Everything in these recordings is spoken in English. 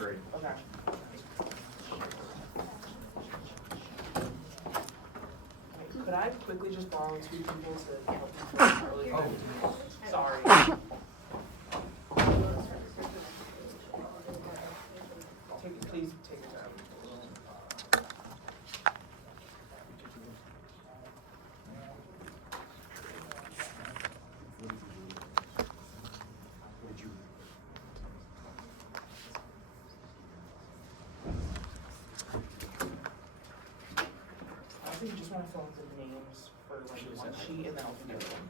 3. Okay. Wait, could I quickly just borrow 2 people to help me really quick? Sorry. Please take your time. I think you just want to fill in the names for like one sheet and then I'll do the other one.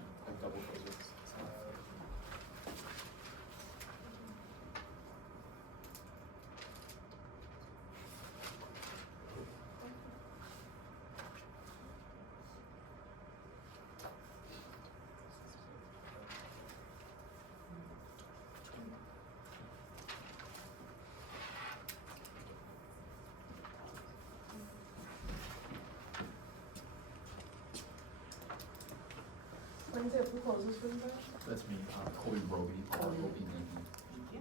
Wednesday, who closes for you guys? That's me, Colby Roby, Roby Nancy. Thank you.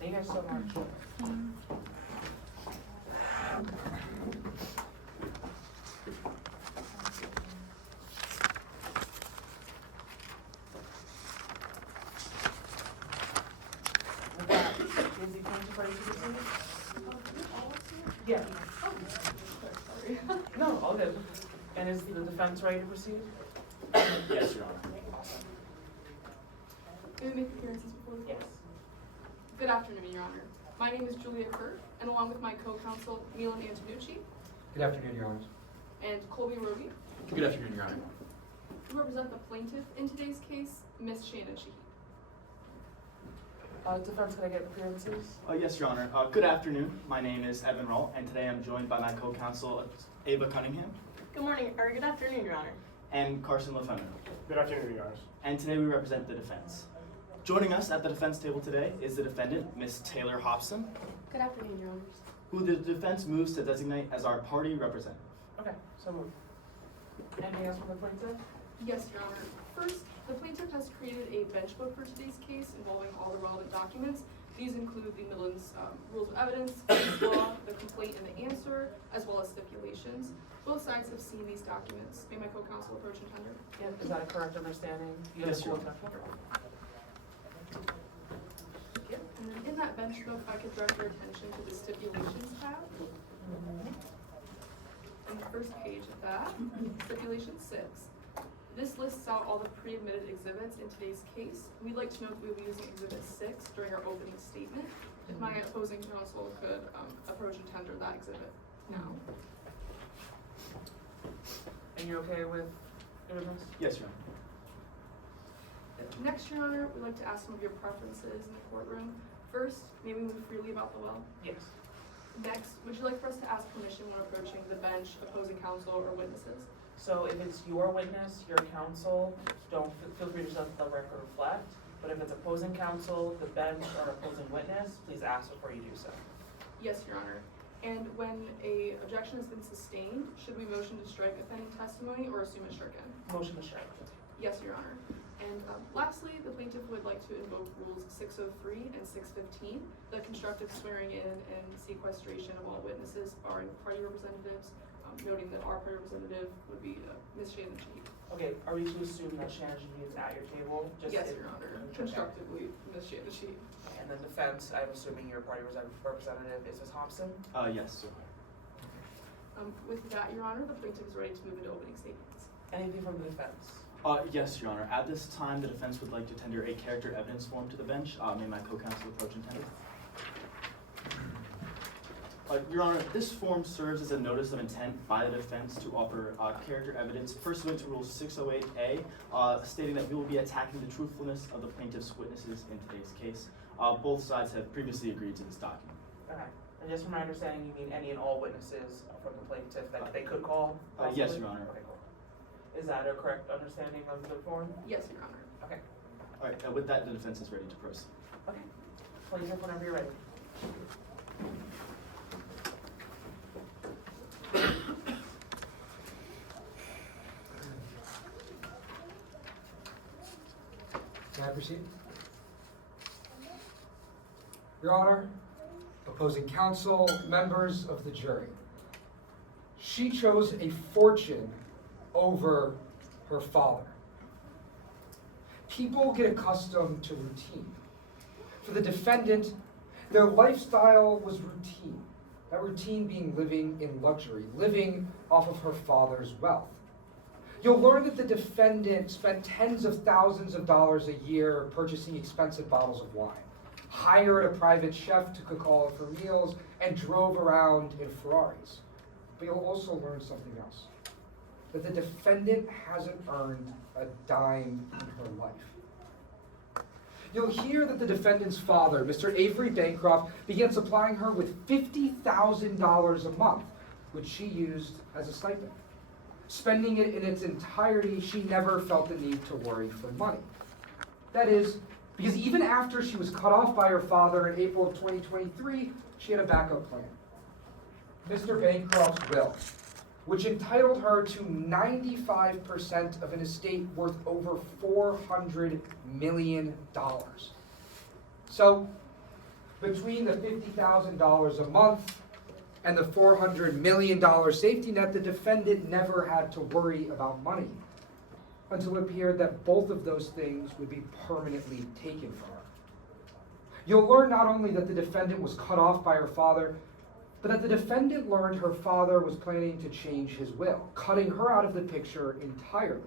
Thank you guys so much. With that, is the plaintiff ready to proceed? Yeah. Sorry. No, all good. And is the defense ready to proceed? Yes, Your Honor. Awesome. May we make appearances before the Yes. Good afternoon, Your Honor. My name is Julia Kerr, and along with my co-counsel, Milan Antonucci, Good afternoon, Your Honors. and Colby Roby, Good afternoon, Your Honor. who represent the plaintiff in today's case, Ms. Shannon Sheehy. Defense, can I get appearances? Yes, Your Honor. Good afternoon. My name is Evan Roll, and today I'm joined by my co-counsel, Ava Cunningham, Good morning, or good afternoon, Your Honor. and Carson LaFemme. Good afternoon, Your Honors. And today we represent the defense. Joining us at the defense table today is the defendant, Ms. Taylor Hobson, Good afternoon, Your Honors. who the defense moves to designate as our party representative. Okay, so moved. Anything else from the plaintiff? Yes, Your Honor. First, the plaintiff has created a bench book for today's case involving all the relevant documents. These include the Midland's rules of evidence, case law, the complaint and the answer, as well as stipulations. Both sides have seen these documents. May my co-counsel approach and tender? Yeah, is that a correct understanding? You Yes, have Your full Honor. attention? And then in that bench book, if I could direct your attention to the stipulations tab. On the first page of that, stipulation 6. This lists out all the pre-admitted exhibits in today's case. We'd like to know if we will be using exhibit 6 during our opening statement. If my opposing counsel could approach and tender that exhibit now. And you're okay with everything? Yes, Your Honor. Next, Your Honor, we'd like to ask some of your preferences in the courtroom. First, may we move freely about the well? Yes. Next, would you like for us to ask permission when approaching the bench, opposing counsel, or witnesses? So if it's your witness, your counsel, don't, feel free to just let the record reflect. But if it's opposing counsel, the bench, or opposing witness, please ask before you do so. Yes, Your Honor. And when a objection has been sustained, should we motion to strike offending testimony or assume it stricken? Motion to strike. Yes, Your Honor. And lastly, the plaintiff would like to invoke Rules 603 and 615, the constructive swearing in and sequestration of all witnesses barring party representatives, noting that our party representative would be Ms. Shannon Sheehy. Okay, are we to assume that Shannon Sheehy is at your table? Yes, if- Your Honor, Okay. constructively, Ms. Shannon Sheehy. And then defense, I'm assuming your party representative is Ms. Thompson? Yes, sir. With that, Your Honor, the plaintiff is ready to move into opening statements. Anything from the defense? Yes, Your Honor. At this time, the defense would like to tender a character evidence form to the bench. May my co-counsel approach and tender? Your Honor, this form serves as a notice of intent by the defense to offer character evidence pursuant to Rule 608A, stating that we will be attacking the truthfulness of the plaintiff's witnesses in today's case. Both sides have previously agreed to this document. Okay, and just from my understanding, you mean any and all witnesses from the plaintiff that they could call? Yes, possibly? Your Honor. Okay, cool. Is that a correct understanding of the form? Yes, Your Honor. Okay, All right, with that, the defense is ready to proceed. okay. Plaintiff, whenever you're ready. May I proceed? Your Honor, opposing counsel, members of the jury, she chose a fortune over her father. People get accustomed to routine. For the defendant, their lifestyle was routine. That routine being living in luxury, living off of her father's wealth. You'll learn that the defendant spent tens of thousands of dollars a year purchasing expensive bottles of wine, hired a private chef to cook all of her meals, and drove around in Ferraris. But you'll also learn something else, that the defendant hasn't earned a dime in her life. You'll hear that the defendant's father, Mr. Avery Bancroft, began supplying her with $50,000 a month, which she used as a stipend. Spending it in its entirety, she never felt the need to worry for money. That is, because even after she was cut off by her father in April of 2023, she had a backup plan. Mr. Bancroft's will, which entitled her to 95% of an estate worth over $400 million. So, between the $50,000 a month and the $400 million safety net, the defendant never had to worry about money until it appeared that both of those things would be permanently taken from her. You'll learn not only that the defendant was cut off by her father, but that the defendant learned her father was planning to change his will, cutting her out of the picture entirely.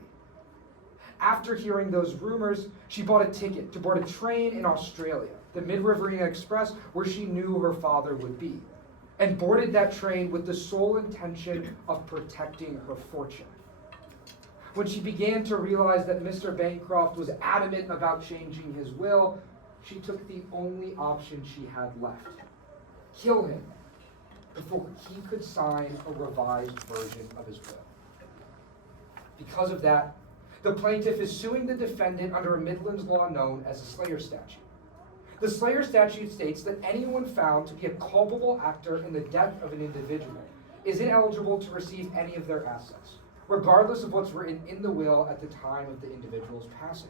After hearing those rumors, she bought a ticket to board a train in Australia, the Mid-Riverina Express, where she knew her father would be, and boarded that train with the sole intention of protecting her fortune. When she began to realize that Mr. Bancroft was adamant about changing his will, she took the only option she had left: kill him before he could sign a revised version of his will. Because of that, the plaintiff is suing the defendant under a Midlands law known as the Slayer statute. The Slayer statute states that anyone found to be a culpable actor in the death of an individual is ineligible to receive any of their assets, regardless of what's written in the will at the time of the individual's passing.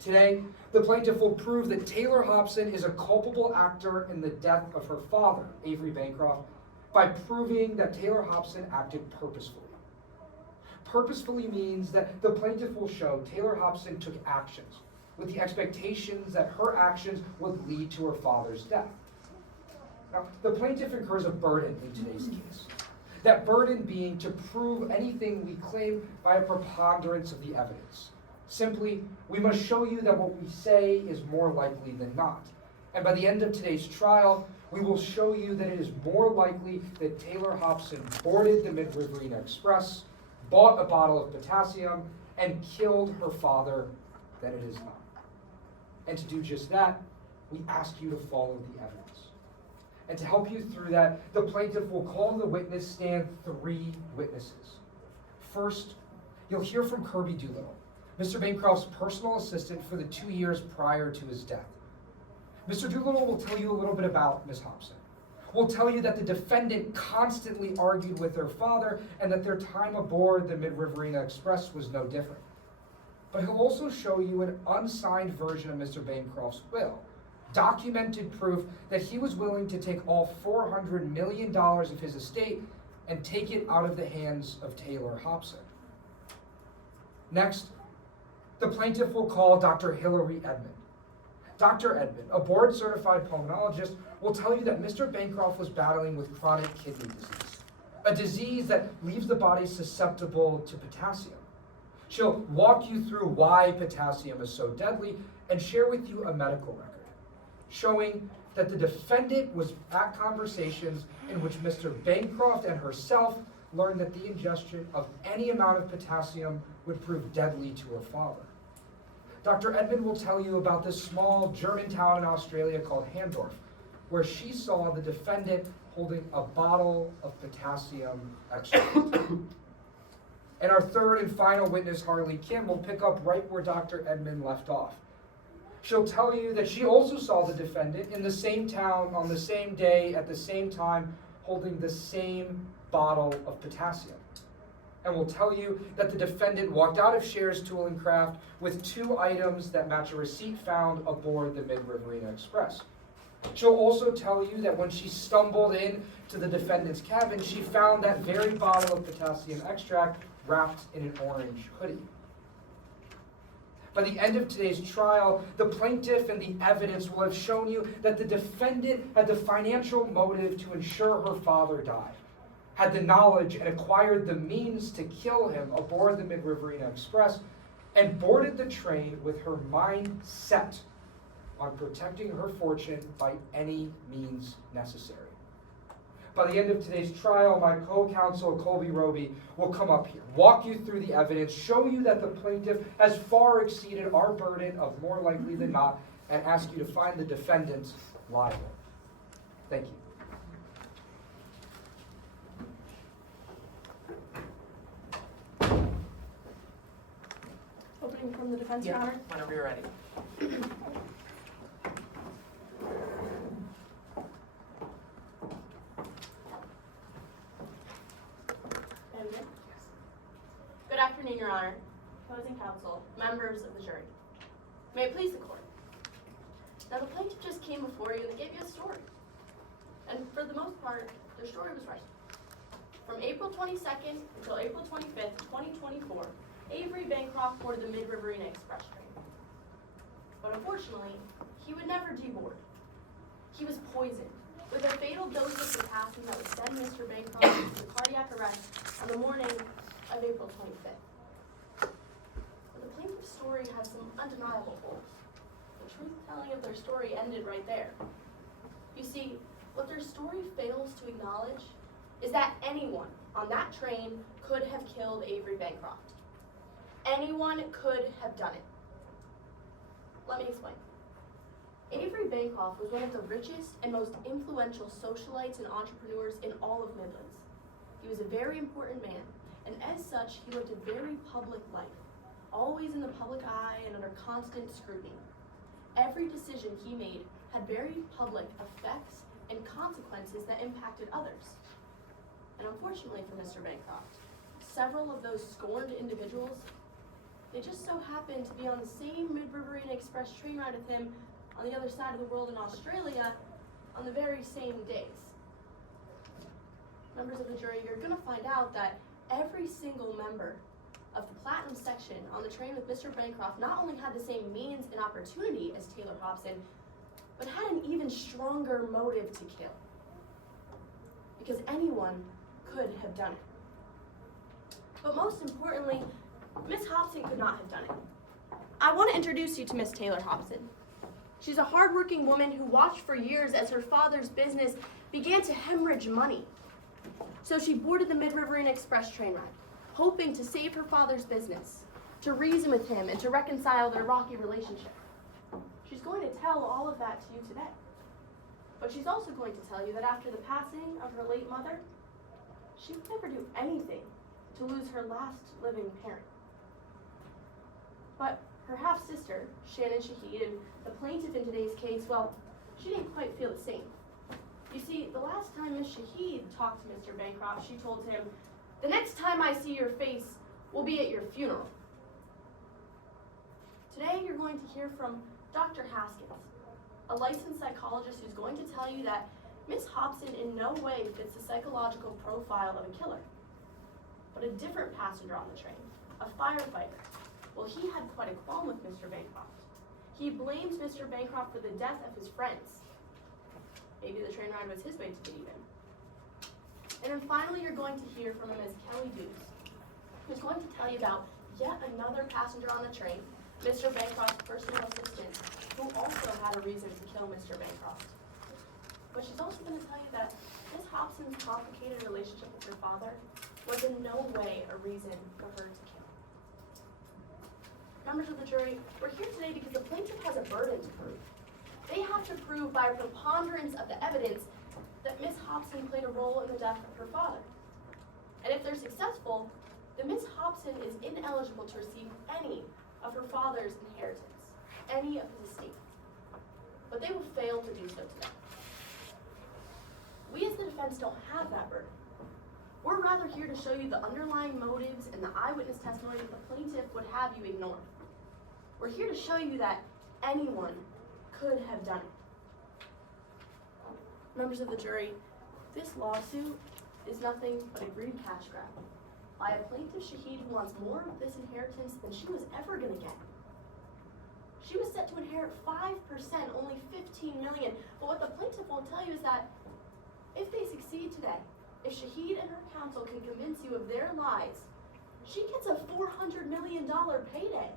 Today, the plaintiff will prove that Taylor Hobson is a culpable actor in the death of her father, Avery Bancroft, by proving that Taylor Hobson acted purposefully. Purposefully means that the plaintiff will show Taylor Hobson took actions with the expectations that her actions would lead to her father's death. Now, the plaintiff incurs a burden in today's case. That burden being to prove anything we claim by a preponderance of the evidence. Simply, we must show you that what we say is more likely than not. And by the end of today's trial, we will show you that it is more likely that Taylor Hobson boarded the Mid-Riverina Express, bought a bottle of potassium, and killed her father than it is not. And to do just that, we ask you to follow the evidence. And to help you through that, the plaintiff will call in the witness stand 3 witnesses. First, you'll hear from Kirby Doolittle, Mr. Bancroft's personal assistant for the 2 years prior to his death. Mr. Doolittle will tell you a little bit about Ms. Hobson. We'll tell you that the defendant constantly argued with her father and that their time aboard the Mid-Riverina Express was no different. but he'll also show you an unsigned version of Mr. Bancroft's will, documented proof that he was willing to take all $400 million of his estate and take it out of the hands of Taylor Hobson. Next, the plaintiff will call Dr. Hillary Edmond. Dr. Edmond, a board-certified pulmonologist, will tell you that Mr. Bancroft was battling with chronic kidney disease, a disease that leaves the body susceptible to potassium. She'll walk you through why potassium is so deadly and share with you a medical record, showing that the defendant was at conversations in which Mr. Bancroft and herself learned that the ingestion of any amount of potassium would prove deadly to her father. Dr. Edmond will tell you about this small German town in Australia called Handorf, where she saw the defendant holding a bottle of potassium extract. And our third and final witness, Harley Kim, will pick up right where Dr. Edmond left off. She'll tell you that she also saw the defendant in the same town on the same day at the same time holding the same bottle of potassium. And will tell you that the defendant walked out of Cher's Tool and Craft with 2 items that match a receipt found aboard the Mid-Riverina Express. She'll also tell you that when she stumbled in to the defendant's cabin, she found that very bottle of potassium extract wrapped in an orange hoodie. By the end of today's trial, the plaintiff and the evidence will have shown you that the defendant had the financial motive to ensure her father died, had the knowledge and acquired the means to kill him aboard the Mid-Riverina Express, and boarded the train with her mind set on protecting her fortune by any means necessary. By the end of today's trial, my co-counsel, Colby Roby, will come up here, walk you through the evidence, show you that the plaintiff has far exceeded our burden of more likely than not, and ask you to find the defendant liable. Thank you. Opening from the defense, Your Honor. Whenever you're ready. And good. Good afternoon, Your Honor, opposing counsel, members of the jury. May it please the court. Now, the plaintiff just came before you and they gave you a story. And for the most part, their story was right. From April 22nd until April 25th, 2024, Avery Bancroft boarded the Mid-Riverina Express train. But unfortunately, he would never deboard. He was poisoned with a fatal dose of potassium that would send Mr. Bancroft into cardiac arrest on the morning of April 25th. But the plaintiff's story has some undeniable holes. The truth-telling of their story ended right there. You see, what their story fails to acknowledge is that anyone on that train could have killed Avery Bancroft. Anyone could have done it. Let me explain. Avery Bancroft was one of the richest and most influential socialites and entrepreneurs in all of Midlands. He was a very important man, and as such, he lived a very public life, always in the public eye and under constant scrutiny. Every decision he made had very public effects and consequences that impacted others. And unfortunately for Mr. Bancroft, several of those scorned individuals, they just so happened to be on the same Mid-Riverina Express train ride with him on the other side of the world in Australia on the very same days. Members of the jury, you're going to find out that every single member of the Platinum section on the train with Mr. Bancroft not only had the same means and opportunity as Taylor Hobson, but had an even stronger motive to kill. Because anyone could have done it. But most importantly, Miss Hobson could not have done it. I want to introduce you to Miss Taylor Hobson. She's a hardworking woman who watched for years as her father's business began to hemorrhage money. So she boarded the Mid-Riverina Express train ride, hoping to save her father's business, to reason with him, and to reconcile their rocky relationship. She's going to tell all of that to you today. But she's also going to tell you that after the passing of her late mother, she would never do anything to lose her last living parent. But her half-sister, Shannon Shahid, and the plaintiff in today's case, well, she didn't quite feel the same. You see, the last time Miss Shahid talked to Mr. Bancroft, she told him, "The next time I see your face will be at your funeral." Today you're going to hear from Dr. Haskins, a licensed psychologist who's going to tell you that Miss Hobson in no way fits the psychological profile of a killer. But a different passenger on the train, a firefighter, well, he had quite a qualm with Mr. Bancroft. He blames Mr. Bancroft for the death of his friends. Maybe the train ride was his way to get even. And then finally, you're going to hear from Ms. Kelly Dukes, who's going to tell you about yet another passenger on the train, Mr. Bancroft's personal assistant, who also had a reason to kill Mr. Bancroft. But she's also going to tell you that Ms. Hobson's complicated relationship with her father was in no way a reason for her to kill. Members of the jury, we're here today because the plaintiff has a burden to prove. They have to prove by a preponderance of the evidence that Ms. Hobson played a role in the death of her father. And if they're successful, then Ms. Hobson is ineligible to receive any of her father's inheritance, any of his estate. But they will fail to do so today. We as the defense don't have that burden. We're rather here to show you the underlying motives and the eyewitness testimony that the plaintiff would have you ignore. We're here to show you that anyone could have done it. Members of the jury, this lawsuit is nothing but a greedy cash grab by a plaintiff Shahid who wants more of this inheritance than she was ever going to get. She was set to inherit 5%, only $15 million. But what the plaintiff won't tell you is that if they succeed today, if Shahid and her counsel can convince you of their lies, she gets a $400 million payday.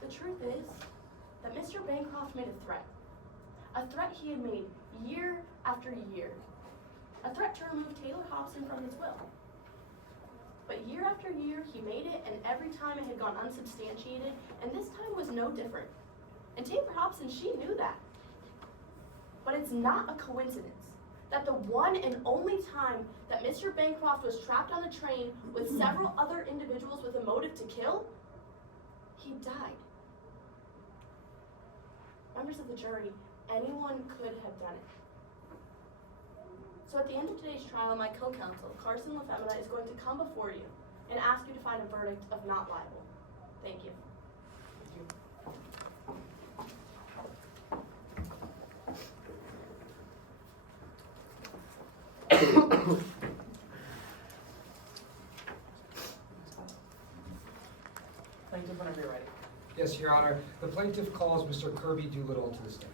The truth is that Mr. Bancroft made a threat he had made year after year, a threat to remove Taylor Hobson from his will. But year after year, he made it, and every time it had gone unsubstantiated, and this time was no different. And Taylor Hobson, she knew that. But it's not a coincidence that the one and only time that Mr. Bancroft was trapped on a train with several other individuals with a motive to kill, he died. Members of the jury, anyone could have done it. So at the end of today's trial, my co-counsel, Carson LaFemina, is going to come before you and ask you to find a verdict of not liable. Thank you. Plaintiff, whenever you're ready. Yes, Your Honor. The plaintiff calls Mr. Kirby Doolittle to the stand.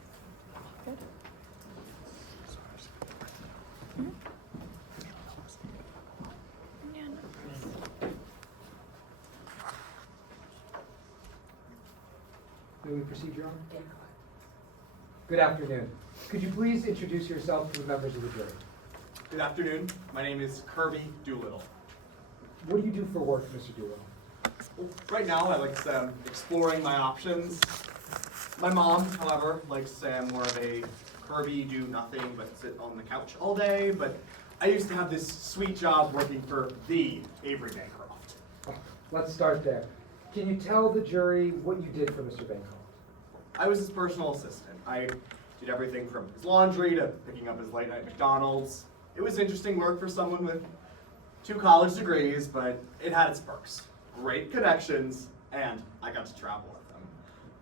May we proceed, Your Honor? Yeah. Good afternoon. Could you please introduce yourself to the members of the jury? Good afternoon. My name is Kirby Doolittle. What do you do for work, Mr. Doolittle? Well, right now, I like to say I'm exploring my options. My mom, however, likes to say I'm more of a Kirby do nothing but sit on the couch all day, but I used to have this sweet job working for the Avery Bancroft. Let's start there. Can you tell the jury what you did for Mr. Bancroft? I was his personal assistant. I did everything from his laundry to picking up his late night McDonald's. It was interesting work for someone with 2 college degrees, but it had its perks. Great connections, and I got to travel with them.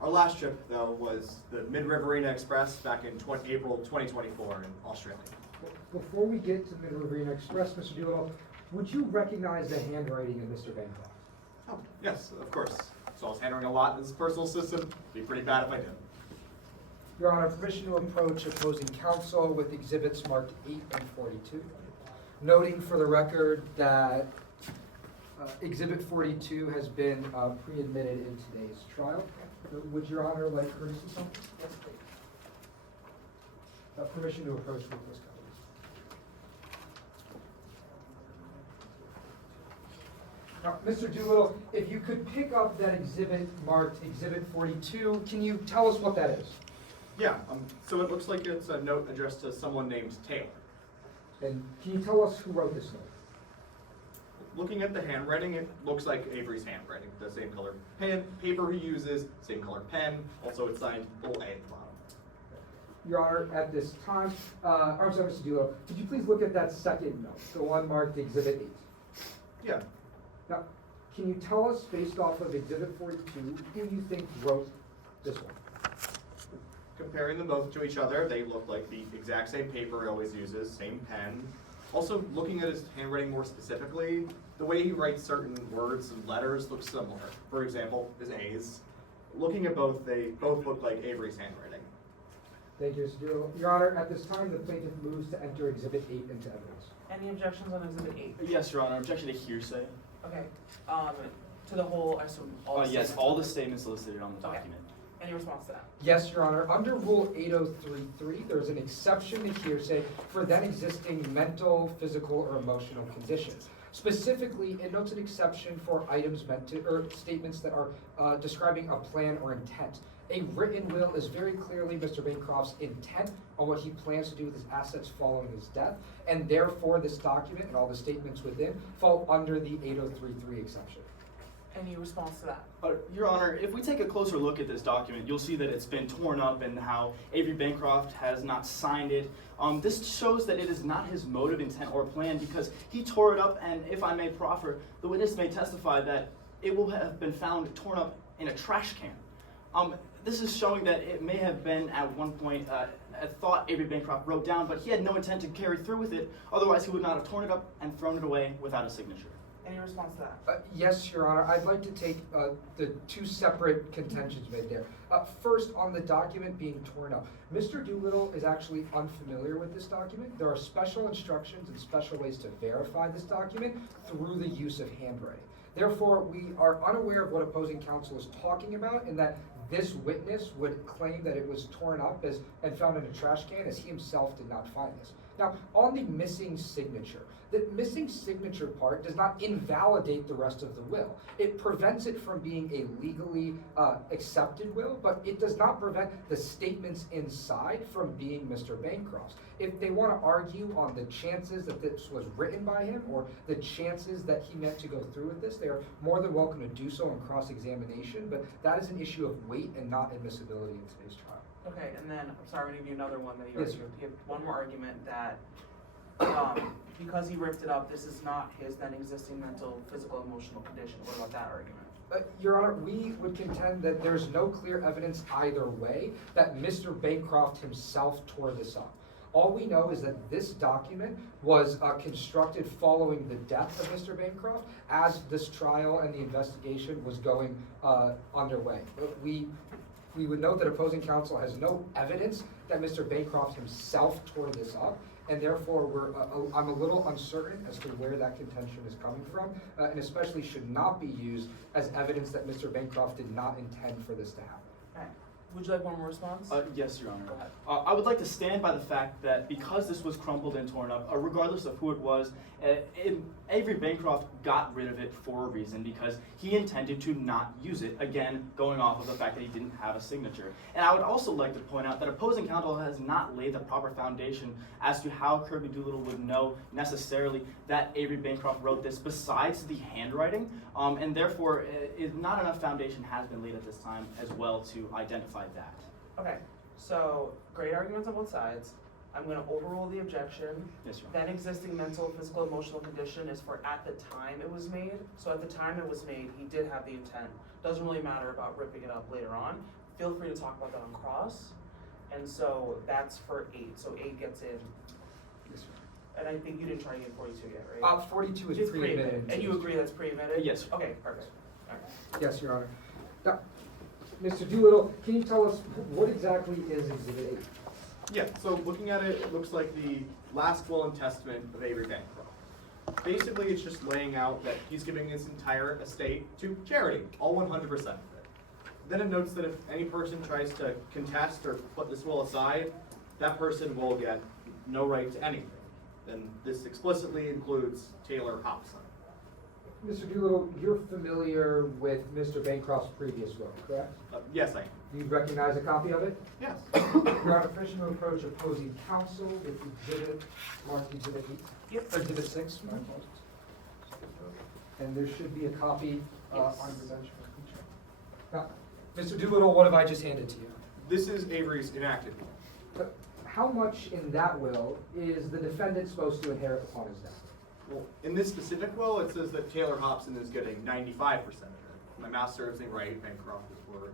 Our last trip, though, was the Mid-Riverina Express back in April 2024 in Australia. Before we get to Mid-Riverina Express, Mr. Doolittle, would you recognize the handwriting of Mr. Bancroft? Oh, yes, of course. So I was handling a lot as his personal assistant. It'd be pretty bad if I did. Your Honor, permission to approach opposing counsel with exhibits marked 8 and 42. Noting for the record that Exhibit 42 has been pre-admitted in today's trial. Would Your Honor like courtesy something? Yes, please. Permission to approach with those counsel. Now, Mr. Doolittle, if you could pick up that exhibit marked Exhibit 42, can you tell us what that is? Yeah, so it looks like it's a note addressed to someone named Taylor. And can you tell us who wrote this note? Looking at the handwriting, it looks like Avery's handwriting. The same color paper he uses, same color pen. Also, it's signed little A at the bottom. Your Honor, at this time, I'm sorry, Mr. Doolittle, could you please look at that second note, the one marked Exhibit 8? Yeah. Now, can you tell us, based off of Exhibit 42, who you think wrote this one? Comparing them both to each other, they look like the exact same paper he always uses, same pen. Also, looking at his handwriting more specifically, the way he writes certain words and letters looks similar. For example, his A's. Looking at both, they both look like Avery's handwriting. Thank you, Mr. Doolittle. Your Honor, at this time, the plaintiff moves to enter Exhibit 8 into evidence. Any objections on Exhibit 8? Yes, Your Honor. Objection to hearsay. Okay, to the whole, I assume, all the Yes, statements? all the statements listed on the Okay. document. Any response to that? Yes, Your Honor. Under Rule 8033, there's an exception to hearsay for then existing mental, physical, or emotional conditions. Specifically, it notes an exception for items meant to, or statements that are describing a plan or intent. A written will is very clearly Mr. Bancroft's intent on what he plans to do with his assets following his death, and therefore this document and all the statements within fall under the 8033 exception. Any response to that? Your Honor, if we take a closer look at this document, you'll see that it's been torn up and how Avery Bancroft has not signed it. This shows that it is not his motive, intent, or plan because he tore it up, and if I may proffer, the witness may testify that it will have been found torn up in a trash can. This is showing that it may have been at one point a thought Avery Bancroft wrote down, but he had no intent to carry through with it, otherwise he would not have torn it up and thrown it away without a signature. Any response to that? Yes, Your Honor. I'd like to take the two separate contentions made there. First, on the document being torn up. Mr. Doolittle is actually unfamiliar with this document. There are special instructions and special ways to verify this document through the use of handwriting. Therefore, we are unaware of what opposing counsel is talking about and that this witness would claim that it was torn up and found in a trash can as he himself did not find this. Now, on the missing signature, the missing signature part does not invalidate the rest of the will. It prevents it from being a legally accepted will, but it does not prevent the statements inside from being Mr. Bancroft's. If they want to argue on the chances that this was written by him or the chances that he meant to go through with this, they are more than welcome to do so in cross-examination, but that is an issue of weight and not admissibility in today's trial. Okay, and then, I'm sorry, I'm gonna give you another one that you Yes, argued. You have one more argument that, because he ripped it up, this is not his then existing mental, physical, emotional condition. What about that argument? Your Honor, we would contend that there's no clear evidence either way that Mr. Bancroft himself tore this up. All we know is that this document was constructed following the death of Mr. Bancroft as this trial and the investigation was going underway. We would note that opposing counsel has no evidence that Mr. Bancroft himself tore this up, and therefore I'm a little uncertain as to where that contention is coming from, and especially should not be used as evidence that Mr. Bancroft did not intend for this to happen. Okay. Would you like one more response? Yes, Your Honor. Go ahead. I would like to stand by the fact that because this was crumpled and torn up, regardless of who it was, Avery Bancroft got rid of it for a reason because he intended to not use it, again, going off of the fact that he didn't have a signature. And I would also like to point out that opposing counsel has not laid the proper foundation as to how Kirby Doolittle would know necessarily that Avery Bancroft wrote this besides the handwriting, and therefore not enough foundation has been laid at this time as well to identify that. Okay, so great arguments on both sides. I'm gonna overrule the objection. Yes, Your Honor. Then existing mental, physical, emotional condition is for at the time it was made. So at the time it was made, he did have the intent. Doesn't really matter about ripping it up later on. Feel free to talk about that on cross. And so that's for 8. So 8 gets in. Yes, sir. And I think you didn't try to get 42 yet, right? 42 is It's pre-admitted. And you agree that's pre-admitted? Yes. Okay, perfect. All right. Yes, Your Honor. Now, Mr. Doolittle, can you tell us what exactly is Exhibit 8? Yeah, so looking at it, it looks like the last will and testament of Avery Bancroft. Basically, it's just laying out that he's giving his entire estate to charity, all 100% of it. Then it notes that if any person tries to contest or put this will aside, that person will get no right to anything. And this explicitly includes Taylor Hobson. Mr. Doolittle, you're familiar with Mr. Bancroft's previous will, correct? Yes, I am. Do you recognize a copy of it? Yes. Your Honor, permission to approach opposing counsel with exhibit, marked exhibit 8? Yep. Or exhibit 6, my apologies. And there should be a copy Yes. on your bench. Now, Mr. Doolittle, what have I just handed to you? This is Avery's enacted will. How much in that will is the defendant supposed to inherit upon his death? Well, in this specific will, it says that Taylor Hobson is getting 95% of it. My math serves me right, Bancroft is worth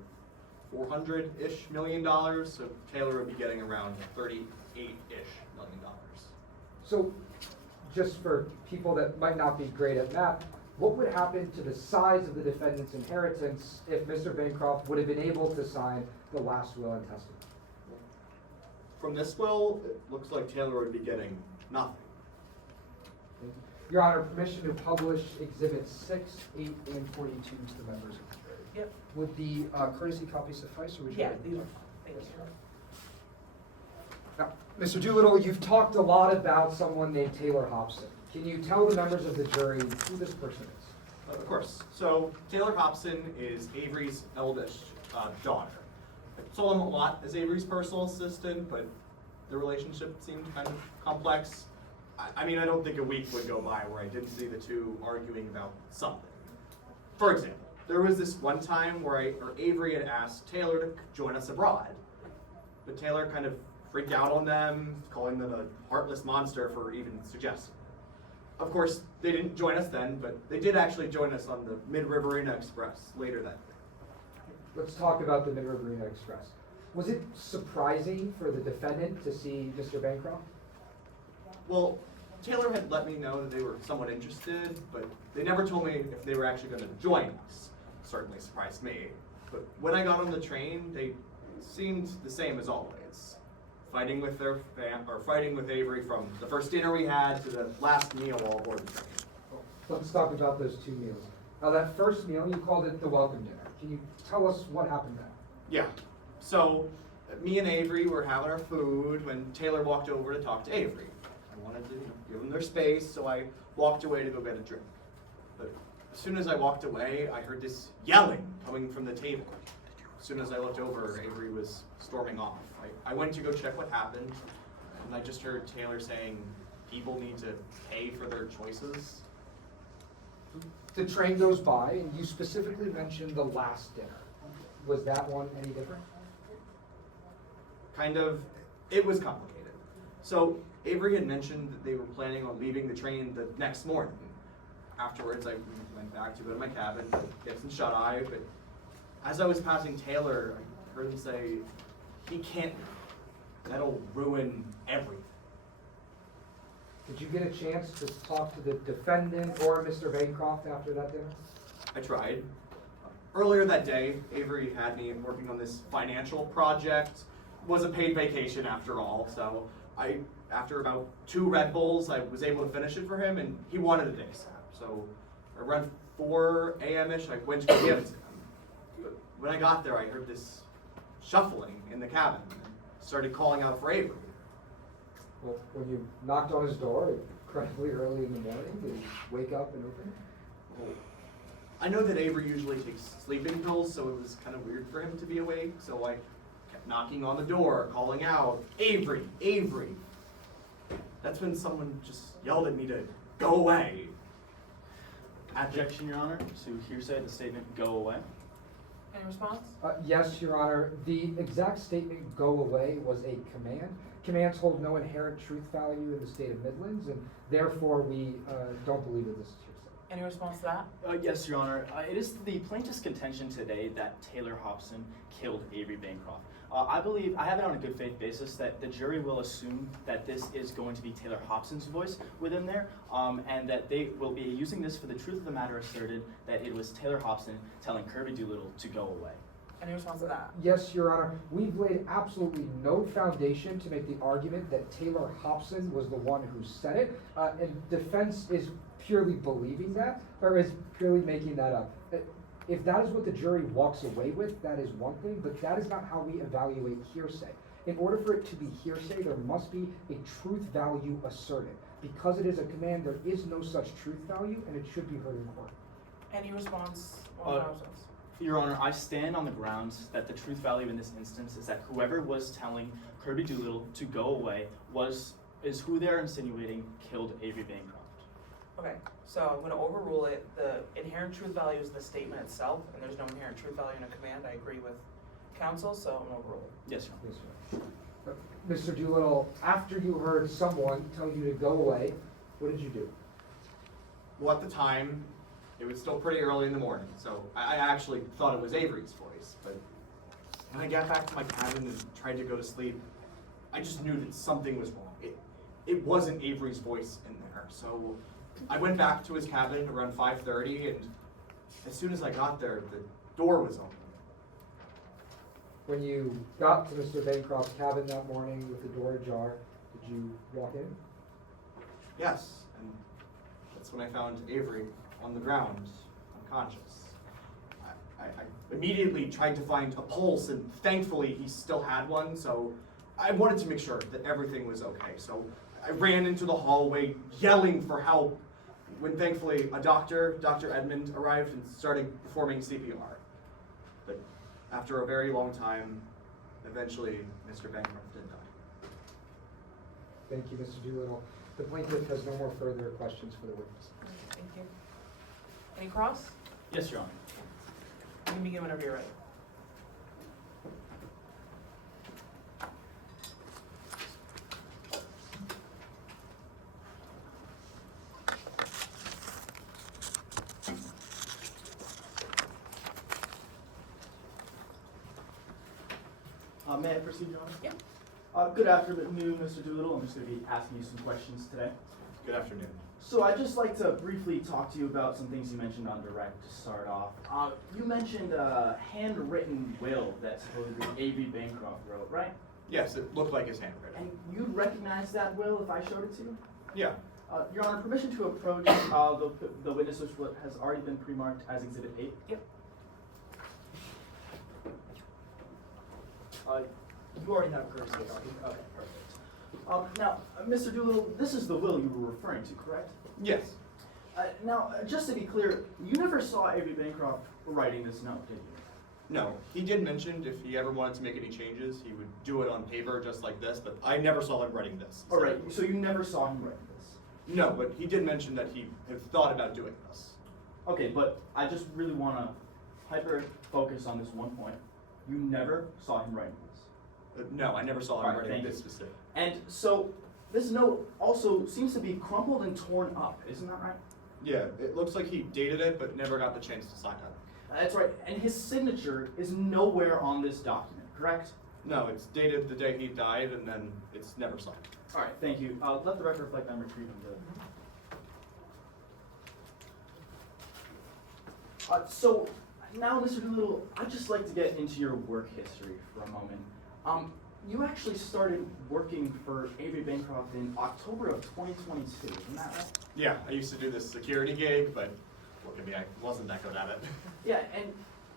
$400-ish million, so Taylor would be getting around $38-ish million. So, just for people that might not be great at math, what would happen to the size of the defendant's inheritance if Mr. Bancroft would have been able to sign the last will and testament? From this will, it looks like Taylor would be getting nothing. Your Honor, permission to publish exhibits 6, 8, and 42 to the members of the jury. Yep. Would the courtesy copy suffice, or would you? Yeah, like- these are fine. Thank you. Now, Mr. Doolittle, you've talked a lot about someone named Taylor Hobson. Can you tell the members of the jury who this person is? Of course. So Taylor Hobson is Avery's eldest daughter. I told him a lot as Avery's personal assistant, but the relationship seemed kind of complex. I mean, I don't think a week would go by where I didn't see the two arguing about something. For example, there was this one time where Avery had asked Taylor to join us abroad, but Taylor kind of freaked out on them, calling them a heartless monster for even suggesting it. Of course, they didn't join us then, but they did actually join us on the Mid-Riverina Express later that day. Let's talk about the Mid-Riverina Express. Was it surprising for the defendant to see Mr. Bancroft? Well, Taylor had let me know that they were somewhat interested, but they never told me if they were actually going to join us. Certainly surprised me. But when I got on the train, they seemed the same as always. Fighting with fighting with Avery from the first dinner we had to the last meal all aboard the train. Let's talk about those two meals. Now, that first meal, you called it the welcome dinner. Can you tell us what happened there? Yeah. So, me and Avery were having our food when Taylor walked over to talk to Avery. I wanted to give them their space, so I walked away to go get a drink. But as soon as I walked away, I heard this yelling coming from the table. As soon as I looked over, Avery was storming off. I went to go check what happened, and I just heard Taylor saying people need to pay for their choices. The train goes by, and you specifically mentioned the last dinner. Was that one any different? Kind of, it was complicated. So Avery had mentioned that they were planning on leaving the train the next morning. Afterwards, I went back to go to my cabin, get some shut-eye, but as I was passing Taylor, I heard him say, "He can't leave. That'll ruin everything." Did you get a chance to talk to the defendant or Mr. Bancroft after that dinner? I tried. Earlier that day, Avery had me working on this financial project. It was a paid vacation after all, so after about 2 Red Bulls, I was able to finish it for him, and he wanted it ASAP. So around 4 a.m.-ish, I went to go give it to him. But when I got there, I heard this shuffling in the cabin and started calling out for Avery. Well, when you knocked on his door incredibly early in the morning, did he wake up and open it? Well, I know that Avery usually takes sleeping pills, so it was kind of weird for him to be awake, so I kept knocking on the door, calling out, "Avery, Avery." That's when someone just yelled at me to go away. Objection, Your Honor, to hearsay the statement "go away." Any response? Yes, Your Honor. The exact statement, "go away," was a command. Commands hold no inherent truth value in the state of Midlands, and therefore we don't believe that this is hearsay. Any response to that? Yes, Your Honor. It is the plaintiff's contention today that Taylor Hobson killed Avery Bancroft. I believe, I have it on a good faith basis, that the jury will assume that this is going to be Taylor Hobson's voice within there, and that they will be using this for the truth of the matter asserted that it was Taylor Hobson telling Kirby Doolittle to go away. Any response to that? Yes, Your Honor. We've laid absolutely no foundation to make the argument that Taylor Hobson was the one who said it, and defense is purely believing that, or is purely making that up. If that is what the jury walks away with, that is one thing, but that is not how we evaluate hearsay. In order for it to be hearsay, there must be a truth value asserted. Because it is a command, there is no such truth value, and it should be heard in court. Any response on Hobson's? Your Honor, I stand on the grounds that the truth value in this instance is that whoever was telling Kirby Doolittle to go away is who they're insinuating killed Avery Bancroft. Okay, so I'm gonna overrule it. The inherent truth value is the statement itself, and there's no inherent truth value in a command. I agree with counsel, so I'm gonna overrule it. Yes, Your Honor. Yes, sir. Mr. Doolittle, after you heard someone tell you to go away, what did you do? Well, at the time, it was still pretty early in the morning, so I actually thought it was Avery's voice. But when I got back to my cabin and tried to go to sleep, I just knew that something was wrong. It wasn't Avery's voice in there. So I went back to his cabin around 5:30, and as soon as I got there, the door was open. When you got to Mr. Bancroft's cabin that morning with the door ajar, did you walk in? Yes, and that's when I found Avery on the ground, unconscious. I immediately tried to find a pulse, and thankfully he still had one, so I wanted to make sure that everything was okay. So I ran into the hallway yelling for help when thankfully a doctor, Dr. Edmond, arrived and started performing CPR. But after a very long time, eventually Mr. Bancroft did die. Thank you, Mr. Doolittle. The plaintiff has no more further questions for the witness. Thank you. Any cross? Yes, Your Honor. You can begin whenever you're ready. May I proceed, Your Honor? Yeah. Good afternoon, Mr. Doolittle. I'm just going to be asking you some questions today. Good afternoon. So I'd just like to briefly talk to you about some things you mentioned on direct to start off. You mentioned a handwritten will that supposedly A.B. Bancroft wrote, right? Yes, it looked like his handwriting. And you'd recognize that will if I showed it to you? Yeah. Your Honor, permission to approach the witness, which has already been pre-marked as Exhibit 8. Yep. You already have courtesy, don't you? Okay, perfect. Now, Mr. Doolittle, this is the will you were referring to, correct? Yes. Now, just to be clear, you never saw A.B. Bancroft writing this note, did you? No, he did mention if he ever wanted to make any changes, he would do it on paper just like this, but I never saw him writing this. All right, so you never saw him writing this? No, but he did mention that he had thought about doing this. Okay, but I just really want to hyper-focus on this one point. You never saw him writing this? No, I never saw him All right, writing thank this you. specific. And so, this note also seems to be crumpled and torn up, isn't that right? Yeah, it looks like he dated it, but never got the chance to sign it. That's right, and his signature is nowhere on this document, correct? No, it's dated the day he died, and then it's never signed. All right, thank you. Let the record reflect I'm retrieving the... So, now, Mr. Doolittle, I'd just like to get into your work history for a moment. You actually started working for A.B. Bancroft in October of 2022, isn't that right? Yeah, I used to do this security gig, but look at me, I wasn't that good at it. Yeah, and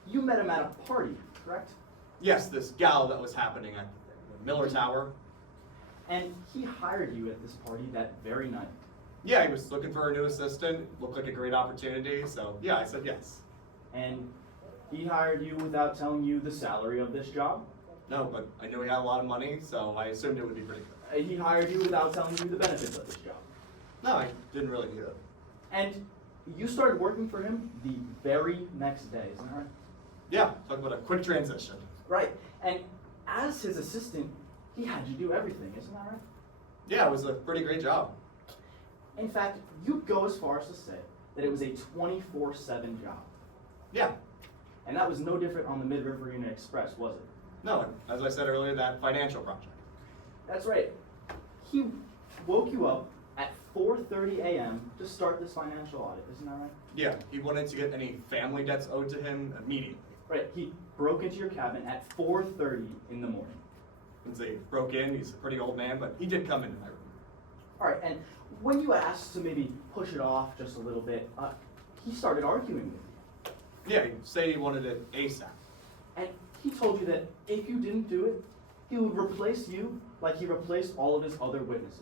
you met him at a party, correct? Yes, this gal that was happening at the Miller Tower. And he hired you at this party that very night. Yeah, he was looking for a new assistant, looked like a great opportunity, so yeah, I said yes. And he hired you without telling you the salary of this job? No, but I knew he had a lot of money, so I assumed it would be pretty good. He hired you without telling you the benefits of this job? No, I didn't really need it. And you started working for him the very next day, isn't that right? Yeah, talk about a quick transition. Right. And as his assistant, he had you do everything, isn't that right? Yeah, it was a pretty great job. In fact, you'd go as far as to say that it was a 24/7 job. Yeah. And that was no different on the Mid-River Union Express, was it? No, as I said earlier, that financial project. That's right. He woke you up at 4:30 a.m. to start this financial audit, isn't that right? Yeah, he wanted to get any family debts owed to him immediately. Right. He broke into your cabin at 4:30 in the morning. Since he broke in, he's a pretty old man, but he did come into my room. All right. And when you asked to maybe push it off just a little bit, he started arguing with you. Yeah, he'd say he wanted it ASAP. And he told you that if you didn't do it, he would replace you like he replaced all of his other witnesses.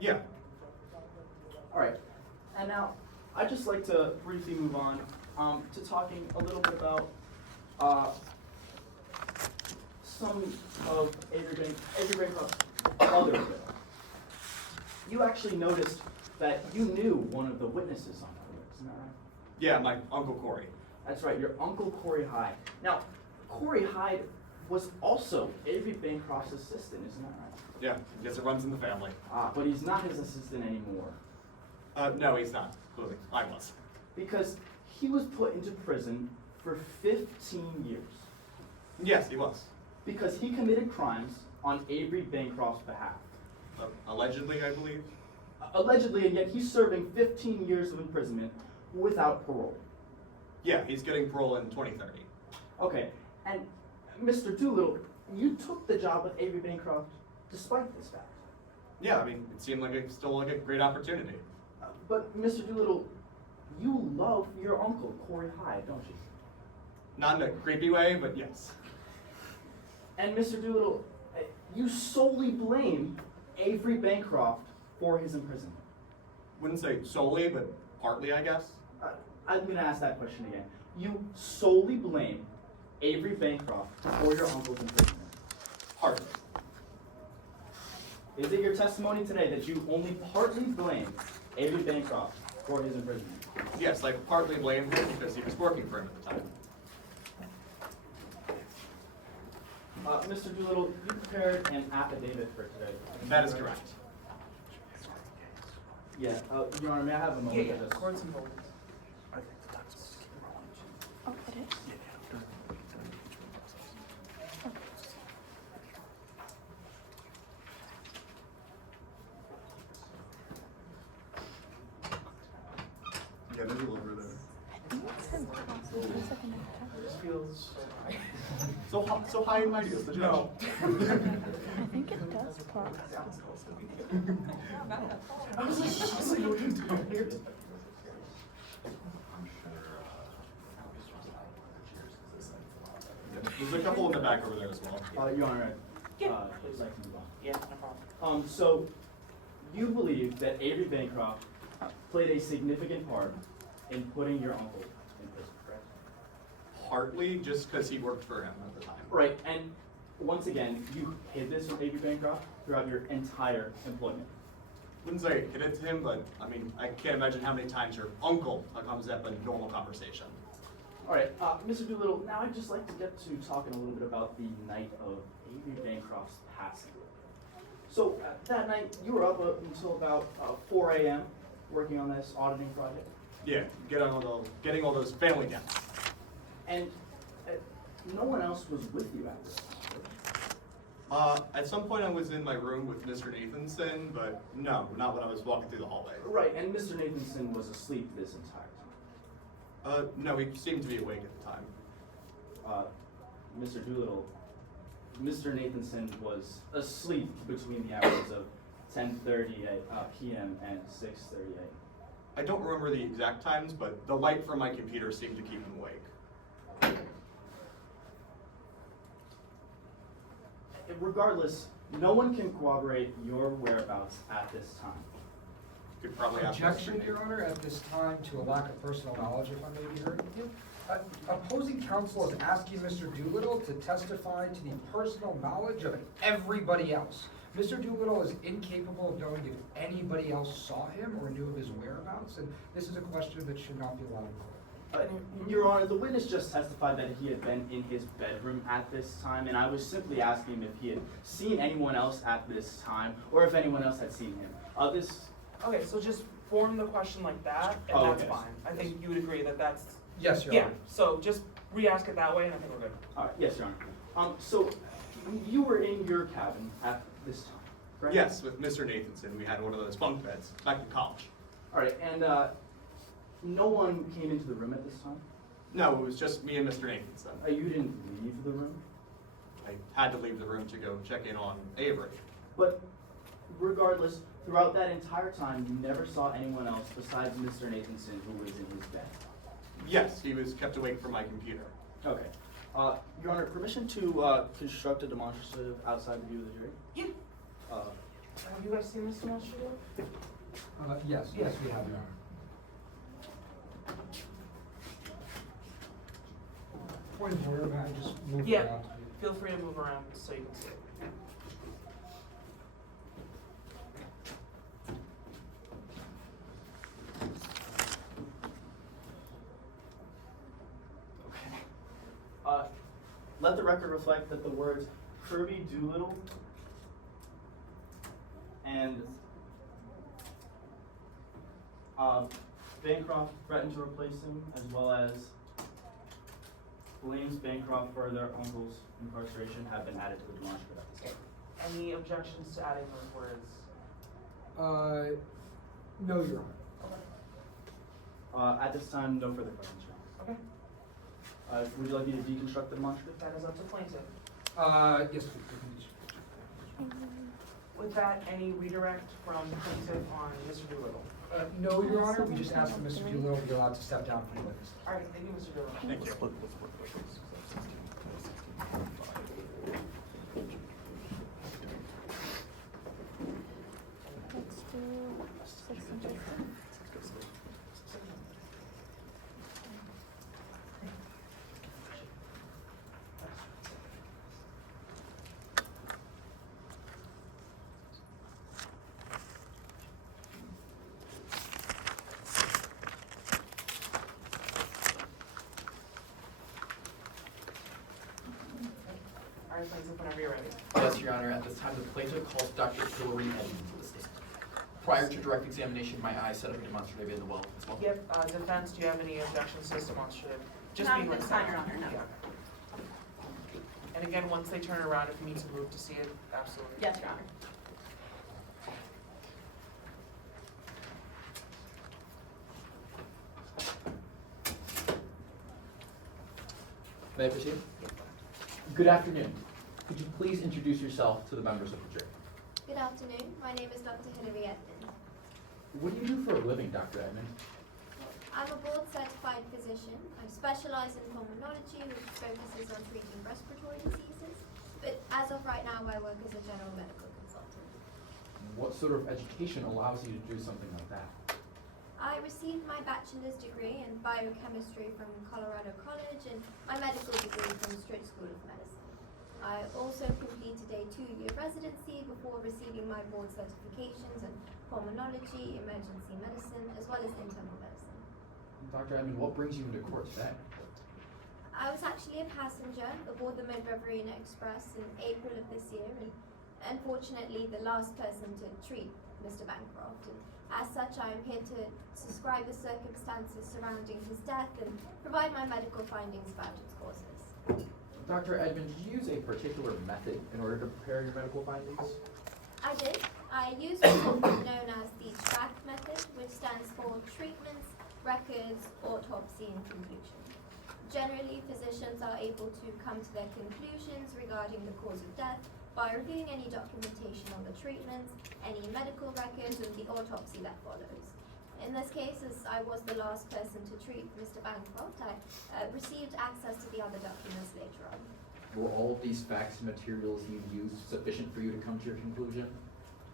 Yeah. All right. And now, I'd just like to briefly move on to talking a little bit about some of Avery Bancroft's other will. You actually noticed that you knew one of the witnesses on that will, isn't that right? Yeah, my Uncle Corey. That's right, your Uncle Corey Hyde. Now, Corey Hyde was also Avery Bancroft's assistant, isn't that right? Yeah, I guess it runs in the family. But he's not his assistant anymore. No, he's not. Clearly, I was. Because he was put into prison for 15 years. Yes, he was. Because he committed crimes on Avery Bancroft's behalf. Allegedly, I believe. Allegedly, and yet he's serving 15 years of imprisonment without parole. Yeah, he's getting parole in 2030. Okay, and Mr. Doolittle, you took the job with Avery Bancroft despite this fact. Yeah, I mean, it seemed like still like a great opportunity. But Mr. Doolittle, you love your uncle, Corey Hyde, don't you? Not in a creepy way, but yes. And Mr. Doolittle, you solely blame Avery Bancroft for his imprisonment. Wouldn't say solely, but partly, I guess. I'm gonna ask that question again. You solely blame Avery Bancroft for your uncle's imprisonment. Partly. Is it your testimony today that you only partly blame Avery Bancroft for his imprisonment? Yes, I partly blame him because he was working for him at the time. Mr. Doolittle, you prepared an affidavit for today. That is correct. Yeah, Your Honor, may I have a moment Yeah, to just... courts and buildings. Oh, it is? Yeah, there's a little bit there. I think it's impossible. It's like an It just feels so high. So high and mighty is the judge. No. I think it does pause. I was like, honestly, what are you doing here? Yeah, there's a couple in the back over there as well. Your Honor, Yeah. please like to move on. Yeah, no problem. So, you believe that Avery Bancroft played a significant part in putting your uncle in prison, correct? Partly just because he worked for him at the time. Right, and once again, you hid this from Avery Bancroft throughout your entire employment. Wouldn't say hit it to him, but I mean, I can't imagine how many times your uncle comes up in normal conversation. All right, Mr. Doolittle, now I'd just like to get to talking a little bit about the night of Avery Bancroft's passing. So, that night, you were up until about 4 a.m. working on this auditing project, Yeah, getting all those family debts. and no one else was with you at this time. At some point I was in my room with Mr. Nathanson, but no, not when I was walking through the hallway. Right, and Mr. Nathanson was asleep this entire time. No, he seemed to be awake at the time. Mr. Doolittle, Mr. Nathanson was asleep between the hours of 10:30 p.m. and 6:30 a.m. I don't remember the exact times, but the light from my computer seemed to keep him awake. Regardless, no one can corroborate your whereabouts at this time. Could probably ask Mr. Objection, Your Honor, at this time to a lack of personal knowledge, if I may be heard. Opposing counsel is asking Mr. Doolittle to testify to the personal knowledge of everybody else. Mr. Doolittle is incapable of knowing if anybody else saw him or knew of his whereabouts, and this is a question that should not be allowed in court. Your Honor, the witness just testified that he had been in his bedroom at this time, and I was simply asking him if he had seen anyone else at this time, or if anyone else had seen him. Okay, so just form the question like that, and Oh, that's okay. fine. I think you would agree that that's, Yes, Your yeah, Honor. so just re-ask it that way, and I think we're good. All right, yes, Your Honor. So, you were in your cabin at this time, correct? Yes, with Mr. Nathanson, we had one of those bunk beds back in college. All right, and no one came into the room at this time? No, it was just me and Mr. Nathanson. You didn't leave the room? I had to leave the room to go check in on Avery. But regardless, throughout that entire time, you never saw anyone else besides Mr. Nathanson who was in his bed? Yes, he was kept awake from my computer. Okay. Your Honor, permission to construct a demonstrative outside the view of the jury? Yeah. Have you guys seen this demonstrative? Yes, we have, Your Honor. Point of order, may I just move Yeah. around? Feel free to move around so you can see it. Let the record reflect that the words Kirby Doolittle and Bancroft threatened to replace him, as well as blames Bancroft for their uncle's incarceration have been added to the demonstrative at this time. Any objections to adding those words? No, Your Honor. At this time, no further questions, Your Honor. Okay. Would you like me to deconstruct the demonstrative? That is up to plaintiff. Yes, please. With that, any redirect from plaintiff on Mr. Doolittle? No, Your Honor, we just asked for Mr. Doolittle to be allowed to step down from the witness. All right, thank you, Mr. Doolittle. Thank you. Let's do 6 and 15. All right, plaintiff, whenever you're ready. Yes, Your Honor, at this time, the plaintiff calls Dr. Hillary Edmonds to the stand. Prior to direct examination, my eyes set up a demonstrative in the well as well. Yep, defense, do you have any objections to this demonstrative? Just Not being at this like time, Your Honor, no. Yeah. And again, once they turn around, if you need to move to see it, absolutely. Yes, Your Honor. May I proceed? Good afternoon. Could you please introduce yourself to the members of the jury? Good afternoon. My name is Dr. Hillary Edmonds. What do you do for a living, Dr. Edmond? I'm a board-certified physician. I specialize in pulmonology, which focuses on treating respiratory diseases. But as of right now, I work as a general medical consultant. What sort of education allows you to do something like that? I received my bachelor's degree in biochemistry from Colorado College and my medical degree from Stritt School of Medicine. I also completed a 2-year residency before receiving my board certifications in pulmonology, emergency medicine, as well as internal medicine. Dr. Edmond, what brings you into court today? I was actually a passenger aboard the Mid-River Arena Express in April of this year, and unfortunately the last person to treat Mr. Bancroft. And as such, I am here to describe the circumstances surrounding his death and provide my medical findings about its causes. Dr. Edmond, did you use a particular method in order to prepare your medical findings? I did. I used what's often known as the TRAC method, which stands for Treatments, Records, Autopsy, and Conclusion. Generally, physicians are able to come to their conclusions regarding the cause of death by reviewing any documentation on the treatments, any medical records, and the autopsy that follows. In this case, as I was the last person to treat Mr. Bancroft, I received access to the other documents later on. Were all of these facts and materials you used sufficient for you to come to your conclusion?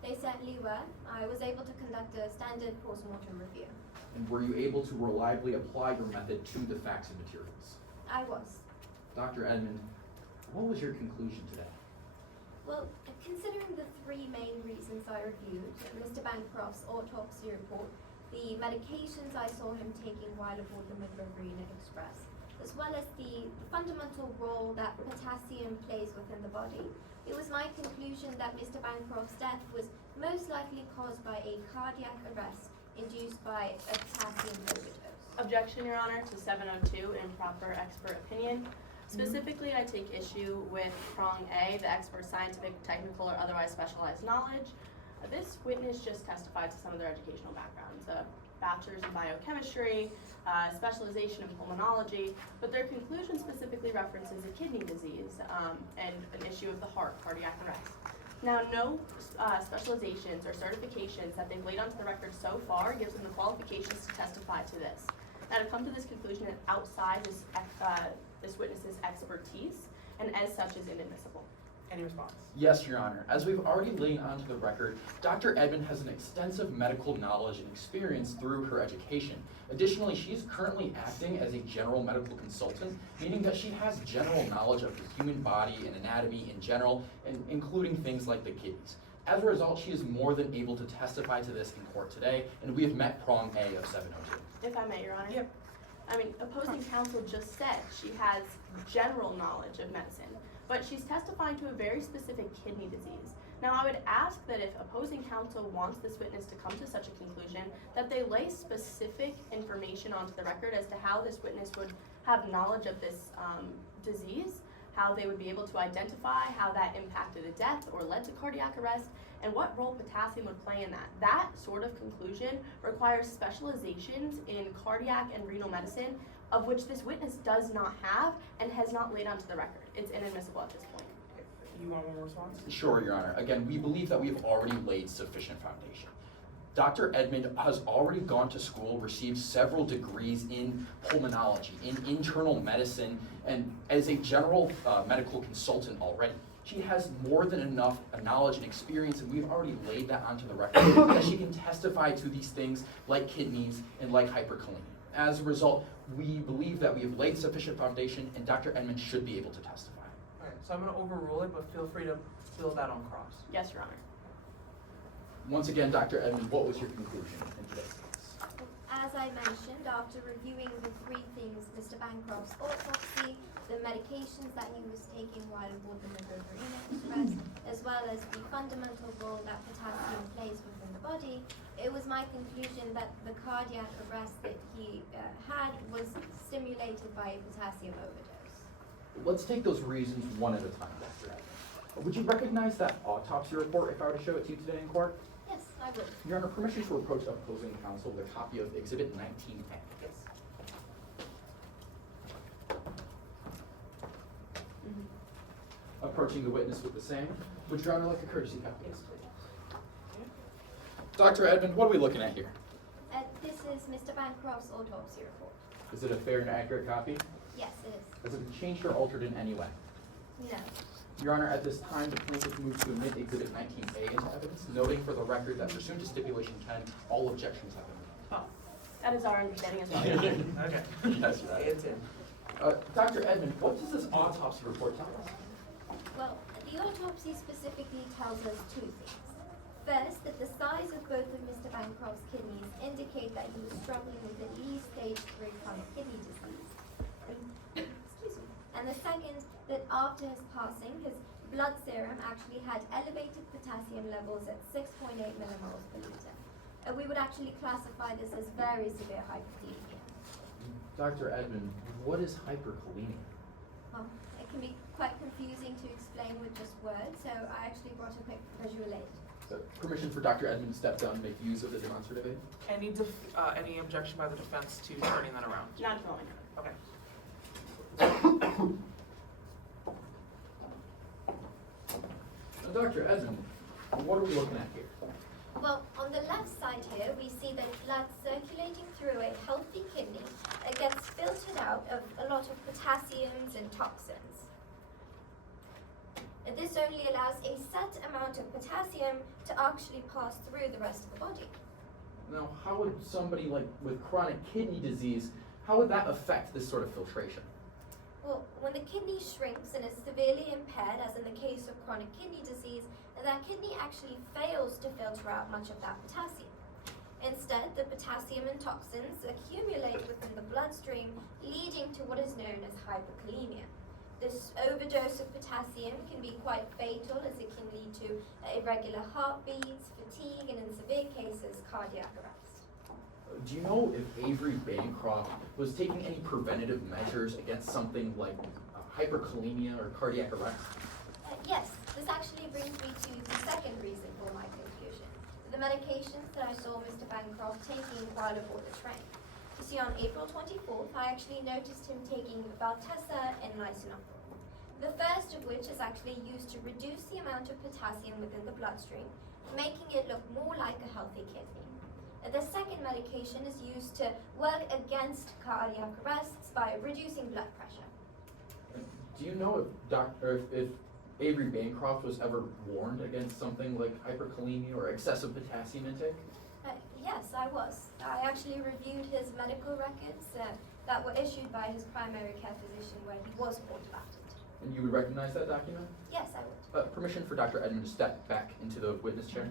They certainly were. I was able to conduct a standard post-mortem review. And were you able to reliably apply your method to the facts and materials? I was. Dr. Edmond, what was your conclusion today? Well, considering the 3 main reasons I reviewed, Mr. Bancroft's autopsy report, the medications I saw him taking while aboard the Mid-River Arena Express, as well as the fundamental role that potassium plays within the body, it was my conclusion that Mr. Bancroft's death was most likely caused by a cardiac arrest induced by a potassium overdose. Objection, Your Honor, to 702, improper expert opinion. Specifically, I take issue with prong A, the expert's scientific, technical, or otherwise specialized knowledge. This witness just testified to some of their educational backgrounds, a bachelor's in biochemistry, specialization in pulmonology, but their conclusion specifically references a kidney disease and an issue of the heart, cardiac arrest. Now, no specializations or certifications that they've laid onto the record so far gives them the qualifications to testify to this. Now, to come to this conclusion is outside this witness's expertise, and as such is inadmissible. Any response? Yes, Your Honor. As we've already laid onto the record, Dr. Edmond has an extensive medical knowledge and experience through her education. Additionally, she's currently acting as a general medical consultant, meaning that she has general knowledge of the human body and anatomy in general, and including things like the kidneys. As a result, she is more than able to testify to this in court today, and we have met prong A of 702. If I may, Your Honor? Yep. I mean, opposing counsel just said she has general knowledge of medicine, but she's testifying to a very specific kidney disease. Now, I would ask that if opposing counsel wants this witness to come to such a conclusion, that they lay specific information onto the record as to how this witness would have knowledge of this disease, how they would be able to identify how that impacted a death or led to cardiac arrest, and what role potassium would play in that. That sort of conclusion requires specializations in cardiac and renal medicine, of which this witness does not have and has not laid onto the record. It's inadmissible at this point. You want one more response? Sure, Your Honor. Again, we believe that we have already laid sufficient foundation. Dr. Edmond has already gone to school, received several degrees in pulmonology, in internal medicine, and as a general medical consultant already. She has more than enough knowledge and experience, and we've already laid that onto the record, that she can testify to these things like kidneys and like hyperkalemia. As a result, we believe that we have laid sufficient foundation, and Dr. Edmond should be able to testify. Alright, so I'm gonna overrule it, but feel free to fill that on cross. Yes, Your Honor. Once again, Dr. Edmond, what was your conclusion in today's case? As I mentioned, after reviewing the three things, Mr. Bancroft's autopsy, the medications that he was taking while aboard the Riverina Express, as well as the fundamental role that potassium plays within the body, it was my conclusion that the cardiac arrest that he had was stimulated by a potassium overdose. Let's take those reasons one at a time, Dr. Edmond. Would you recognize that autopsy report if I were to show it to you today in court? Yes, I would. Your Honor, permission to approach opposing counsel with a copy of Exhibit 19A. Yes. Approaching the witness with the same. Would Your Honor like a courtesy copy? Yes, please. Dr. Edmond, what are we looking at here? This is Mr. Bancroft's autopsy report. Is it a fair and accurate copy? Yes, it is. Has it been changed or altered in any way? No. Your Honor, at this time, the plaintiff moves to admit Exhibit 19A into evidence, noting for the record that pursuant to Stipulation 10, all objections have been made. Oh, that is our understanding as well. Okay. Yes, Your Honor. It's in. Dr. Edmond, what does this autopsy report tell us? Well, the autopsy specifically tells us two things. First, that the size of both of Mr. Bancroft's kidneys indicate that he was struggling with at least stage 3 chronic kidney disease. Excuse me. And the second, that after his passing, his blood serum actually had elevated potassium levels at 6.8 millimoles per liter. We would actually classify this as very severe hyperkalemia. Dr. Edmond, what is hyperkalemia? Well, it can be quite confusing to explain with just words, so I actually brought a quick visual aid. So, permission for Dr. Edmond to step down and make use of the demonstrative aid? Any objection by the defense to turning that around? Not at the moment. Okay. Now, Dr. Edmond, what are we looking at here? Well, on the left side here, we see that blood circulating through a healthy kidney gets filtered out of a lot of potassiums and toxins. And this only allows a set amount of potassium to actually pass through the rest of the body. Now, how would somebody with chronic kidney disease, how would that affect this sort of filtration? Well, when the kidney shrinks and is severely impaired, as in the case of chronic kidney disease, that kidney actually fails to filter out much of that potassium. Instead, the potassium and toxins accumulate within the bloodstream, leading to what is known as hyperkalemia. This overdose of potassium can be quite fatal, as it can lead to irregular heartbeats, fatigue, and in severe cases, cardiac arrest. Do you know if Avery Bancroft was taking any preventative measures against something like hyperkalemia or cardiac arrest? Yes, this actually brings me to the second reason for my conclusion. The medications that I saw Mr. Bancroft taking while aboard the train. You see, on April 24th, I actually noticed him taking Valtessa and lisinopril. The first of which is actually used to reduce the amount of potassium within the bloodstream, making it look more like a healthy kidney. The second medication is used to work against cardiac arrests by reducing blood pressure. Do you know if Avery Bancroft was ever warned against something like hyperkalemia or excessive potassium intake? Yes, I was. I actually reviewed his medical records that were issued by his primary care physician where he was warned about it. And you would recognize that document? Yes, I would. Permission for Dr. Edmond to step back into the witness chair.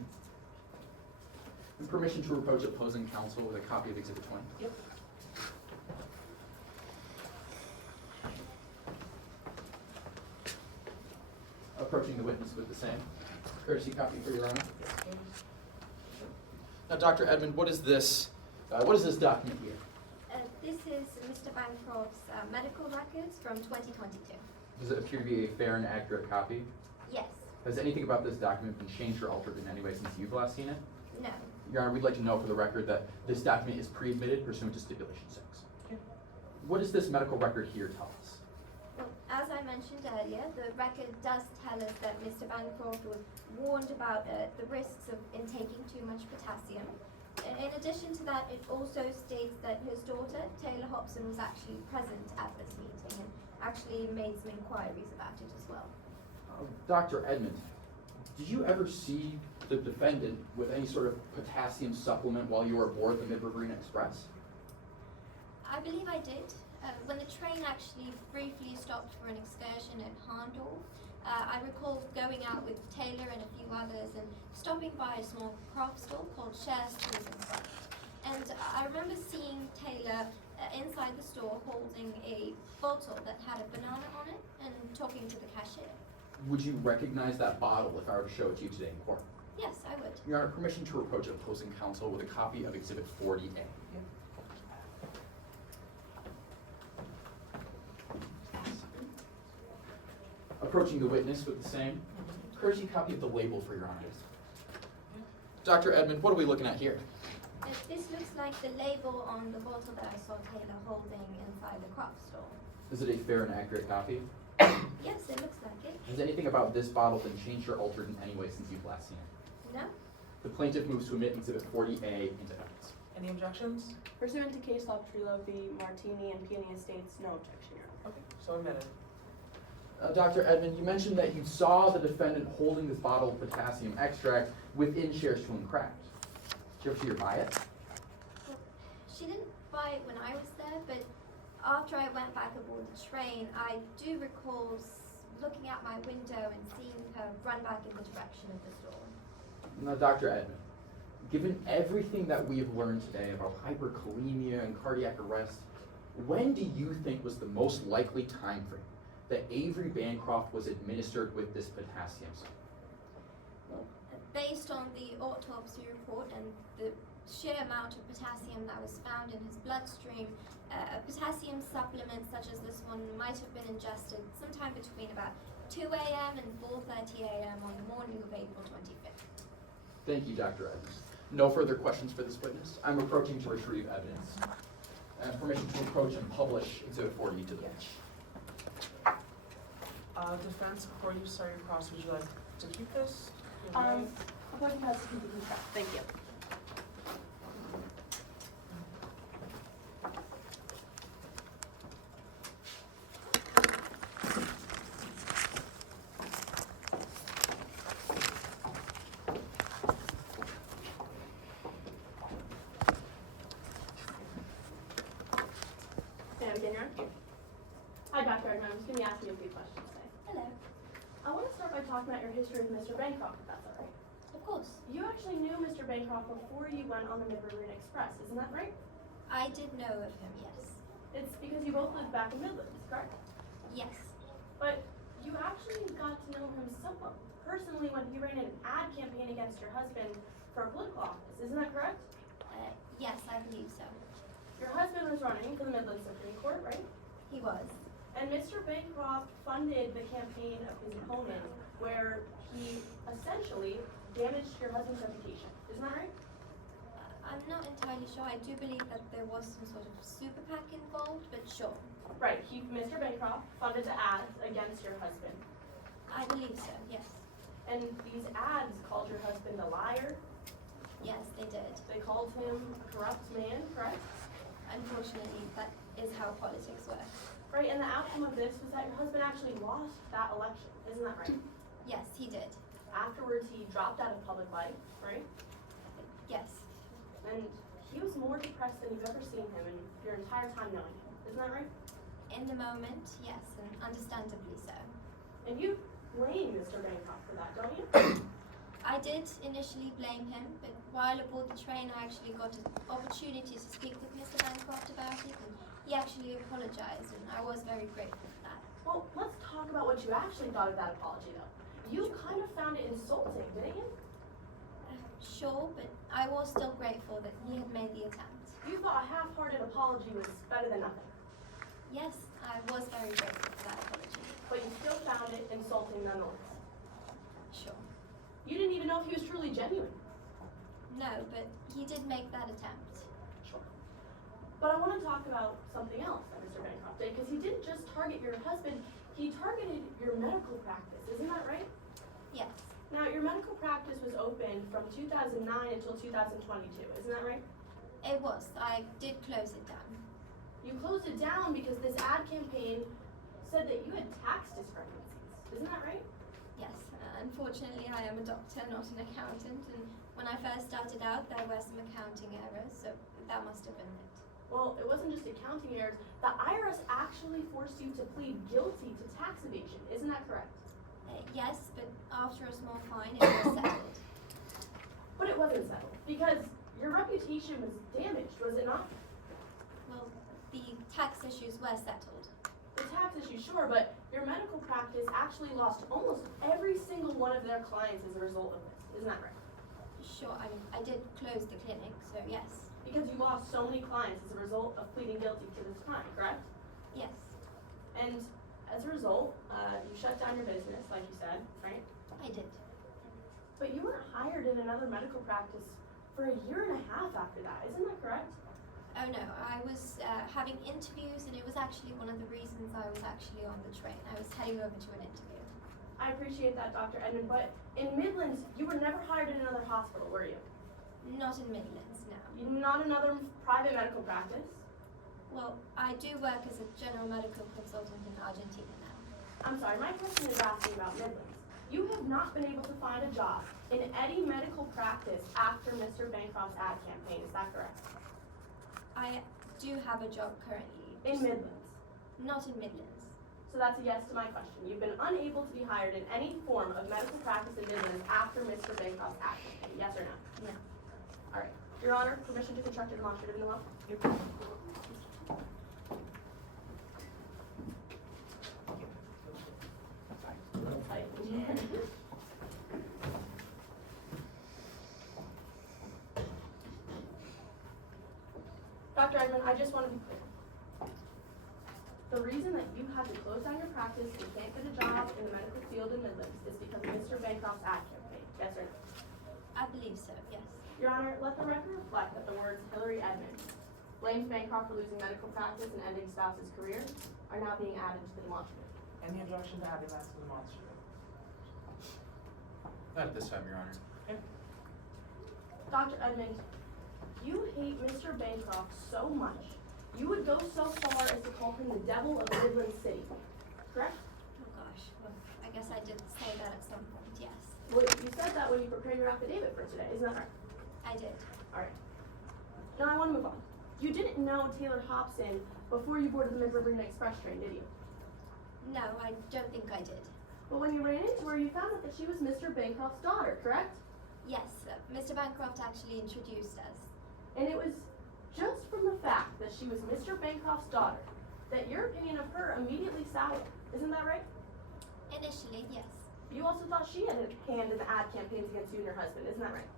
And permission to approach opposing counsel with a copy of Exhibit 20. Yep. Approaching the witness with the same. Courtesy copy for Your Honor. Now, Dr. Edmond, what is this document here? This is Mr. Bancroft's medical records from 2022. Does it appear to be a fair and accurate copy? Yes. Has anything about this document been changed or altered in any way since you've last seen it? No. Your Honor, we'd like to know for the record that this document is pre-admitted pursuant to stipulation 6. What does this medical record here tell us? Well, as I mentioned earlier, the record does tell us that Mr. Bancroft was warned about the risks of intaking too much potassium. In addition to that, it also states that his daughter, Taylor Hobson, was actually present at this meeting and actually made some inquiries about it as well. Dr. Edmond, did you ever see the defendant with any sort of potassium supplement while you were aboard the Mid Riverina Express? I believe I did. When the train actually briefly stopped for an excursion at Harndorf, I recall going out with Taylor and a few others and stopping by a small craft store called Sharestore's and Craft. And I remember seeing Taylor inside the store holding a bottle that had a banana on it and talking to the cashier. Would you recognize that bottle if I were to show it to you today in court? Yes, I would. Your Honor, permission to approach opposing counsel with a copy of Exhibit 40A. Approaching the witness with the same. Courtesy copy of the label for Your Honor. Dr. Edmond, what are we looking at here? This looks like the label on the bottle that I saw Taylor holding inside the craft store. Is it a fair and accurate copy? Yes, it looks like it. Has anything about this bottle been changed or altered in any way since you've last seen it? No? The plaintiff moves to admit Exhibit 40A into evidence. Any objections? Pursuant to case law Trillo v. Martini and Peony Estates, no objection, Your Honor. Okay, so admitted. Dr. Edmond, you mentioned that you saw the defendant holding this bottle of potassium extract within Sharestore's and Craft. Did you ever see her buy it? Well, she didn't buy it when I was there, but after I went back aboard the train, I do recall looking out my window and seeing her run back in the direction of the store. Now, Dr. Edmond, given everything that we have learned today about hyperkalemia and cardiac arrest, when do you think was the most likely time frame that Avery Bancroft was administered with this potassium supplement? Well, based on the autopsy report and the sheer amount of potassium that was found in his bloodstream, a potassium supplement such as this one might have been ingested sometime between about 2 a.m. and 4:30 a.m. on the morning of April 25th. Thank you, Dr. Edmond. No further questions for this witness. I'm approaching to retrieve evidence. And permission to approach and publish Exhibit 40 to the bench. Defense, before you start your cross, would you like to keep this? Opposing counsel can be constructed. Thank you. May I begin, Your Honor? Hi, Dr. Edmond. I'm just going to be asking you a few questions today. Hello. I want to start by talking about your history with Mr. Bancroft, if that's all right. Of course. You actually knew Mr. Bancroft before you went on the Mid Riverina Express, isn't that right? I did know of him, yes. It's because you both lived back in Midlands, correct? Yes. But you actually got to know him somewhat personally when he ran an ad campaign against your husband for a political office, isn't that correct? Yes, I believe so. Your husband was running for the Midlands Supreme Court, right? He was. And Mr. Bancroft funded the campaign of his opponent where he essentially damaged your husband's reputation, isn't that right? I'm not entirely sure. I do believe that there was some sort of super PAC involved, but sure. Right, Mr. Bancroft funded the ads against your husband. I believe so, yes. And these ads called your husband a liar. Yes, they did. They called him a corrupt man, correct? Unfortunately, that is how politics work. Right, and the outcome of this was that your husband actually lost that election, isn't that right? Yes, he did. Afterwards, he dropped out of public life, right? Yes. And he was more depressed than you've ever seen him in your entire time knowing him, isn't that right? In the moment, yes, and understandably so. And you blame Mr. Bancroft for that, don't you? I did initially blame him, but while aboard the train, I actually got an opportunity to speak with Mr. Bancroft about it, and he actually apologized, and I was very grateful for that. Well, let's talk about what you actually thought of that apology, though. You kind of found it insulting, didn't you? Sure, but I was still grateful that he had made the attempt. You thought a half-hearted apology was better than nothing, Yes, I was very grateful for that apology. but you still found it insulting nonetheless. Sure. You didn't even know if he was truly genuine. No, but he did make that attempt. Sure. But I want to talk about something else that Mr. Bancroft did, because he didn't just target your husband, he targeted your medical practice, isn't that right? Yes, Now, your medical practice was open from 2009 until 2022, isn't that right? it was. I did close it down. You closed it down because this ad campaign said that you had tax discrepancies, isn't that right? Yes, unfortunately I am a doctor, not an accountant, and when I first started out there were some accounting errors, so that must have been it. Well, it wasn't just accounting errors. The IRS actually forced you to plead guilty to tax evasion, isn't that correct? Yes, but after a small fine it was settled. But it wasn't settled, because your reputation was damaged, was it not? Well, the tax issues were settled. The tax issue, sure, but your medical practice actually lost almost every single one of their clients as a result of this, isn't that right? Sure, I did close the clinic, so yes. Because you lost so many clients as a result of pleading guilty to this crime, correct? Yes, And as a result, you shut down your business, like you said, right? I did. But you weren't hired in another medical practice for a year and a half after that, isn't that correct? Oh no, I was having interviews, and it was actually one of the reasons I was actually on the train. I was heading over to an interview. I appreciate that, Dr. Edmond, but in Midlands, you were never hired in another hospital, were you? Not in Midlands, no. Not another private medical practice? Well, I do work as a general medical consultant in Argentina now. I'm sorry, my question is asking about Midlands. You have not been able to find a job in any medical practice after Mr. Bancroft's ad campaign, is that correct? I do have a job currently. In Midlands. Not in Midlands. So that's a yes to my question. You've been unable to be hired in any form of medical practice in Midlands after Mr. Bancroft's ad campaign, yes or no? No. All right. Your Honor, permission to construct a demonstrative in the law? Dr. Edmond, I just want to be clear. The reason that you had to close down your practice and can't get a job in the medical field in Midlands is because of Mr. Bancroft's ad campaign, yes or no? I believe so, yes. Your Honor, let the record reflect that the words Hillary Edmond blames Bancroft for losing medical practice and ending spouse's career are now being added to the demonstrative. Any objection to adding that to the demonstrative? Not at this time, Your Honor. Dr. Edmond, you hate Mr. Bancroft so much, you would go so far as to call him the devil of Midland City, correct? Oh gosh, well, I guess I did say that at some point, yes. Well, you said that when you prepared your affidavit for today, isn't that right? I did. All right. Now I want to move on. You didn't know Taylor Hobson before you boarded the Mid-Riverina Express train, did you? No, I don't think I did. But when you ran into her, you found out that she was Mr. Bancroft's daughter, correct? Yes, Mr. Bancroft actually introduced us. And it was just from the fact that she was Mr. Bancroft's daughter that your opinion of her immediately soured. Isn't that right? Initially, yes. You also thought she had a hand in the ad campaigns against you and your husband, isn't that right?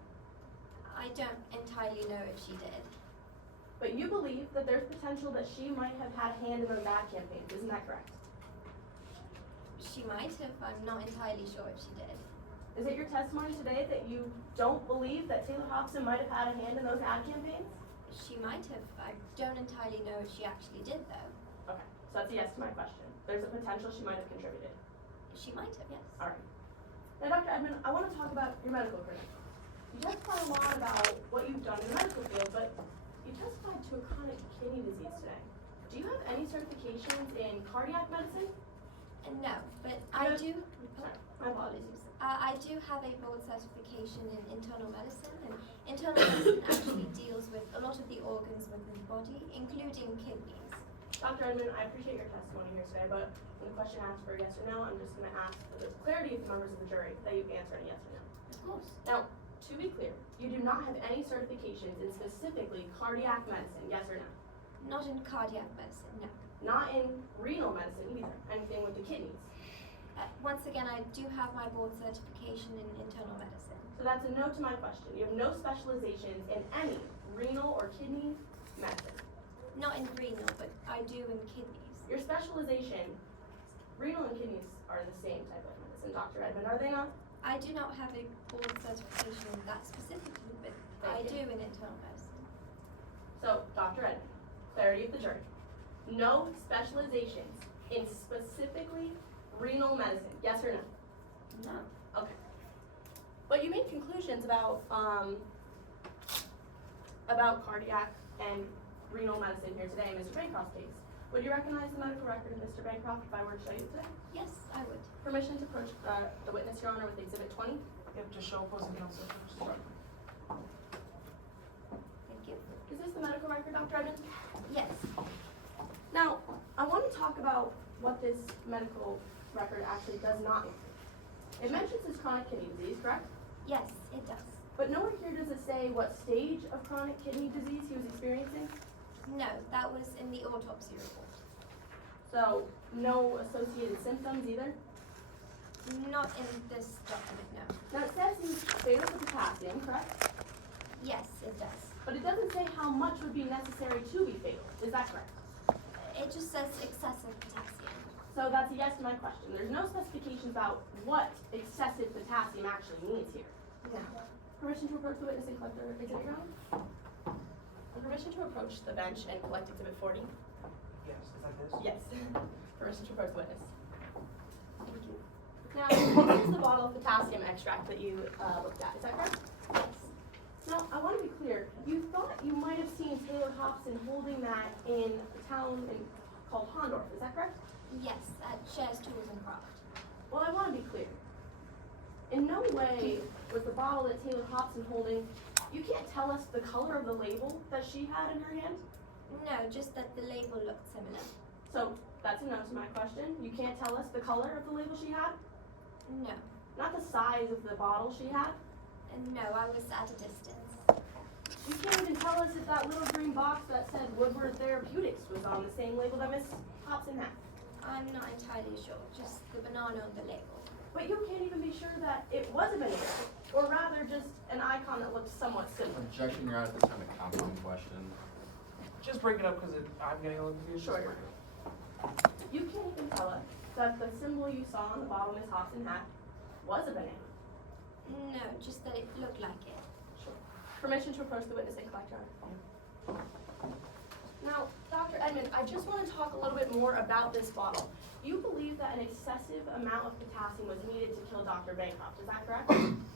I don't entirely know if she did. But you believe that there's potential that she might have had a hand in those ad campaigns, isn't that correct? She might have. I'm not entirely sure if she did. Is it your testimony today that you don't believe that Taylor Hobson might have had a hand in those ad campaigns? She might have. I don't entirely know if she actually did, though. Okay, so that's a yes to my question. There's a potential she might have contributed. She might have, yes. All right. Now, Dr. Edmond, I want to talk about your medical career. You testified a lot about what you've done in the medical field, but you testified to a chronic kidney disease today. Do you have any certifications in cardiac medicine? No, but I do. Sorry, my apologies. I do have a board certification in internal medicine, and internal medicine actually deals with a lot of the organs within the body, including kidneys. Dr. Edmond, I appreciate your testimony here today, but when the question asks for a yes or no, I'm just going to ask for the clarity of the members of the jury that you answer a yes or no. Of course. Now, to be clear, you do not have any certifications in specifically cardiac medicine, yes or no? Not in cardiac medicine, no. Not in renal medicine either, anything with the kidneys. Once again, I do have my board certification in internal medicine. So that's a no to my question. You have no specializations in any renal or kidney medicine. Not in renal, but I do in kidneys. Your specialization, renal and kidneys are the same type of medicine, Dr. Edmond, are they not? I do not have a board certification in that specifically, but I Thank do you. in internal medicine. So, Dr. Edmond, clarity of the jury. No specializations in specifically renal medicine, yes or no? No. Okay. But you made conclusions about cardiac and renal medicine here today in Mr. Bancroft's case. Would you recognize the medical record of Mr. Bancroft if I were to show you today? Yes, I would. Permission to approach the witness, Your Honor, with Exhibit 20. Yep, just show opposing counsel first. Thank you. Is this the medical record, Dr. Edmond? Yes. Now, I want to talk about what this medical record actually does not include. It mentions his chronic kidney disease, correct? Yes, it does. But nowhere here does it say what stage of chronic kidney disease he was experiencing. No, that was in the autopsy report. So, no associated symptoms either. Not in this document, no. Now, it says he's fatal to potassium, correct? Yes, it does. But it doesn't say how much would be necessary to be fatal. Is that correct? It just says excessive potassium. So that's a yes to my question. There's no specifications about what excessive potassium actually means here. No. Permission to approach the witness and collect their exhibit, Your Honor? And permission to approach the bench and collect exhibit 40? Yes, is that this? Yes. Permission to approach the witness. Thank you. Now, this is the bottle of potassium extract that you looked at. Is that correct? Yes. Now, I want to be clear. You thought you might have seen Taylor Hobson holding that in a town called Hondorf. Is that correct? Yes, at Shares Tools and Craft. Well, I want to be clear. In no way was the bottle that Taylor Hobson holding, you can't tell us the color of the label that she had in her hand? No, just that the label looked similar. So, that's a no to my question. You can't tell us the color of the label she had? No. Not the size of the bottle she had? No, I was at a distance. You can't even tell us if that little green box that said Woodward Therapeutics was on the same label that Miss Hobson had. I'm not entirely sure, just the banana on the label. But you can't even be sure that it was a banana, or rather just an icon that looked somewhat similar. Objection, Your Honor, at this time, a compound question. Just break it up because I'm getting a little confused. Just Sure. break it up. You can't even tell us that the symbol you saw on the bottle Miss Hobson had was a banana. No, just that it looked like it. Sure. Permission to approach the witness and collect, Your Honor. Now, Dr. Edmond, I just want to talk a little bit more about this bottle. You believe that an excessive amount of potassium was needed to kill Dr. Bancroft, is that correct?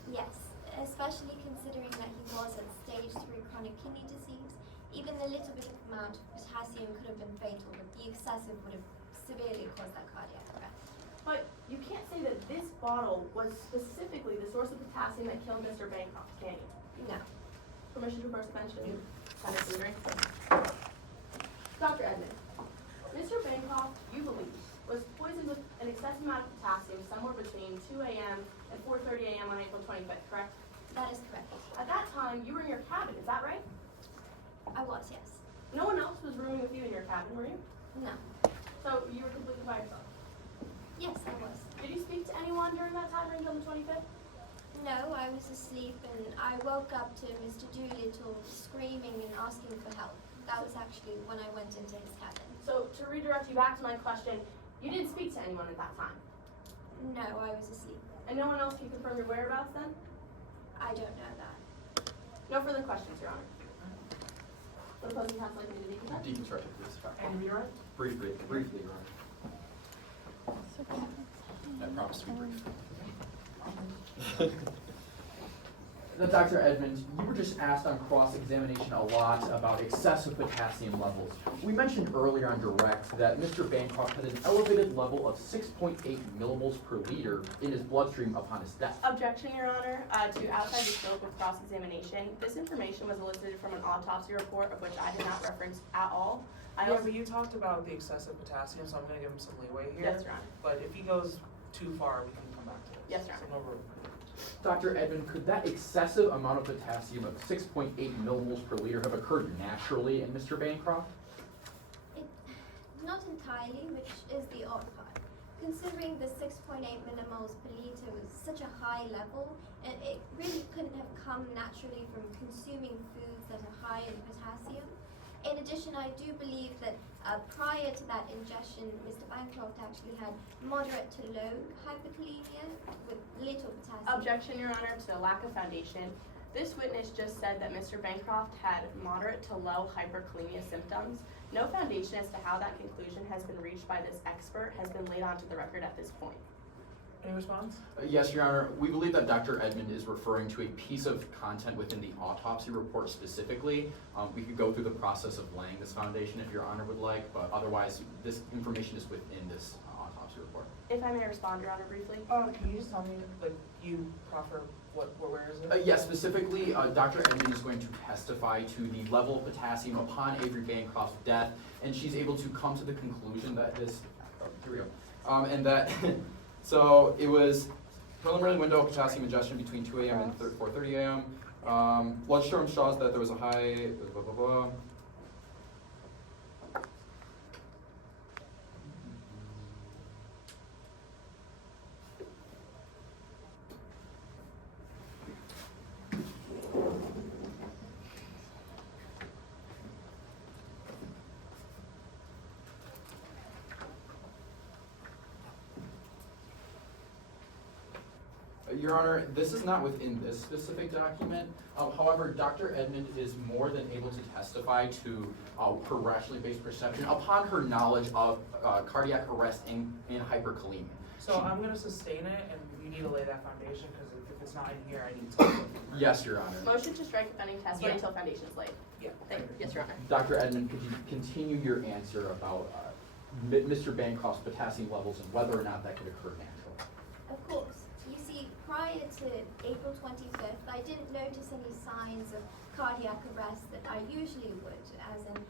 Yes, especially considering that he was at stage 3 chronic kidney disease. Even a little bit of amount of potassium could have been fatal, but the excessive would have severely caused that cardiac arrest. But you can't say that this bottle was specifically the source of potassium that killed Mr. Bancroft, can you? No. Permission to approach the bench and kind of drink. Dr. Edmond, Mr. Bancroft, you believe, was poisoned with an excessive amount of potassium somewhere between 2 a.m. and 4:30 a.m. on April 25th, correct? That is correct. At that time, you were in your cabin, is that right? I was, yes. No one else was rooming with you in your cabin, were you? No. So you were completely by yourself. Yes, I was. Did you speak to anyone during that time or until the 25th? No, I was asleep and I woke up to Mr. Doolittle screaming and asking for help. That was actually when I went into his cabin. So to redirect you back to my question, you didn't speak to anyone at that time? No, I was asleep. And no one else can confirm your whereabouts then? I don't know that. No further questions, Your Honor. Would opposing counsel like me to deconstruct? Deconstruct it, please. And you read? Briefly, Your Honor. I promise to be brief. Now, Dr. Edmonds, you were just asked on cross-examination a lot about excessive potassium levels. We mentioned earlier on direct that Mr. Bancroft had an elevated level of 6.8 millimoles per liter in his bloodstream upon his death. Objection, Your Honor, to outside the scope of cross-examination. This information was elicited from an autopsy report of which I did not reference at all. I Yeah, also, but you talked about the excessive potassium, so I'm gonna give him some leeway here. yes, Your Honor. But if he goes too far, we can come back to this. Yes, Your Honor. So no room. Dr. Edmond, could that excessive amount of potassium of 6.8 millimoles per liter have occurred naturally in Mr. Bancroft? Not entirely, which is the odd part. considering the 6.8 millimoles per liter was such a high level, and it really couldn't have come naturally from consuming foods that are high in potassium. In addition, I do believe that prior to that ingestion, Mr. Bancroft actually had moderate to low hyperkalemia with little potassium. Objection, Your Honor, to the lack of foundation. This witness just said that Mr. Bancroft had moderate to low hyperkalemia symptoms. No foundation as to how that conclusion has been reached by this expert has been laid onto the record at this point. Any response? Yes, Your Honor. We believe that Dr. Edmond is referring to a piece of content within the autopsy report specifically. We could go through the process of laying this foundation if Your Honor would like, but otherwise, this information is within this autopsy report. If I may respond, Your Honor, briefly. Can you just tell me, like, you proffer where is it? Yes, specifically, Dr. Edmond is going to testify to the level of potassium upon Avery Bancroft's death, and she's able to come to the conclusion that this, here we go, and that, so it was preliminary window of potassium ingestion between 2 a.m. and 4:30 a.m. Bloodstream shows that there was a high, blah, blah, blah. Your Honor, this is not within this specific document. However, Dr. Edmond is more than able to testify to her rationally based perception upon her knowledge of cardiac arrest and hyperkalemia. So I'm gonna sustain it, and you need to lay that foundation, because if it's not in here, I need to talk about it. Yes, Your Honor. Motion to strike defending testimony Yeah. until foundation is laid. Yeah. Yes, Your Honor. Dr. Edmond, could you continue your answer about Mr. Bancroft's potassium levels and whether or not that could occur naturally? Of course. You see, prior to April 25th, I didn't notice any signs of cardiac arrest that I usually would, as in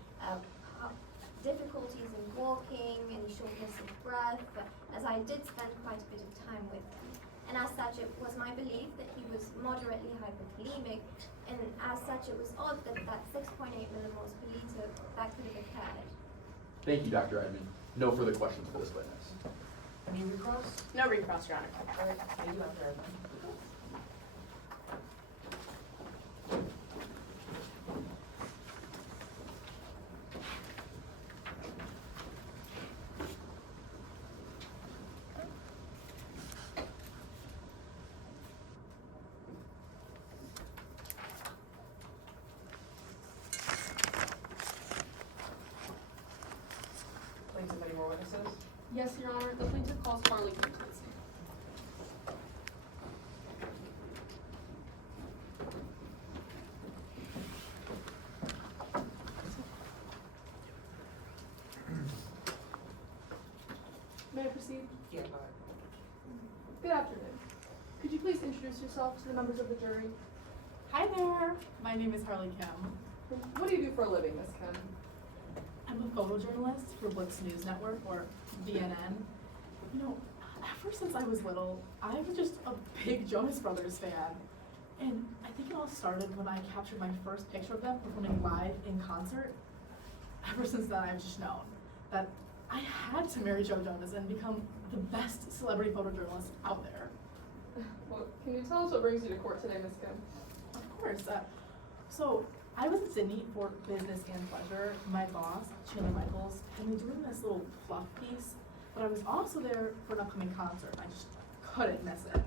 difficulties in walking, any shortness of breath, but as I did spend quite a bit of time with him. And as such, it was my belief that he was moderately hyperkalemic, and as such, it was odd that that 6.8 millimoles per liter, that could have occurred. Thank you, Dr. Edmond. No further questions for this witness. Any recross? No recross, Your Honor. All right, thank you, Dr. Edmond. Plaintiff, any more witnesses? Yes, Your Honor, the plaintiff calls Harley Quinn to the stand. May I proceed? Yeah, go ahead. Good afternoon. Could you please introduce yourself to the members of the jury? Hi there, my name is Harley Kim. What do you do for a living, Miss Kim? I'm a photojournalist for Blitz News Network, or BNN. You know, ever since I was little, I was just a big Jonas Brothers fan. And I think it all started when I captured my first picture of them performing live in concert. Ever since then, I've just known that I had to marry Joe Jonas and become the best celebrity photojournalist out there. Well, can you tell us what brings you to court today, Miss Kim? Of course. So I was in Sydney for business and pleasure. My boss, Chandler Michaels, had me doing this little fluff piece, but I was also there for an upcoming concert. I just couldn't miss it.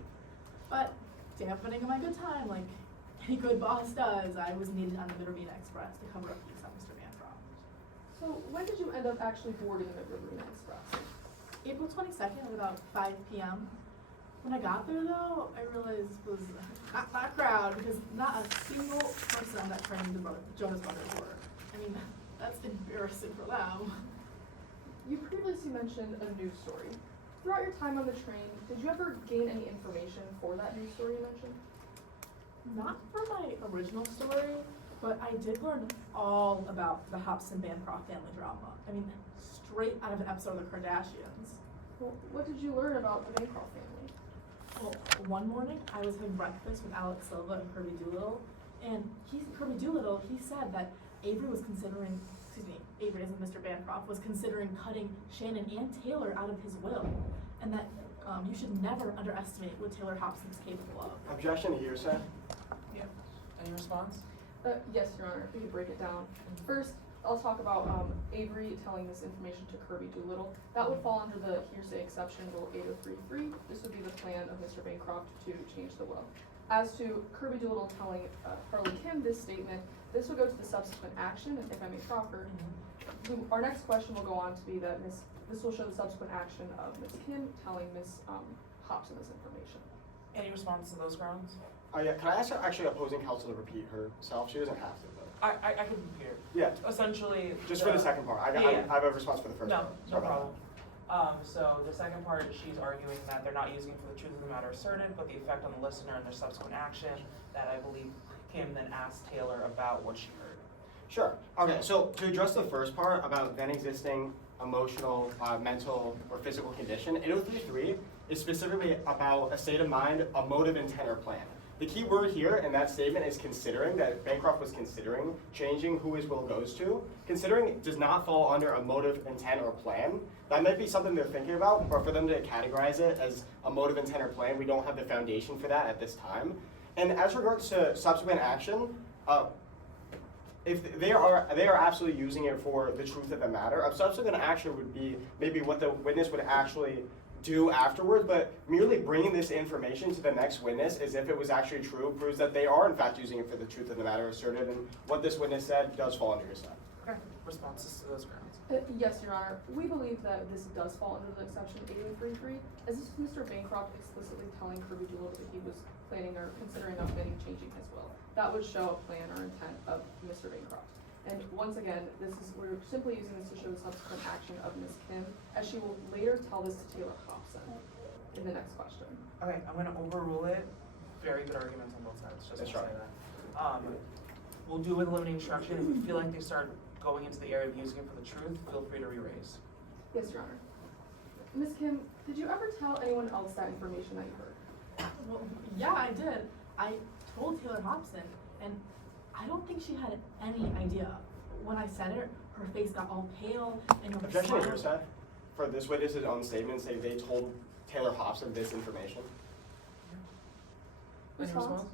But dampening my good time, like any good boss does, I was needed on the Mid-Ravina Express to cover a piece on Mr. Bancroft. So when did you end up actually boarding the Mid-Ravina Express? April 22nd at about 5 p.m. When I got there though, I realized it was not that crowd because not a single person on that train the Jonas Brothers were. I mean, that's embarrassing for them. You previously mentioned a news story. Throughout your time on the train, did you ever gain any information for that news story you mentioned? Not for my original story, but I did learn all about the Hobson-Bancroft family drama. I mean, straight out of an episode of The Kardashians. Well, what did you learn about the Bancroft family? Well, one morning I was having breakfast with Alex Silva and Kirby Doolittle, and Kirby Doolittle, he said that Avery, as in Mr. Bancroft, was considering cutting Shannon and Taylor out of his will. and that you should never underestimate what Taylor Hobson is capable of. Objection to hearsay. Any response? Yes, Your Honor, if we could break it down. First, I'll talk about Avery telling this information to Kirby Doolittle. That would fall under the hearsay exception, Rule 8033. This would be the plan of Mr. Bancroft to change the will. As to Kirby Doolittle telling Harley Kim this statement, this would go to the subsequent action, and if I may proffer, our next question will go on to be that this will show the subsequent action of Ms. Kim telling Ms. Hobson this information. Any response to those grounds? Yeah, can I ask actually opposing counsel to repeat herself? She doesn't have to, though. I can hear. Yeah, Essentially. just for the second part. I have a response for the first No, part. no Sorry about problem. So the second part, she's arguing that they're not using it for the truth of the matter asserted, but the effect on the listener and their subsequent action, that I believe Kim then asked Taylor about what she heard. Sure. Okay, so to address the first part about then existing emotional, mental, or physical condition, 8033 is specifically about a state of mind, a motive, intent, or plan. The key word here in that statement is considering, that Bancroft was considering changing who his will goes to. Considering does not fall under a motive, intent, or plan. That might be something they're thinking about, but for them to categorize it as a motive, intent, or plan, we don't have the foundation for that at this time. And as regards to subsequent action, if they are absolutely using it for the truth of the matter, a subsequent action would be maybe what the witness would actually do afterwards, but merely bringing this information to the next witness as if it was actually true proves that they are in fact using it for the truth of the matter asserted, and what this witness said does fall under his side. Okay. Responses to those grounds? Yes, Your Honor. We believe that this does fall under the exception 8033, as this is Mr. Bancroft explicitly telling Kirby Doolittle that he was planning or considering updating changing his will. That would show a plan or intent of Mr. Bancroft. And once again, we're simply using this to show the subsequent action of Ms. Kim, as she will later tell this to Taylor Hobson in the next question. Okay, I'm gonna overrule it. Very good arguments on both sides, just to That's say right. that. We'll do with limiting instruction. If we feel like they start going into the area of using it for the truth, feel free to re-raise. Yes, Your Honor. Ms. Kim, did you ever tell anyone else that information that you heard? Well, yeah, I did. I told Taylor Hobson, and I don't think she had any idea. When I said it, her face got all pale and her Objection to smile. hearsay. For this witness's own statement, say they told Taylor Hobson this information. Any response?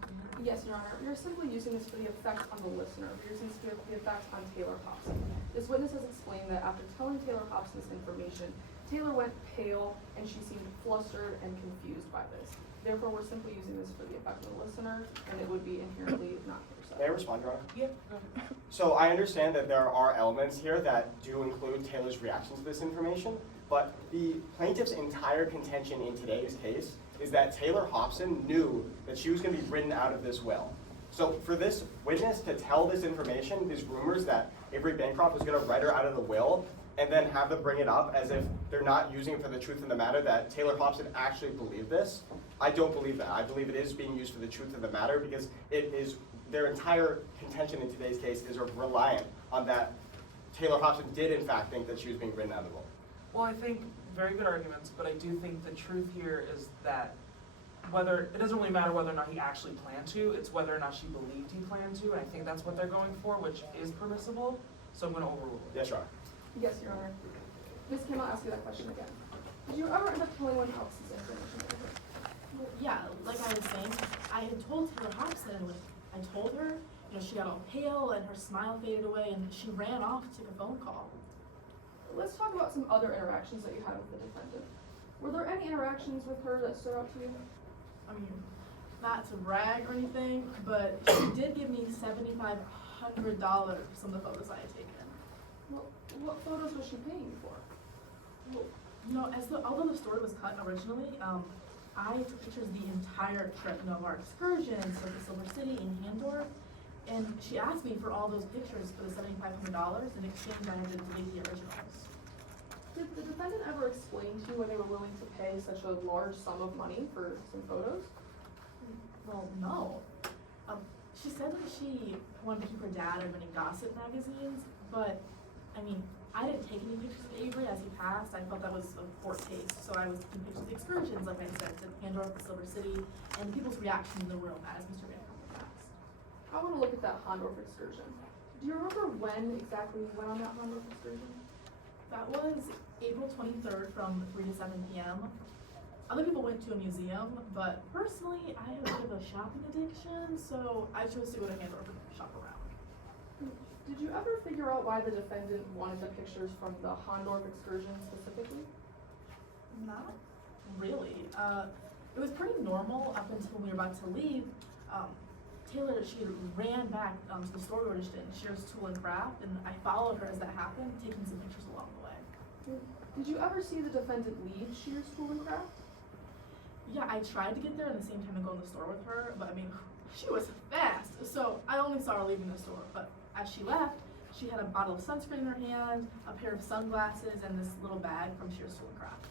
Yes, Your Honor. You're simply using this for the effect on the listener. You're using this for the effect on Taylor Hobson. This witness has explained that after telling Taylor Hobson this information, Taylor went pale and she seemed flustered and confused by this. Therefore, we're simply using this for the effect on the listener, and it would be inherently not hearsay. May I respond, Your Honor? Yeah, go ahead. So I understand that there are elements here that do include Taylor's reaction to this information, but the plaintiff's entire contention in today's case is that Taylor Hobson knew that she was going to be written out of this will. So for this witness to tell this information, these rumors that Avery Bancroft was going to write her out of the will, and then have them bring it up as if they're not using it for the truth of the matter, that Taylor Hobson actually believed this, I don't believe that. I believe it is being used for the truth of the matter because it is, their entire contention in today's case is reliant on that Taylor Hobson did in fact think that she was being written out of the will. Well, I think very good arguments, but I do think the truth here is that it doesn't really matter whether or not he actually planned to, it's whether or not she believed he planned to, and I think that's what they're going for, which is permissible, so I'm gonna overrule it. Yes, Your Honor. Yes, Your Honor. Ms. Kim, I'll ask you that question again. Did you ever end up telling anyone else this information that you heard? Well, yeah, like I was saying, I had told Taylor Hobson, when I told her, she got all pale and her smile faded away and she ran off to take a phone call. Let's talk about some other interactions that you had with the defendant. Were there any interactions with her that stood out to you? I mean, not to brag or anything, but she did give me $7,500 for some of the photos I had taken. Well, what photos was she paying you for? Well, although the story was cut originally, I took pictures the entire trip, of our excursions, like the Silver City and Handor, and she asked me for all those pictures for the $7,500. In exchange, I had to delete the originals. Did the defendant ever explain to you why they were willing to pay such a large sum of money for some photos? Well, no. She said that she wanted to keep her dad out of any gossip magazines, but, I mean, I didn't take any pictures of Avery as he passed. I felt that was a poor taste, so I was taking pictures of the excursions, like I said, to Pandora, the Silver City, and people's reaction in the room as Mr. Bancroft passed. I want to look at that Hondorf excursion. Do you remember when exactly you went on that Hondorf excursion? That was April 23rd from 3 to 7 p.m. Other people went to a museum, but personally, I have a bit of a shopping addiction, so I chose to go to Hanover to shop around. Did you ever figure out why the defendant wanted the pictures from the Hondorf excursion specifically? Not really. It was pretty normal up until we were about to leave. Taylor, she ran back to the store we were just in, Shears Tool and Craft, and I followed her as that happened, taking some pictures along the way. Did you ever see the defendant leave Shears Tool and Craft? Yeah, I tried to get there at the same time and go in the store with her, but I mean, she was fast, so I only saw her leaving the store. But as she left, she had a bottle of sunscreen in her hand, a pair of sunglasses, and this little bag from Shears Tool and Craft.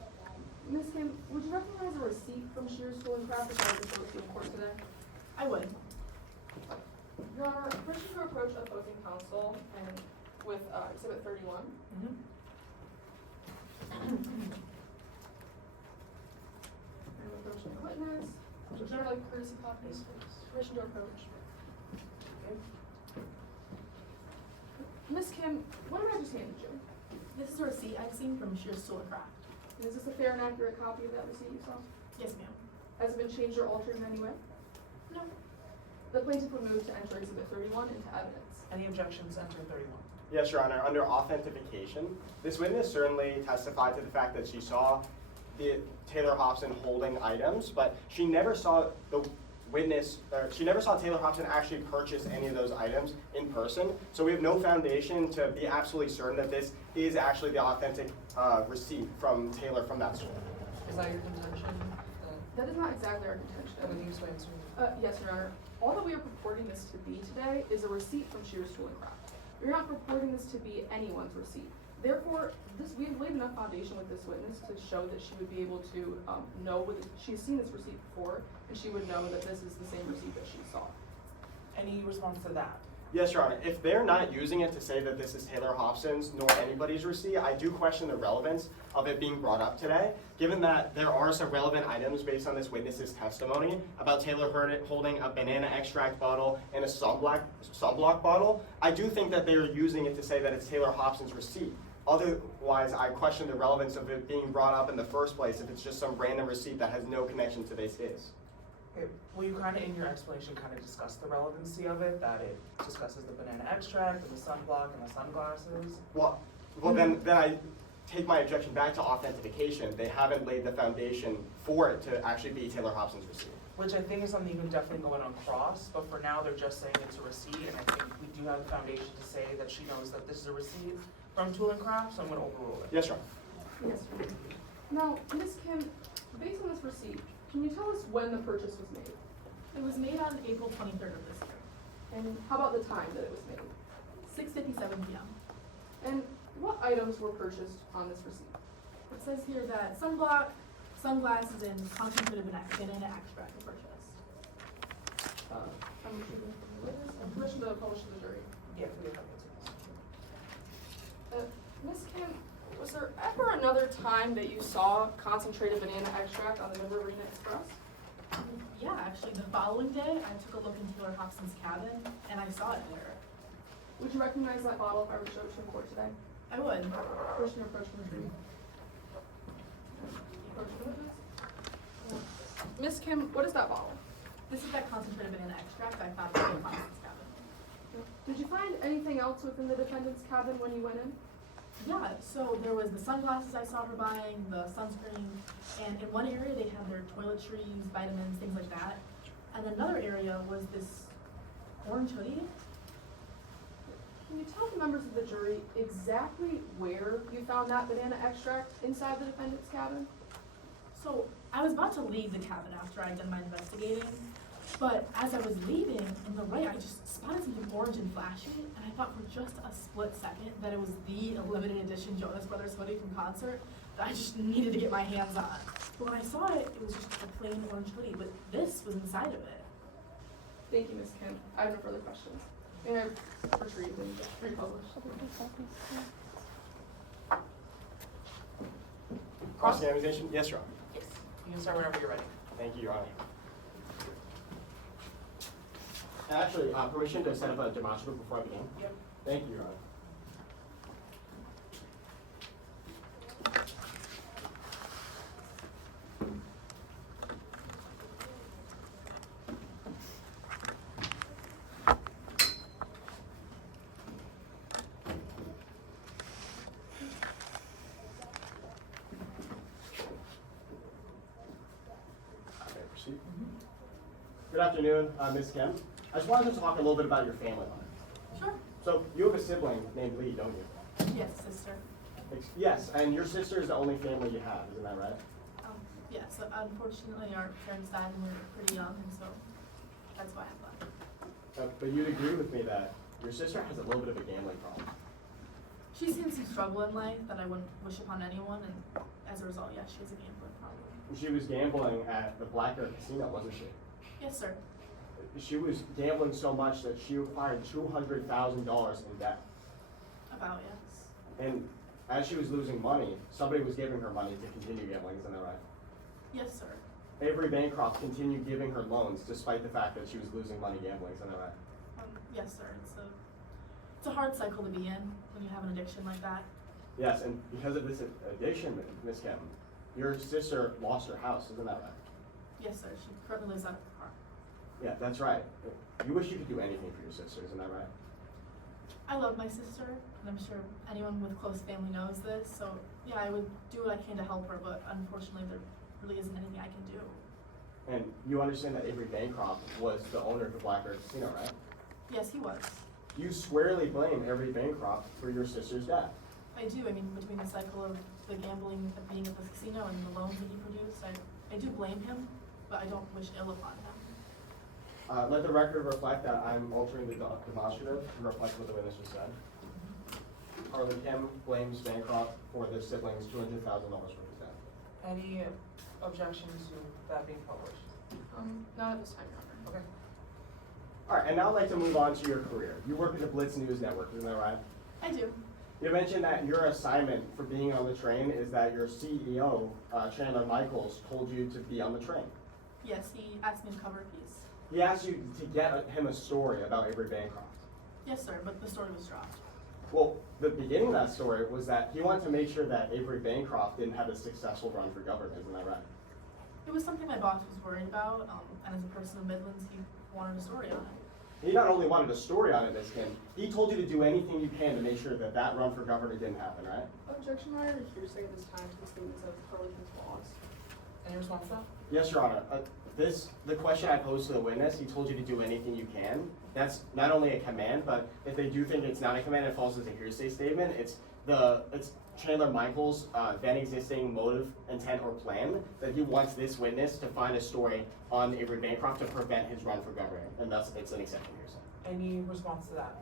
Ms. Kim, would you recognize a receipt from Shears Tool and Craft if I was before the court today? I would. Your Honor, permission to approach opposing counsel and with Exhibit 31. Mm-hmm. And approaching the witness. Would you like courtesy copies? Permission to approach. Okay. Ms. Kim, what did I just handed you? This is a receipt I've seen from Shears Tool and Craft. And is this a fair and accurate copy of that receipt you saw? Yes, ma'am. Has it been changed or altered in any way? No. The plaintiff would move to enter Exhibit 31 into evidence. Any objections, enter 31. Yes, Your Honor. Under authentication, this witness certainly testified to the fact that she saw the Taylor Hobson holding items, but she never saw the witness, she never saw Taylor Hobson actually purchase any of those items in person. So we have no foundation to be absolutely certain that this is actually the authentic receipt from Taylor from that store. Is that your contention? That is not exactly our contention. Can you explain to me? Yes, Your Honor. All that we are purporting this to be today is a receipt from Shears Tool and Craft. We're not purporting this to be anyone's receipt. Therefore, we have laid enough foundation with this witness to show that she would be able to know she's seen this receipt before, and she would know that this is the same receipt that she saw. Any response to that? Yes, Your Honor. If they're not using it to say that this is Taylor Hobson's nor anybody's receipt, I do question the relevance of it being brought up today, given that there are some relevant items based on this witness's testimony about Taylor holding a banana extract bottle and a sunblock bottle. I do think that they're using it to say that it's Taylor Hobson's receipt. Otherwise, I question the relevance of it being brought up in the first place if it's just some random receipt that has no connection to this is. Okay, will you kind of, in your explanation, kind of discuss the relevancy of it, that it discusses the banana extract and the sunblock and the sunglasses? Well, then I take my objection back to authentication. They haven't laid the foundation for it to actually be Taylor Hobson's receipt. Which I think is something you can definitely go in on cross, but for now, they're just saying it's a receipt, and I think we do have the foundation to say that she knows that this is a receipt from Tool and Craft, so I'm gonna overrule it. Yes, Your Honor. Yes, Your Honor. Now, Ms. Kim, based on this receipt, can you tell us when the purchase was made? It was made on April 23rd of this year, And how about the time that it was made? 6:57 p.m. And what items were purchased on this receipt? It says here that sunblock, sunglasses, and concentrated banana extract were purchased. I'm retrieving from the witness, and permission to publish to the jury. Yeah, we have it. Ms. Kim, was there ever another time that you saw concentrated banana extract on the Mid Riverina Express? Yeah, actually, the following day, I took a look in Taylor Hobson's cabin, and I saw it there. Would you recognize that bottle if I were to show it to you in court today? I would. Permission to approach from the jury. Approach the witness. Ms. Kim, what is that bottle? This is that concentrated banana extract I found in Taylor Hobson's cabin. Did you find anything else within the defendant's cabin when you went in? Yeah, so there was the sunglasses I saw her buying, the sunscreen, and in one area they had their toiletries, vitamins, things like that. And another area was this orange hoodie. Can you tell the members of the jury exactly where you found that banana extract inside the defendant's cabin? So I was about to leave the cabin after I'd done my investigating, but as I was leaving, in the right I just spotted something orange and flashy, and I thought for just a split second that it was the limited edition Jonas Brothers hoodie from concert that I just needed to get my hands on. But when I saw it, it was just a plain orange hoodie, but this was inside of it. Thank you, Ms. Kim. I have no further questions. May I retrieve and republish? Cross-examination? Yes, Your Honor. Yes. You can start whenever you're ready. Thank you, Your Honor. Actually, permission to set up a demonstrative before I begin? Yep. Thank you, Your Honor. Good afternoon, Ms. Kim. I just wanted to talk a little bit about your family life. Sure. So you have a sibling named Lee, don't you? Yes, sister. Yes, and your sister is the only family you have, isn't that right? Yes, unfortunately, our parents died when we were pretty young, and so that's why I'm left. But you'd agree with me that your sister has a little bit of a gambling problem. She seems to struggle in life that I wouldn't wish upon anyone, and as a result, yes, she has a gambling problem. She was gambling at the Black Bear Casino, wasn't she? Yes, sir. She was gambling so much that she acquired $200,000 in debt. About, yes. And as she was losing money, somebody was giving her money to continue gambling, isn't that right? Yes, sir. Avery Bancroft continued giving her loans despite the fact that she was losing money gambling, isn't that right? Yes, sir. It's a hard cycle to be in when you have an addiction like that. Yes, and because of this addiction, Ms. Kim, your sister lost her house, isn't that right? Yes, sir. She currently lives out of her car. Yeah, that's right. You wish you could do anything for your sister, isn't that right? I love my sister, and I'm sure anyone with close family knows this, so yeah, I would do what I can to help her, but unfortunately there really isn't anything I can do. And you understand that Avery Bancroft was the owner of the Black Bear Casino, right? Yes, he was. You squarely blame Avery Bancroft for your sister's death. I do. I mean, between the cycle of the gambling of being at the casino and the loans that he produced, I do blame him, but I don't wish ill upon him. Let the record reflect that I'm altering the demonstrative to reflect what the witness just said. Harley Kim blames Bancroft for their siblings' $200,000 worth of debt. Any objections to that being published? Not at this time, Your Honor. Okay. All right, and now I'd like to move on to your career. You work at the Blitz News Network, isn't that right? I do. You mentioned that your assignment for being on the train is that your CEO, Chandler Michaels, told you to be on the train. Yes, he asked me to cover a piece. He asked you to get him a story about Avery Bancroft. Yes, sir, but the story was dropped. Well, the beginning of that story was that he wanted to make sure that Avery Bancroft didn't have a successful run for governor, isn't that right? It was something my boss was worried about, and as a person of Midlands, he wanted a story on it. He not only wanted a story on it, Ms. Kim, he told you to do anything you can to make sure that that run for governor didn't happen, right? Objection, Your Honor, to hearsay at this time to the statements of Harley's boss. Any response to that? Yes, Your Honor. The question I posed to the witness, he told you to do anything you can. That's not only a command, but if they do think it's not a command, it falls as a hearsay statement. It's Chandler Michaels' then existing motive, intent, or plan that he wants this witness to find a story on Avery Bancroft to prevent his run for governor, and thus it's an exception hearsay. Any response to that?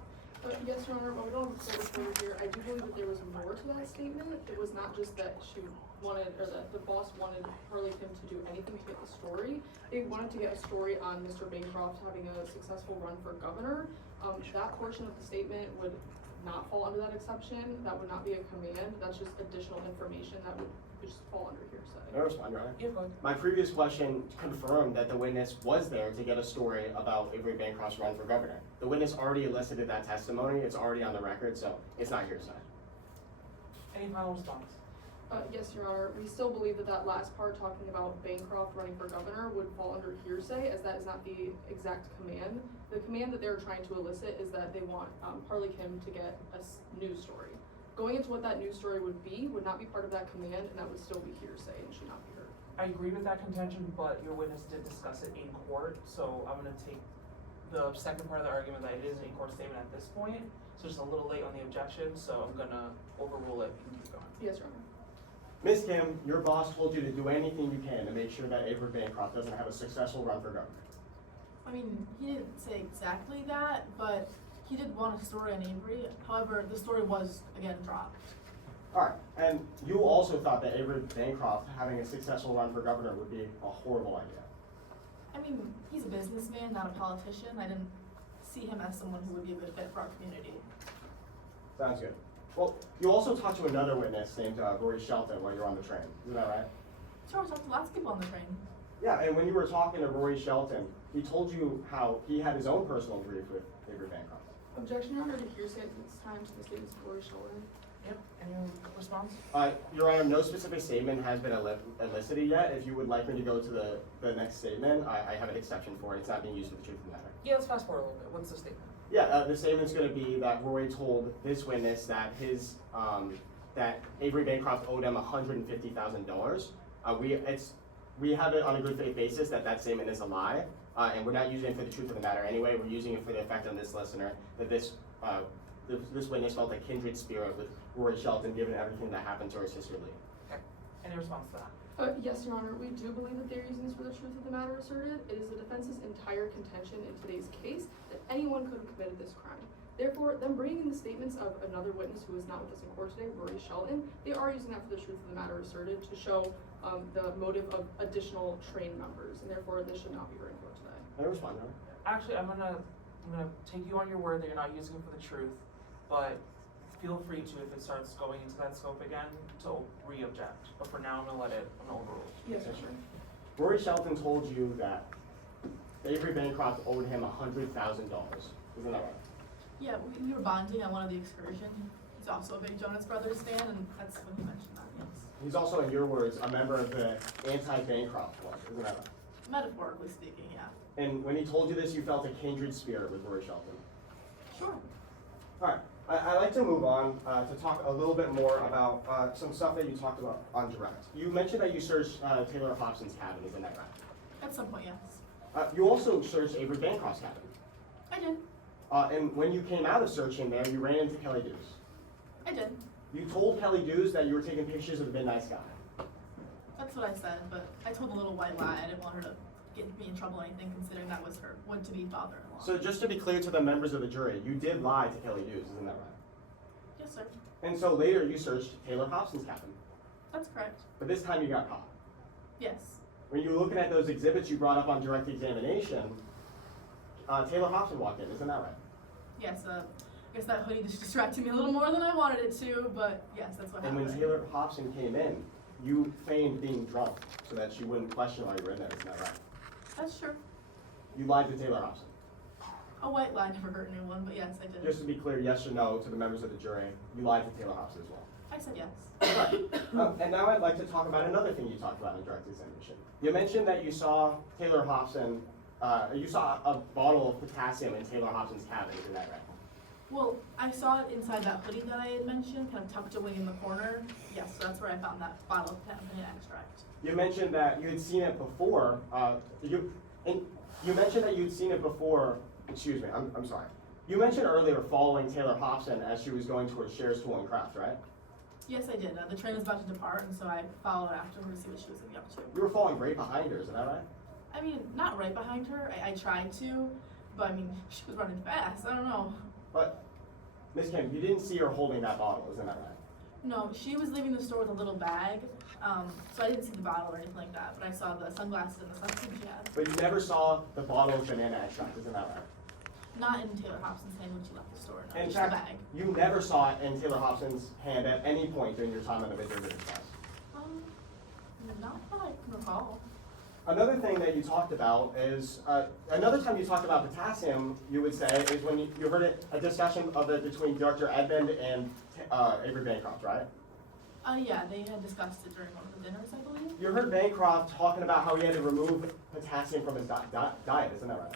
Yes, Your Honor, while we don't have a full disclosure here, I do believe that there was more to that statement. It was not just that she wanted, or that the boss wanted Harley Kim to do anything to get the story. They wanted to get a story on Mr. Bancroft having a successful run for governor. That portion of the statement would not fall under that exception. That would not be a command. That's just additional information that would just fall under hearsay. Can I respond, Your Honor? Yeah, go ahead. My previous question confirmed that the witness was there to get a story about Avery Bancroft's run for governor. The witness already elicited that testimony. It's already on the record, so it's not hearsay. Any final response? Yes, Your Honor, we still believe that that last part talking about Bancroft running for governor would fall under hearsay, as that is not the exact command. The command that they're trying to elicit is that they want Harley Kim to get a news story. Going into what that news story would not be part of that command, and that would still be hearsay and should not be heard. I agree with that contention, but your witness did discuss it in court, so I'm gonna take the second part of the argument that it is an in-court statement at this point, so just a little late on the objection, so I'm gonna overrule it and keep going. Yes, Your Honor. Ms. Kim, your boss told you to do anything you can to make sure that Avery Bancroft doesn't have a successful run for governor. I mean, he didn't say exactly that, but he did want a story on Avery. However, the story was, again, dropped. All right, and you also thought that Avery Bancroft having a successful run for governor would be a horrible idea. I mean, he's a businessman, not a politician. I didn't see him as someone who would be a good fit for our community. Sounds good. Well, you also talked to another witness named Rory Shelton while you were on the train. Isn't that right? Sure, I talked to lots of people on the train. Yeah, and when you were talking to Rory Shelton, he told you how he had his own personal grief with Avery Bancroft. Objection, Your Honor, to hearsay at this time to the statements of Rory Shelton. Yep, any response? Your Honor, no specific statement has been elicited yet. If you would like me to go to the next statement, I have an exception for it. It's not being used for the truth of the matter. Yeah, let's fast forward a little bit. What's the statement? Yeah, the statement's going to be that Rory told this witness that that Avery Bancroft owed him $150,000. We have it on a good faith basis that statement is a lie. and we're not using it for the truth of the matter anyway, we're using it for the effect on this listener, that this witness felt a kindred spirit with Rory Shelton given everything that happened to her sister Lee. Okay, any response to that? Yes, Your Honor, we do believe that they're using this for the truth of the matter asserted. It is the defense's entire contention in today's case that anyone could have committed this crime. Therefore, them bringing in the statements of another witness who is not with us in court today, Rory Shelton, they are using that for the truth of the matter asserted to show the motive of additional train members, and therefore this should not be heard in court today. Can I respond now? Actually, I'm gonna take you on your word that you're not using it for the truth, but feel free to, if it starts going into that scope again, to re-object. But for now, I'm gonna overrule. Yes, Your Honor. Rory Shelton told you that Avery Bancroft owed him $100,000. Isn't that right? Yeah, we were bonding on one of the excursions. He's also a big Jonas Brothers fan, and that's when he mentioned that, yes. He's also, in your words, a member of the anti-Bancroft club. Isn't that right? Metaphorically speaking, yeah. And when he told you this, you felt a kindred spirit with Rory Shelton. Sure. All right. I'd like to move on to talk a little bit more about some stuff that you talked about on direct. You mentioned that you searched Taylor Hobson's cabin, isn't that right? At some point, yes. You also searched Avery Bancroft's cabin. I did. And when you came out of searching there, you ran into Kelly Dews. I did. You told Kelly Dews that you were taking pictures of the Midnight Sky. That's what I said, but I told a little white lie. I didn't want her to get me in trouble or anything, considering that was her would-to-be father-in-law. So just to be clear to the members of the jury, you did lie to Kelly Dews, isn't that right? Yes, sir. And so later you searched Taylor Hobson's cabin. That's correct. But this time you got caught. Yes. When you were looking at those exhibits you brought up on direct examination, Taylor Hobson walked in, isn't that right? Yes, I guess that hoodie just distracted me a little more than I wanted it to, but yes, that's what And happened. when Taylor Hobson came in, you feigned being drunk so that she wouldn't question why you were in there, isn't that right? That's true. You lied to Taylor Hobson. A white lie never hurt anyone, but yes, I did. Just to be clear, yes or no to the members of the jury, you lied to Taylor Hobson as well. I said yes. Right. And now I'd like to talk about another thing you talked about in direct examination. You mentioned that you saw Taylor Hobson, you saw a bottle of potassium in Taylor Hobson's cabin, isn't that right? Well, I saw it inside that hoodie that I had mentioned, kind of tucked away in the corner. Yes, so that's where I found that bottle of pentaphenic extract. You mentioned that you had seen it before, you mentioned that you'd seen it before, excuse me, I'm sorry. You mentioned earlier following Taylor Hobson as she was going towards Cher's Tool and Craft, right? Yes, I did. The train was about to depart, and so I followed after her to see what she was getting up to. You were following right behind her, isn't that right? I mean, not right behind her. I tried to, but I mean, she was running fast. I don't know. But, Ms. Kim, you didn't see her holding that bottle, isn't that right? No, she was leaving the store with a little bag, so I didn't see the bottle or anything like that, but I saw the sunglasses and the sunscreen she had. But you never saw the bottle of banana extract, isn't that right? Not in Taylor Hobson's hand when she left the store, no, In just fact, the bag. you never saw it in Taylor Hobson's hand at any point during your time on the video witness test. Not that I can recall. Another thing that you talked about is, another time you talked about potassium, you would say, is when you heard a discussion of it between Dr. Edmond and Avery Bancroft, right? Yeah, they had discussed it during one of the dinners, I believe. You heard Bancroft talking about how he had to remove potassium from his diet, isn't that right?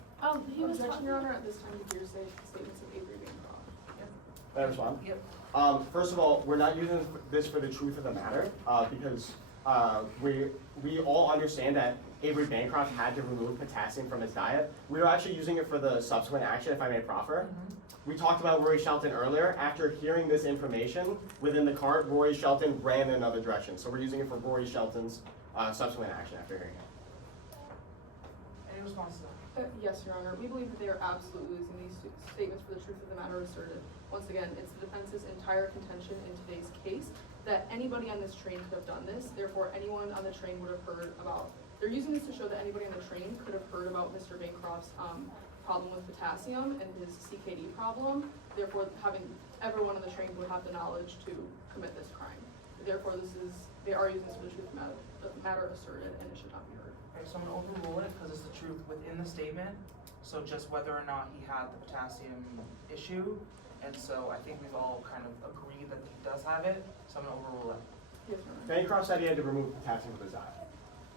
He was Objection, talking. Your Honor, at this time the hearsay statements of Avery Bancroft. Can I respond? Yep. First of all, we're not using this for the truth of the matter, because we all understand that Avery Bancroft had to remove potassium from his diet. We were actually using it for the subsequent action, if I may proffer. We talked about Rory Shelton earlier. After hearing this information within the cart, Rory Shelton ran in another direction. So we're using it for Rory Shelton's subsequent action after hearing it. Any response to that? Yes, Your Honor, we believe that they are absolutely using these statements for the truth of the matter asserted. Once again, it's the defense's entire contention in today's case that anybody on this train could have done this. Therefore, anyone on the train would have heard about. They're using this to show that anybody on the train could have heard about Mr. Bancroft's problem with potassium and his CKD problem. Therefore, having everyone on the train would have the knowledge to commit this crime. Therefore, they are using this for the truth of the matter asserted, and it should not be heard. Okay, so I'm gonna overrule it because it's the truth within the statement. So just whether or not he had the potassium issue. And so I think we've all kind of agreed that he does have it. So I'm gonna overrule it. Yes, Your Honor. Bancroft said he had to remove potassium from his diet.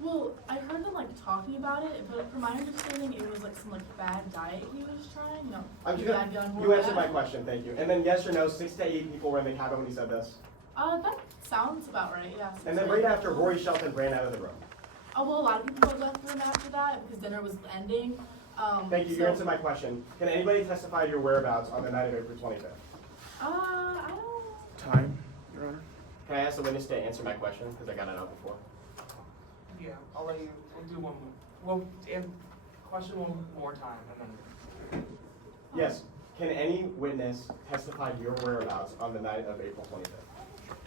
Well, I heard them talking about it, but from my understanding, it was some bad diet he was trying. You know, bad gun, You answered my question, thank you. And then yes or no, 6 to 8 people were in the cabin when he said this. That sounds about right. Yeah. And then right after, Rory Shelton ran out of the room. Oh well, a lot of people had left the room after that because dinner was ending. Thank you, you answered my question. Can anybody testify to your whereabouts on the night of April 25th? I don't. Time, Your Honor. Can I ask the witness to answer my question, because I got it out before? Yeah, I'll let you, we'll do one more. Question one more time and then. Yes. Can any witness testify to your whereabouts on the night of April 25th?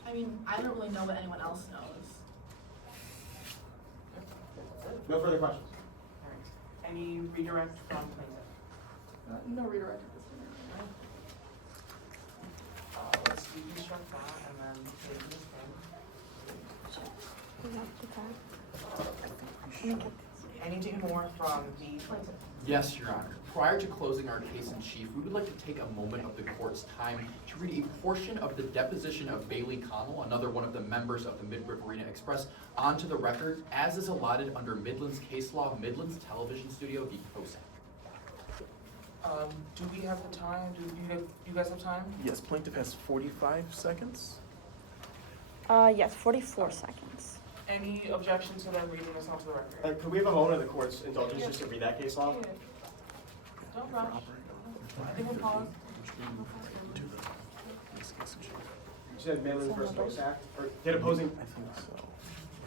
I mean, I don't really know what anyone else knows. No further questions. Alright. Any redirect from plaintiff? No redirect at this time. Let's deconstruct that and then take this thing. Anything more from the plaintiff? Yes, Your Honor. Prior to closing our case in chief, we would like to take a moment of the court's time to read a portion of the deposition of Bailey Connell, another one of the members of the Mid-Riverina Express, onto the record, as is allotted under Midland's case law, Midland's Television Studio, the COSAC. Do we have the time? Do you guys have time? Yes, plaintiff has 45 seconds. Yes, 44 seconds. Any objection to them reading this onto the record? Could we have a moment of the court's indulgence just to read that case law? Yeah. Don't rush. I think we'll pause. Do this case in chief. You said Midland versus COSAC? Or did opposing? I think so.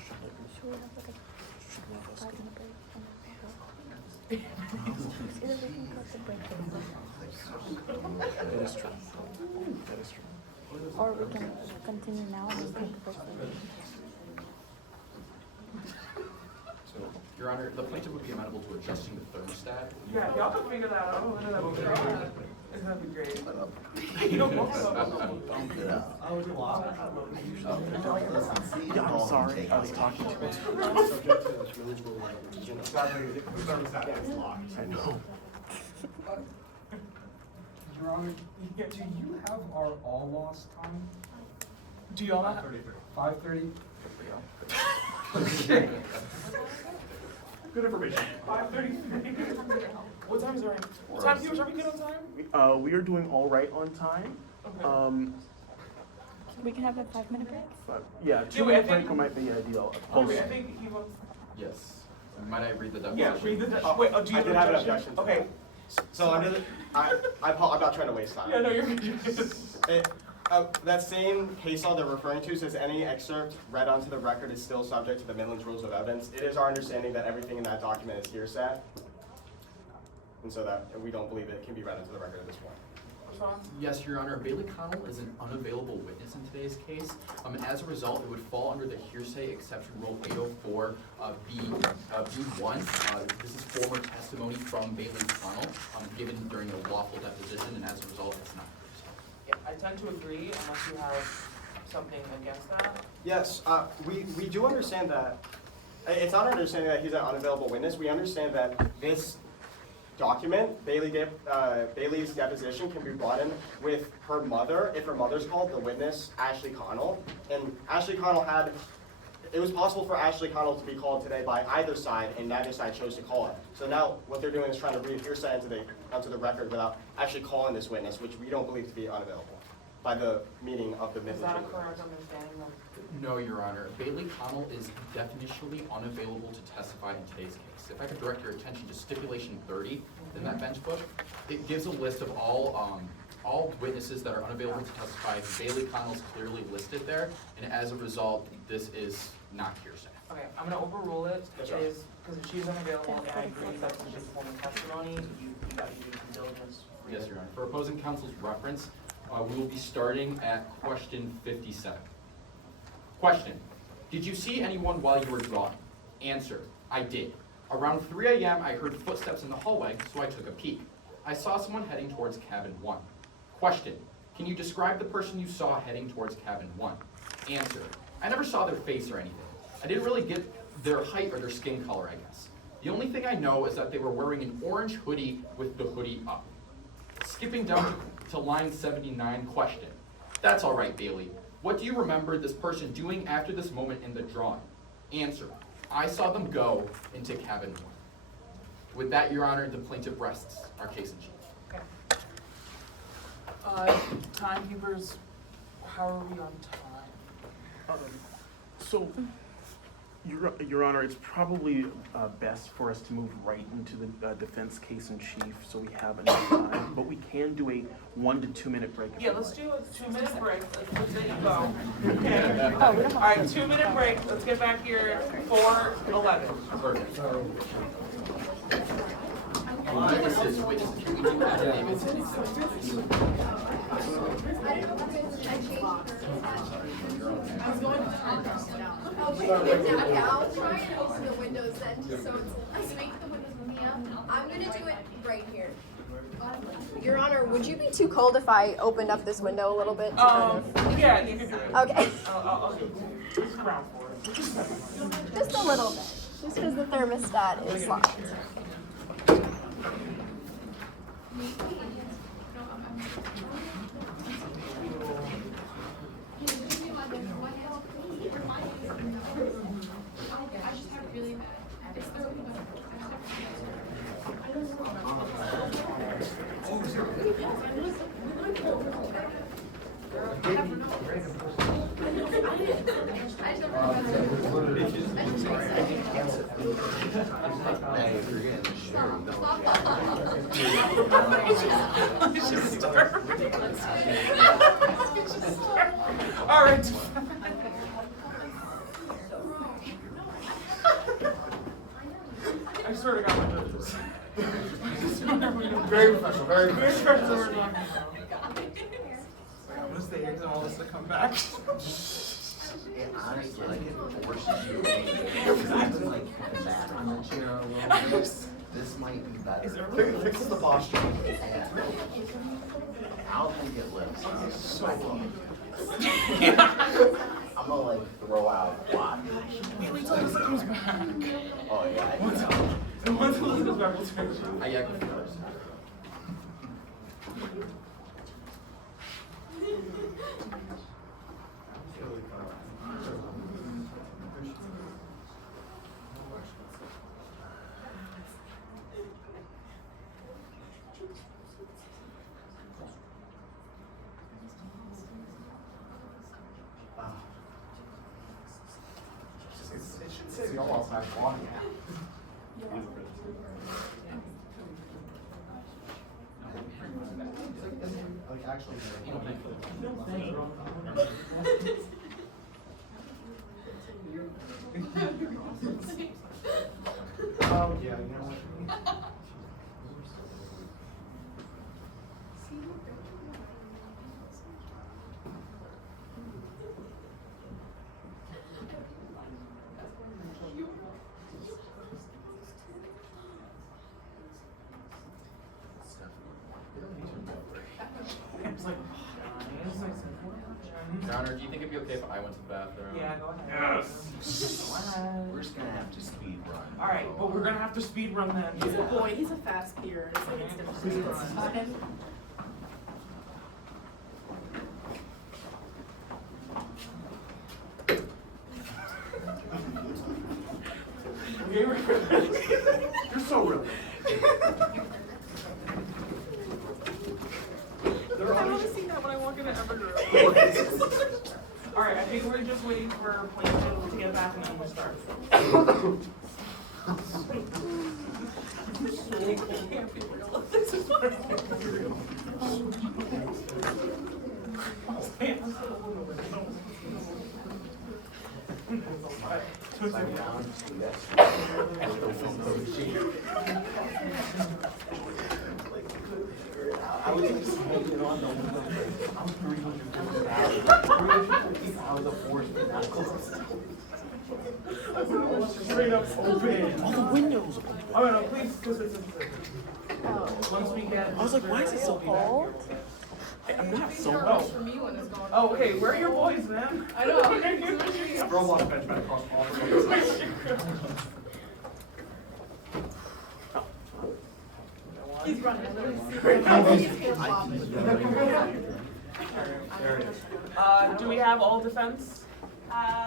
Should we have like Should let a us go. 5-minute break and then either we can cut the break That is true. That is true. or we can continue now and then take the break later. Your Honor, the plaintiff would be amenable to adjusting the thermostat. Yeah, y'all can figure that out. That would be great. It's gonna be great. You don't want to. Yeah, I'm sorry. I was talking to him. I know. Your Honor, do you have our all loss time? Do y'all not? 5:30? Good information. 5:33. What time is it? What time, viewers? Are we good on time? We are doing all right on time. Okay. We can have a 5-minute break? But yeah, wait, 2-minute I think- break might be ideal. Oh, wait, I think he wants. Yes. Might I read the Yeah, deposition? read the. Wait, do you I have did an have an objection? objection to Okay. So under the, I'm not trying to waste time. Yeah, no, you're good. That same case law they're referring to says any excerpt read onto the record is still subject to the Midland's Rules of Evidence. It is our understanding that everything in that document is hearsay. And so that we don't believe it can be read into the record at this point. Yes, Your Honor. Bailey Connell is an unavailable witness in today's case. As a result, it would fall under the hearsay exception rule 804 B1. This is former testimony from Bailey Connell given during a lawful deposition, and as a result, it's not hearsay. Yeah, I tend to agree unless you have something against that. Yes, we do understand that. It's not our understanding that he's an unavailable witness. We understand that this document, Bailey's deposition, can be brought in with her mother, if her mother's called, the witness, Ashley Connell. And Ashley Connell it was possible for Ashley Connell to be called today by either side, and neither side chose to call it. So now what they're doing is trying to read hearsay onto the record without actually calling this witness, which we don't believe to be unavailable by the meaning of the Is Midland. that a Rules of correct Evidence. understanding of? No, Your Honor. Bailey Connell is definitionally unavailable to testify in today's case. If I could direct your attention to stipulation 30 in that bench book, it gives a list of all witnesses that are unavailable to testify. Bailey Connell's clearly listed there, and as a result, this is not hearsay. Okay, I'm gonna overrule it. Yes, It sir. is, because if she's unavailable, and I agree that's a form of testimony, you gotta do due diligence. Yes, Your Honor. For opposing counsel's reference, we will be starting at question 57. Question: did you see anyone while you were drawing? Answer: I did. Around 3 a.m., I heard footsteps in the hallway, so I took a peek. I saw someone heading towards cabin 1. Question: can you describe the person you saw heading towards cabin 1? Answer: I never saw their face or anything. I didn't really get their height or their skin color, I guess. The only thing I know is that they were wearing an orange hoodie with the hoodie up. Skipping down to line 79, question: that's all right, Bailey. What do you remember this person doing after this moment in the drawing? Answer: I saw them go into cabin 1. With that, Your Honor, the plaintiff rests our case in chief. Okay. Timekeepers, how are we on time? So, Your Honor, it's probably best for us to move right into the defense case in chief, so we have enough time. But we can do a 1 to 2 minute break. Yeah, let's do a 2-minute break. There you go. Okay. All right, 2-minute break. Let's get back here at 4:11. Witnesses, we do affidavits and exhibits. Okay, I'll try and open the windows then, so it's, let's make the windows with me up. I'm gonna do it right here. Your Honor, would you be too cold if I opened up this window a little bit? Yeah, you can do it. Okay. I'll do it. Just ground for it. Just a little bit, just because the thermostat is locked. All right. I swear to God, my judges. Very professional, very professional. I'm gonna stay here until all this to come back. Honestly, like it forces you to like back on the chair a little bit. This might be better. Fixes the posture. Yeah. I don't think it lifts. So long. I'm gonna like throw out a lot. Wait till Alyssa comes back. Oh yeah. Once Alyssa comes back, we'll finish. I yak first. It should say the almost not on yet. Like actually, Oh, yeah, you know what? It's like, Your Honor, do you think it'd be okay if I went to the bathroom? yeah, go ahead. Yes. Go ahead. we're just gonna have to speed run. All right, but we're gonna have to speed run then. He's a boy, he's a fast peer, it's like it's different. You're so real. I want to see that when I walk into Evergreen. All right, I think we're just waiting for plaintiff to get back and then we'll start. Can't be real. This is what I was just hanging on the window. I'm 350 pounds of force. straight up open. All the windows open. Oh no, please, once we get. I was like, why is it so cold? I'm not so Nervous for me when it's going. Oh, okay, where are your boys, man? I know. Roblox benchmark across all the He's running. Do we have all defense?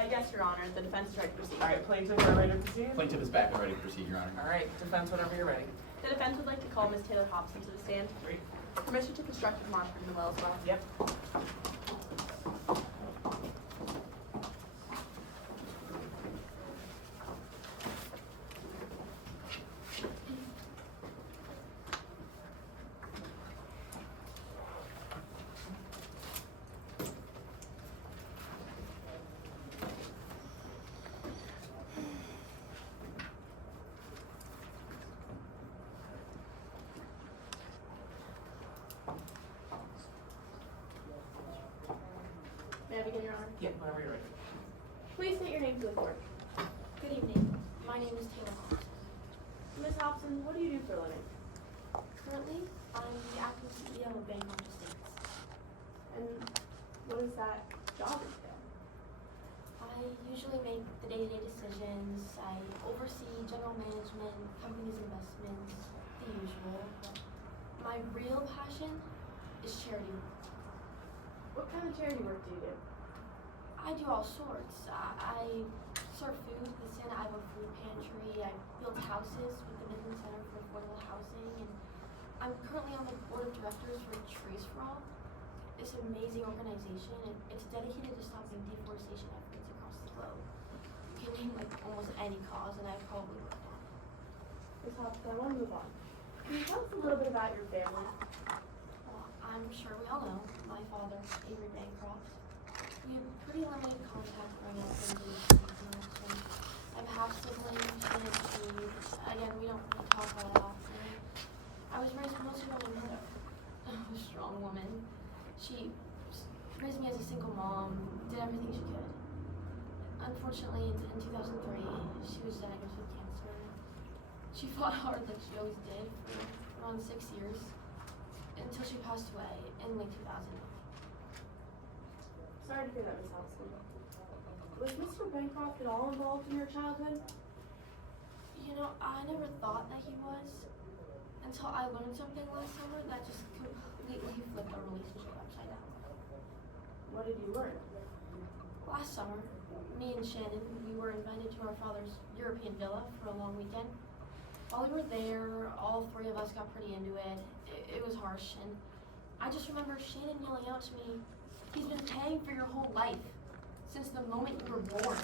Yes, Your Honor, the defense is ready to proceed. All right, plaintiff, are ready to proceed? Plaintiff is back and ready to proceed, Your Honor. All right, defense, whenever you're ready. The defense would like to call Ms. Taylor Hobson to the stand. Great. Permission to constructive monitoring the well as well. Yep. begin, Your Honor? Yeah, whenever you're ready. Please state your name for the court. Good evening. My name is Taylor Hobson. Ms. Hobson, what do you do for a living? Currently, I'm the acting CEO of Bancroft Estates. And what does that job entail? I usually make the day-to-day decisions. I oversee general management, company's investments, the usual. But my real passion is charity work. What kind of charity work do you do? I do all sorts. I serve food to the Santa Iva Food Pantry. I build houses with the Midland Center for Affordable Housing, and I'm currently on the board of directors for Trees for All. This amazing organization, and it's dedicated to stopping deforestation efforts across the globe. You can name like almost any cause, and I've probably worked on it. Ms. Hobson, I want to move on. Can you tell us a little bit about your family? Well, I'm sure we all know my father, Avery Bancroft. We have pretty limited contact growing up in the and I have half siblings, Shannon, Steve. Again, we don't really talk about it often. I was raised mostly by my mother, a strong woman. She raised me as a single mom, did everything she could. Unfortunately, in 2003, she was diagnosed with cancer. She fought hard like she always did for around 6 years until she passed away in late 2000. Sorry to hear that, Ms. Hobson. Was Mr. Bancroft at all involved in your childhood? You know, I never thought that he was until I learned something last summer that just completely flipped our relationship upside down. What did you learn? Last summer, me and Shannon, we were invited to our father's European villa for a long weekend. While we were there, all three of us got pretty into it. It was harsh, and I just remember Shannon yelling out to me, "He's been paying for your whole life, since the moment you were born."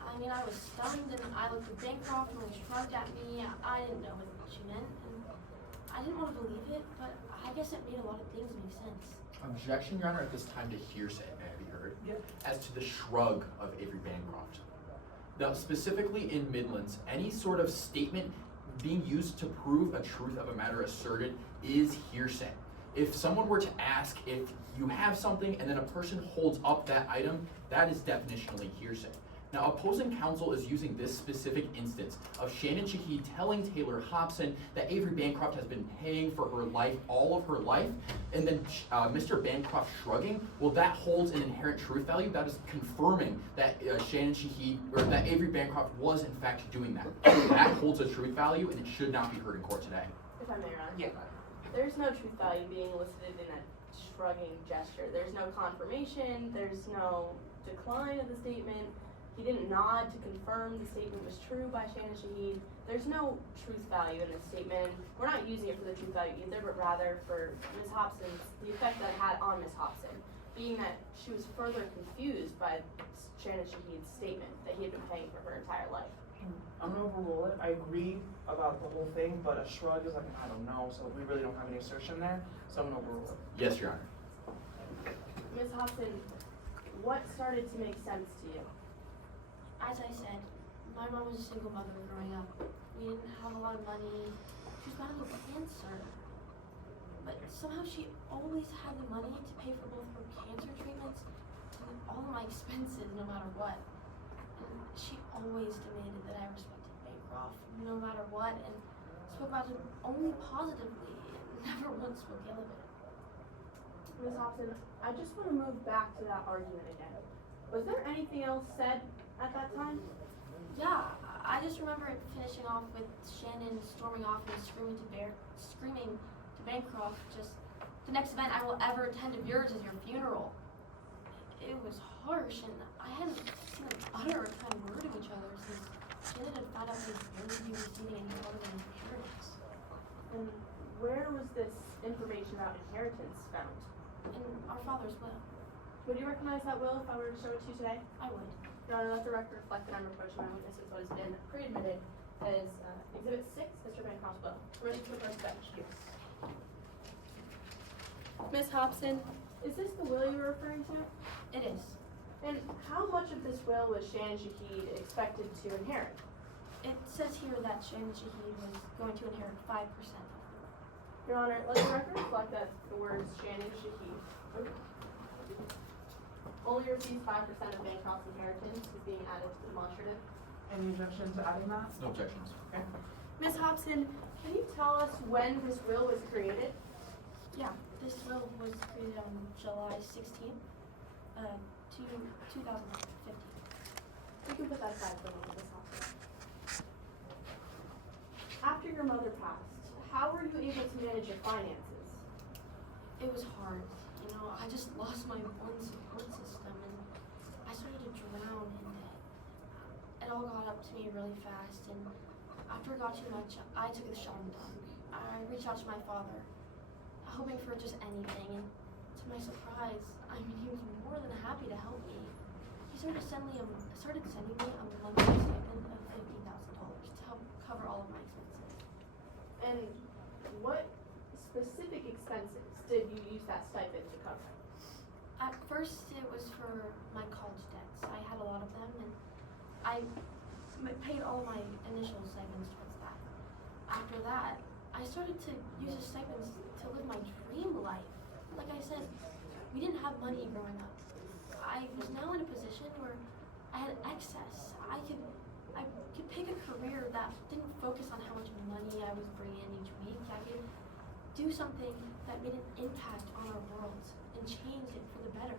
I mean, I was stunned, and I looked at Bancroft and he shrugged at me. I didn't know what she meant, and I didn't want to believe it, but I guess it made a lot of things make sense. Objection, Your Honor, at this time to hearsay, may I be heard? Yep. As to the shrug of Avery Bancroft. Now, specifically in Midlands, any sort of statement being used to prove a truth of a matter asserted is hearsay. If someone were to ask if you have something and then a person holds up that item, that is definitionally hearsay. Now, opposing counsel is using this specific instance of Shannon Shahid telling Taylor Hobson that Avery Bancroft has been paying for her life all of her life, and then Mr. Bancroft shrugging. Well, that holds an inherent truth value. That is confirming that Shannon Shahid, or that Avery Bancroft was in fact doing that. That holds a truth value, and it should not be heard in court today. If I may, Your Honor. Yeah. There's no truth value being elicited in that shrugging gesture. There's no confirmation, there's no decline of the statement. He didn't nod to confirm the statement was true by Shannon Shahid. There's no truth value in this statement. We're not using it for the truth value either, but rather for Ms. Hobson's, the effect that it had on Ms. Hobson, being that she was further confused by Shannon Shahid's statement that he had been paying for her entire life. I'm gonna overrule it. I agree about the whole thing, but a shrug is like, I don't know, so we really don't have any assertion there, so I'm gonna overrule it. Yes, Your Honor. Ms. Hobson, what started to make sense to you? As I said, my mom was a single mother growing up. We didn't have a lot of money. She was battling cancer. But somehow she always had the money to pay for both her cancer treatments and all of my expenses, no matter what. And she always demanded that I respected Bancroft, no matter what, and spoke about him only positively, and never once spoke ill of it. Ms. Hobson, I just want to move back to that argument again. Was there anything else said at that time? Yeah, I just remember it finishing off with Shannon storming off and screaming to Bancroft, just, "The next event I will ever attend of yours is your funeral." It was harsh, and I hadn't seen them utter a kind word of each other since Shannon had found out he was going to be receiving any more than inheritance. And where was this information about inheritance found? In our father's will. Would you recognize that will if I were to show it to you today? I would. Your Honor, let the record reflect that I'm approaching my witness with what has been pre-admitted as Exhibit 6, Mr. Bancroft's will. Ready to approach the bench? Yes. Ms. Hobson, is this the will you're referring to? It is. And how much of this will was Shannon Shahid expected to inherit? It says here that Shannon Shahid was going to inherit 5%. Your Honor, let the record reflect that the words Shannon Shahid. only receives 5% of Bancroft's inheritance is being added to the demonstrative. Any objection to adding that? No objections. Okay. Ms. Hobson, can you tell us when this will was created? Yeah, this will was created on July 16th, 2015. You can put that aside for a moment, Ms. Hobson. After your mother passed, how were you able to manage your finances? It was hard, you know, I just lost my one support system and I started to drown in debt. It all got up to me really fast and after it got too much, I took the shot in the dark. I reached out to my father, hoping for just anything, and to my surprise, I mean, he was more than happy to help me. He started sending me a monthly stipend of $50,000 to help cover all of my expenses. And what specific expenses did you use that stipend to cover? At first, it was for my college debts. I had a lot of them, and I paid all my initial stipends towards that. After that, I started to use the stipends to live my dream life. Like I said, we didn't have money growing up. I was now in a position where I had excess. I could pick a career that didn't focus on how much money I was bringing in each week. I could do something that made an impact on our world and change it for the better.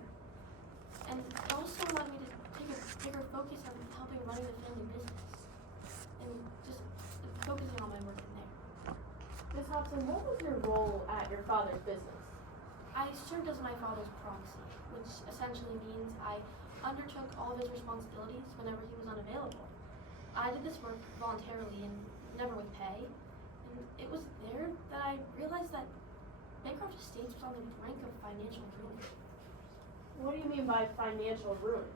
And it also allowed me to take a bigger focus on helping running the family business and just focusing on my work in there. Ms. Hobson, what was your role at your father's business? I served as my father's proxy, which essentially means I undertook all of his responsibilities whenever he was unavailable. I did this work voluntarily and never with pay. And it was there that I realized that Bancroft Estates was on the brink of financial ruin. What do you mean by financial ruin?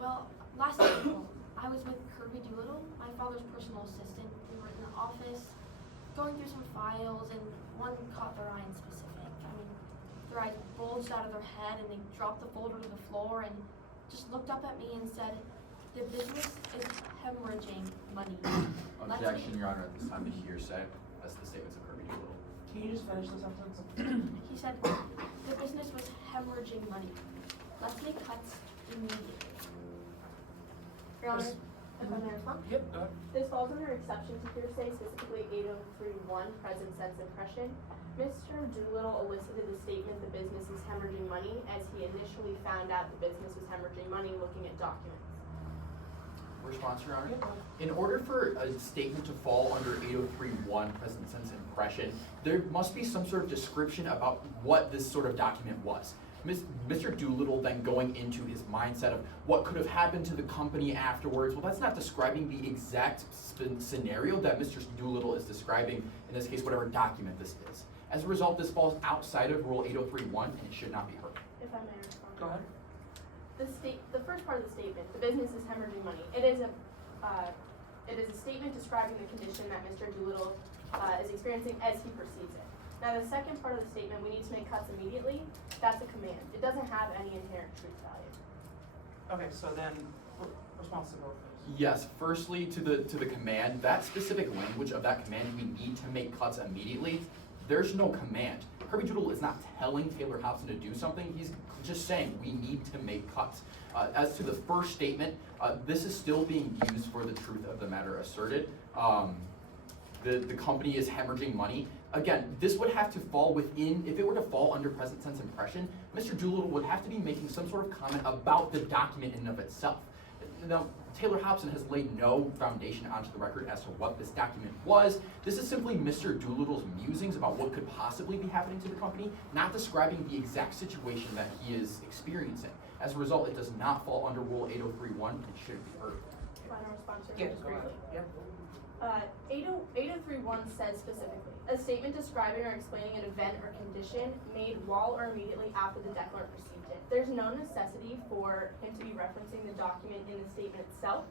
Well, last April, I was with Kirby Doolittle, my father's personal assistant. We were in the office, going through some files, and one caught their eye in specific. I mean, their eyes bulged out of their head, and they dropped the folder to the floor, and just looked up at me and said, "The business is hemorrhaging money." Objection, Your Honor, at this time to hearsay. That's the statements of Kirby Doolittle. Can you just finish the sentence? He said, "The business was hemorrhaging money. Let's make cuts immediately." Your Honor, if I may respond? Yep, go ahead. This falls under exception to hearsay, specifically 803.1, present sense impression. Mr. Doolittle elicited the statement the business is hemorrhaging money as he initially found out the business was hemorrhaging money looking at documents. Response, Your Honor? In order for a statement to fall under 803.1 present sense impression, there must be some sort of description about what this sort of document was. Mr. Doolittle then going into his mindset of what could have happened to the company afterwards, well, that's not describing the exact scenario that Mr. Doolittle is describing, in this case, whatever document this is. As a result, this falls outside of Rule 803.1 and it should not be heard. If I may respond. Go ahead. The first part of the statement, the business is hemorrhaging money. It is a statement describing the condition that Mr. Doolittle is experiencing as he perceives it. Now, the second part of the statement, we need to make cuts immediately, that's a command. It doesn't have any inherent truth value. Okay, so then, response to both of those. Yes, firstly, to the command, that specific language of that command, we need to make cuts immediately, there's no command. Kirby Doolittle is not telling Taylor Hobson to do something, he's just saying we need to make cuts. As to the first statement, this is still being used for the truth of the matter asserted. The company is hemorrhaging money. Again, this would have to fall within, if it were to fall under present sense impression, Mr. Doolittle would have to be making some sort of comment about the document in and of itself. Now, Taylor Hobson has laid no foundation onto the record as to what this document was. This is simply Mr. Doolittle's musings about what could possibly be happening to the company, not describing the exact situation that he is experiencing. As a result, it does not fall under Rule 803.1 and shouldn't be heard. Do I respond to Yeah, just go ahead. briefly? Yep. 803.1 says specifically, a statement describing or explaining an event or condition made while or immediately after the declarant received it. There's no necessity for him to be referencing the document in the statement itself.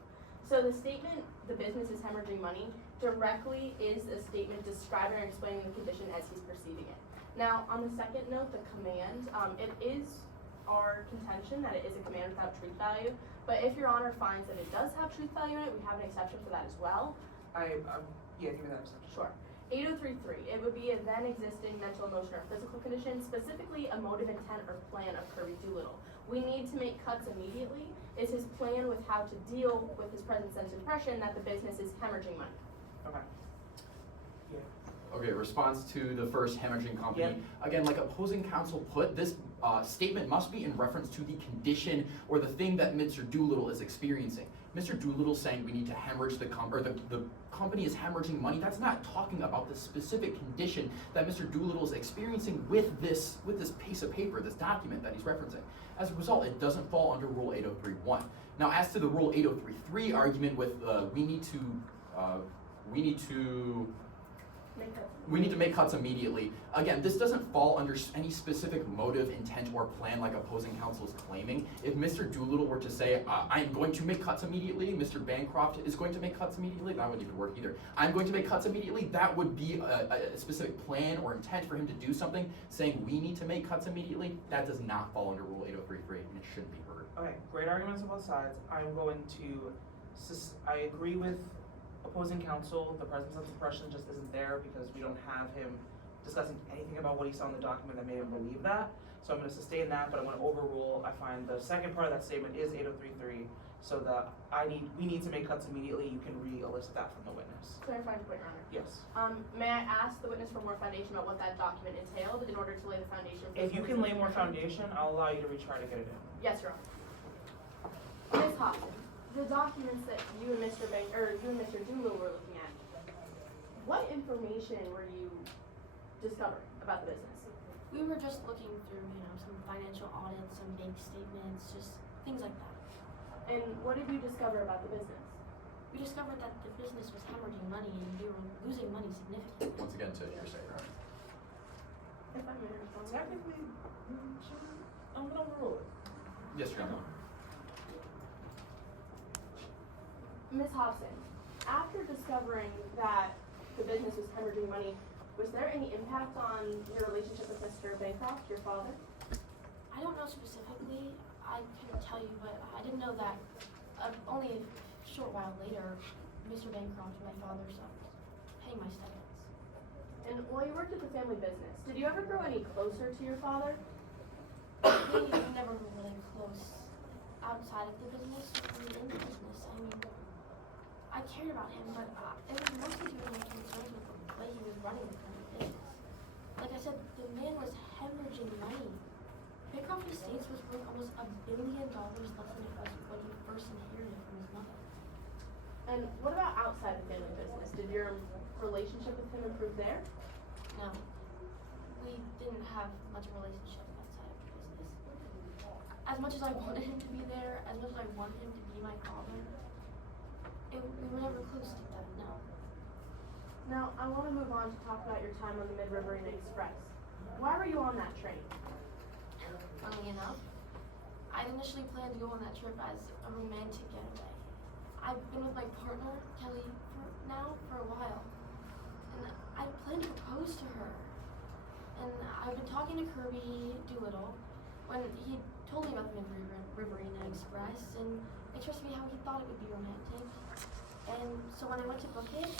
So the statement, the business is hemorrhaging money, directly is a statement describing or explaining the condition as he's perceiving it. Now, on the second note, the command, it is our contention that it is a command without truth value, but if Your Honor finds that it does have truth value in it, we have an exception for that as well. Yeah, give me that exception. Sure. 8033, it would be a then existing mental, emotional, or physical condition, specifically a motive, intent, or plan of Kirby Doolittle. We need to make cuts immediately. Is his plan with how to deal with his present sense impression that the business is hemorrhaging money? Okay. Okay, response to the first hemorrhaging company. Yep. Again, like opposing counsel put, this statement must be in reference to the condition or the thing that Mr. Doolittle is experiencing. Mr. Doolittle saying we need to hemorrhage the company is hemorrhaging money. That's not talking about the specific condition that Mr. Doolittle is experiencing with this piece of paper, this document that he's referencing. As a result, it doesn't fall under Rule 8031. Now, as to the Rule 8033 argument with we need to make cuts immediately. Again, this doesn't fall under any specific motive, intent, or plan like opposing counsel is claiming. If Mr. Doolittle were to say, I'm going to make cuts immediately, Mr. Bancroft is going to make cuts immediately, that wouldn't even work either. I'm going to make cuts immediately, that would be a specific plan or intent for him to do something. Saying we need to make cuts immediately, that does not fall under Rule 8033, and it shouldn't be heard. Okay, great arguments on both sides. I'm going to, I agree with opposing counsel. The present sense impression just isn't there because we don't have him discussing anything about what he saw in the document that made him believe that. So I'm going to sustain that, but I'm going to overrule. I find the second part of that statement is 8033, so that we need to make cuts immediately. You can re-elicit that from the witness. Clarifying point, Your Honor. Yes. May I ask the witness for more foundation about what that document entailed in order to lay the foundation for If you can lay more foundation, I'll allow you to retry to get it in. Yes, Your Honor. Ms. Hobson, the documents that you and Mr. Doolittle were looking at, what information were you discovering about the business? We were just looking through, some financial audits, some bank statements, just things like that. And what did you discover about the business? We discovered that the business was hemorrhaging money and they were losing money significantly. Once again, to hearsay, right? If I may respond. Technically, I'm going to overrule it. Yes, Your Honor. Ms. Hobson, after discovering that the business was hemorrhaging money, was there any impact on your relationship with Mr. Bancroft, your father? I don't know specifically. I couldn't tell you, but I didn't know that only a short while later, Mr. Bancroft, my father, stopped paying my stipends. And while you worked at the family business, did you ever grow any closer to your father? We never were really close outside of the business or in the business. I mean, I cared about him, but it was mostly due to my concerns with the way he was running the family business. Like I said, the man was hemorrhaging money. Bancroft Estates was worth almost $1 billion less than it was when he first inherited it from his mother. And what about outside the family business? Did your relationship with him improve there? No, we didn't have much of a relationship outside of the business. As much as I wanted him to be there, as much as I wanted him to be my father, we were never close like that, no. Now, I want to move on to talk about your time on the Mid-Riverina Express. Why were you on that train? Funnily enough, I initially planned to go on that trip as a romantic getaway. I've been with my partner, Kelly, for a while. And I planned to propose to her. And I've been talking to Kirby Doolittle when he told me about the Mid-Riverina Express and expressed to me how he thought it would be romantic. And so when I went to book it,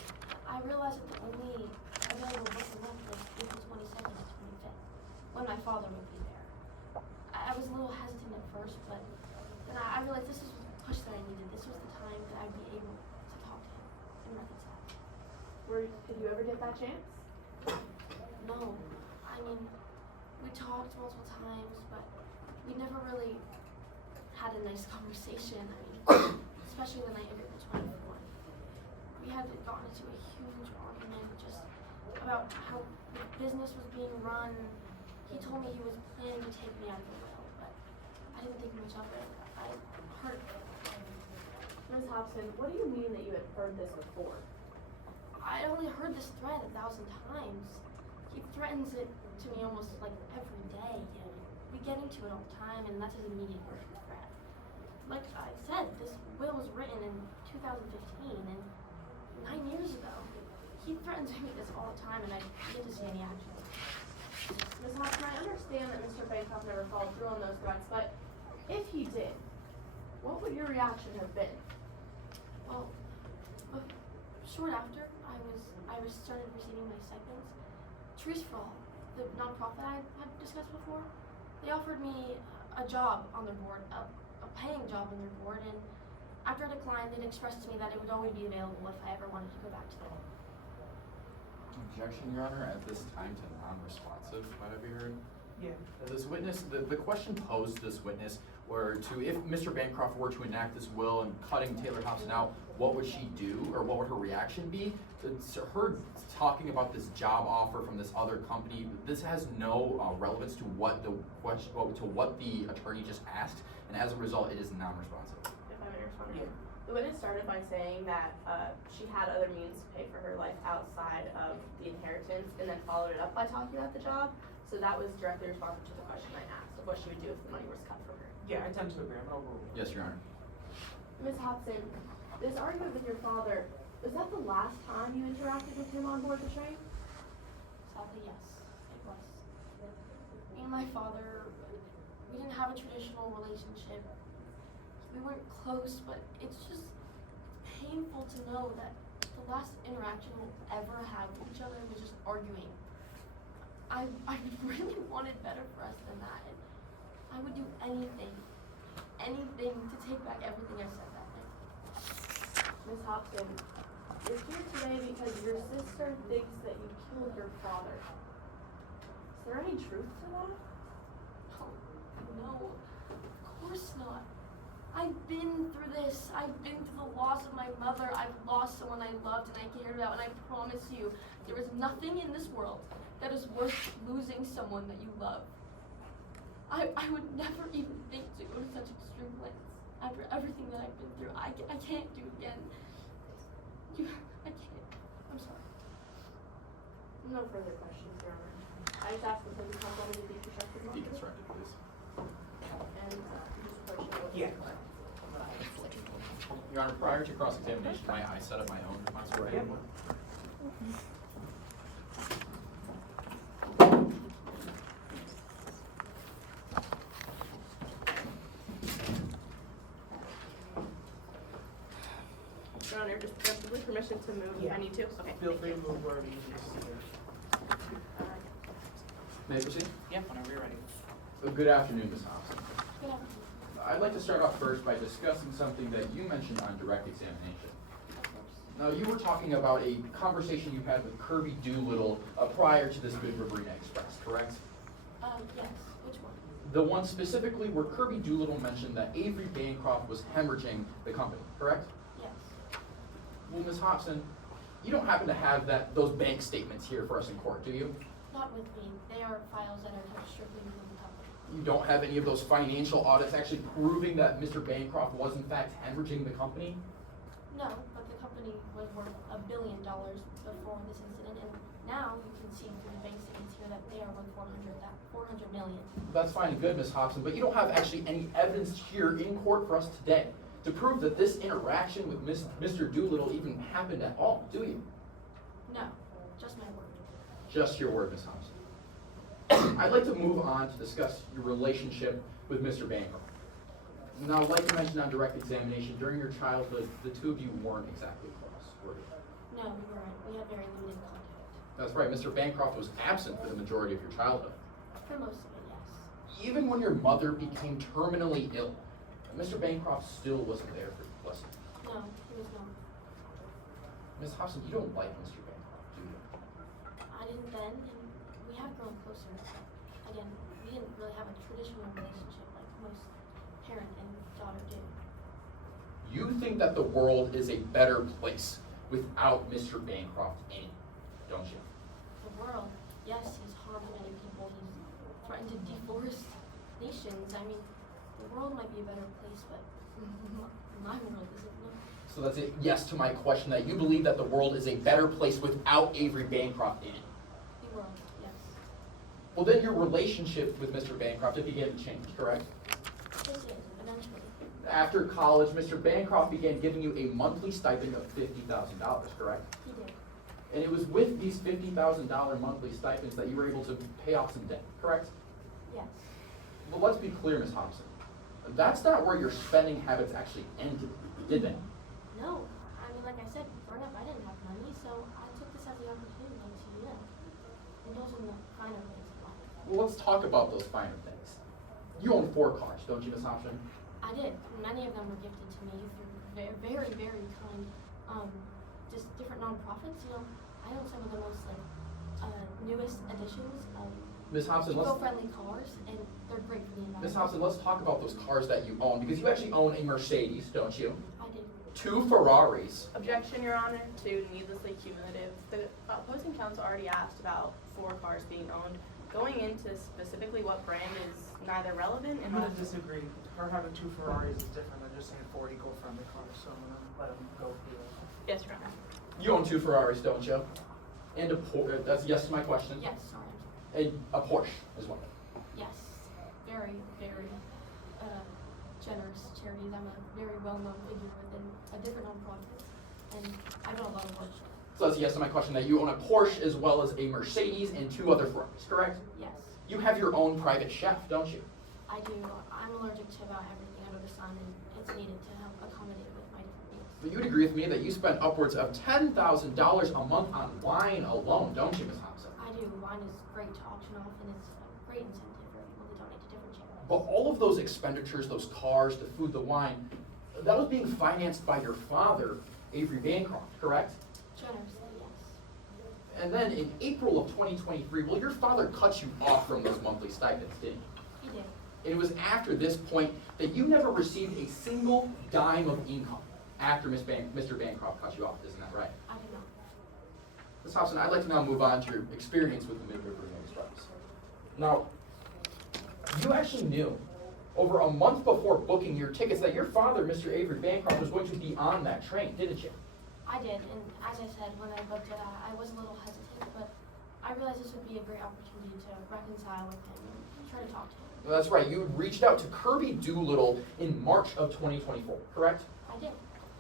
I realized that the only available booking left was April 22nd and 25th, when my father would be there. I was a little hesitant at first, but then I realized this was the push that I needed. This was the time that I'd be able to talk to him and reconcile. Did you ever get that chance? No. I mean, we talked multiple times, but we never really had a nice conversation. I mean, especially the night of April 24th. We had gotten into a huge argument just about how the business was being run. He told me he was planning to take me out of the will, but I didn't think much of it. I heard it. Ms. Hobson, what do you mean that you had heard this before? I only heard this threat 1,000 times. He threatens it to me almost like every day. And we get into it all the time, and that's his immediate version of threat. Like I said, this will was written in 2015, and 9 years ago. He threatens me this all the time, and I get to see any action. Ms. Hobson, I understand that Mr. Bancroft never followed through on those threats, but if he did, what would your reaction have been? Well, short after, I started receiving my stipends, Trees for All, the nonprofit I had discussed before, they offered me a job on their board, a paying job on their board, and after I declined, they'd expressed to me that it would always be available if I ever wanted to go back to them. Objection, Your Honor, at this time to non-responsive, might I be heard? Yeah. This witness, the question posed to this witness were to, if Mr. Bancroft were to enact this will and cutting Taylor Hobson out, what would she do, or what would her reaction be? It's her talking about this job offer from this other company, this has no relevance to what the question, to what the attorney just asked, and as a result, it is non-responsive. If I may respond. Yeah. The witness started by saying that she had other means to pay for her life outside of the inheritance, and then followed it up by talking about the job. So that was directly responsive to the question I asked of what she would do if the money was cut from her. Yeah, I tend to agree. I'm gonna overrule. Yes, Your Honor. Ms. Hobson, this argument with your father, was that the last time you interacted with him on board the train? Sadly, yes, it was. Me and my father, we didn't have a traditional relationship. We weren't close, but it's just painful to know that the last interaction we'll ever have with each other was just arguing. I really wanted better for us than that, and I would do anything to take back everything I said that night. Ms. Hobson, you're here today because your sister thinks that you killed your father. Is there any truth to that? Oh, no, of course not. I've been through this. I've been through the loss of my mother. I've lost someone I loved and I cared about, and I promise you, there is nothing in this world that is worth losing someone that you love. I would never even think to go to such extreme lengths after everything that I've been through. I can't do it again. I can't. I'm sorry. No further questions, Your Honor. I just ask the police counsel to be constructive. Deconstructed, please. And this question. Yeah. Your Honor, prior to cross-examination, may I set up my own response? Yeah. Your Honor, just preemptively permission to move if I need to? Okay. Feel thank free you. to move wherever you need to. May I proceed? Yeah, whenever you're ready. Good afternoon, Ms. Hobson. Good afternoon. I'd like to start off first by discussing something that you mentioned on direct examination. Of course. Now, you were talking about a conversation you had with Kirby Doolittle prior to this Big Riverina Express, correct? Yes. Which one? The one specifically where Kirby Doolittle mentioned that Avery Bancroft was hemorrhaging the company, correct? Yes. Well, Ms. Hobson, you don't happen to have those bank statements here for us in court, do you? Not with me. They are files that are kept strictly within the company. You don't have any of those financial audits actually proving that Mr. Bancroft was in fact hemorrhaging the company? No, but the company was worth $1 billion before this incident, and now you can see through the bank statements here that they are worth $400 million. That's fine and good, Ms. Hobson, but you don't have actually any evidence here in court for us today to prove that this interaction with Mr. Doolittle even happened at all, do you? No, just my word. Just your word, Ms. Hobson. I'd like to move on to discuss your relationship with Mr. Bancroft. Now, like you mentioned on direct examination, during your childhood, the two of you weren't exactly close, were you? No, we weren't. We had very limited contact. That's right, Mr. Bancroft was absent for the majority of your childhood. For most of it, yes. Even when your mother became terminally ill, Mr. Bancroft still wasn't there for you, was he? No, he was not. Ms. Hobson, you don't like Mr. Bancroft, do you? I didn't then, and we have grown closer. Again, we didn't really have a traditional relationship like most parent and daughter do. You think that the world is a better place without Mr. Bancroft in it, don't you? The world, yes, he's harmed many people. He's threatened to deforest nations. I mean, the world might be a better place, but my world isn't. No. So that's a yes to my question, that you believe that the world is a better place without Avery Bancroft in it. The world, yes. Well, then your relationship with Mr. Bancroft, it began to change, correct? It did, eventually. After college, Mr. Bancroft began giving you a monthly stipend of $50,000, correct? He did. And it was with these $50,000 monthly stipends that you were able to pay off some debt, correct? Yes. Well, let's be clear, Ms. Hobson. That's not where your spending habits actually ended, did they? No. I mean, like I said, growing up, I didn't have money, so I finer things in life. Well, let's talk about those finer things. You own 4 cars, don't you, Miss Hobson? I did. Many of them were gifted to me through very, very kind, just different nonprofits. You know, I own some of the most newest editions of Miss Hobson, eco-friendly cars, and they're great for the environment. Miss Hobson, let's talk about those cars that you own, because you actually own a Mercedes, don't you? I do. 2 Ferraris. Objection, Your Honor, to needlessly cumulative. The opposing counsel already asked about 4 cars being owned. Going into specifically what brand is neither relevant I'm and gonna disagree. Her having 2 Ferraris is different than just saying 4 eco-friendly cars, so I'm gonna let him go through it. Yes, Your Honor. You own 2 Ferraris, don't you? And a Porsche. That's yes to my question. Yes, sorry. A Porsche as well. Yes, very, very generous charities. I'm a very well-known figure within a different nonprofit, and I do a lot of work. So that's a yes to my question that you own a Porsche as well as a Mercedes and 2 other Ferraris, correct? Yes, You have your own private chef, don't you? I do. I'm allergic to about everything under the sun, and it's needed to help accommodate with my different needs. But you'd agree with me that you spend upwards of $10,000 a month on wine alone, don't you, Miss Hobson? I do. Wine is great to auction off, and it's a great incentive for people to donate to different charities. But all of those expenditures, those cars, the food, the wine, that was being financed by your father, Avery Bancroft, correct? Generously, yes. And then in April of 2023, well, your father cut you off from those monthly stipends, didn't he? He did. And it was after this point that you never received a single dime of income after Mr. Bancroft cut you off, isn't that right? I do not. Ms. Hobson, I'd like to now move on to your experience with the Mid-River Express. Now, you actually knew over a month before booking your tickets that your father, Mr. Avery Bancroft, was going to be on that train, didn't you? I did, and as I said, when I booked it, I was a little hesitant, but I realized this would be a great opportunity to reconcile with him and try to talk to him. Well, that's right. You reached out to Kirby Doolittle in March of 2024, correct? I did.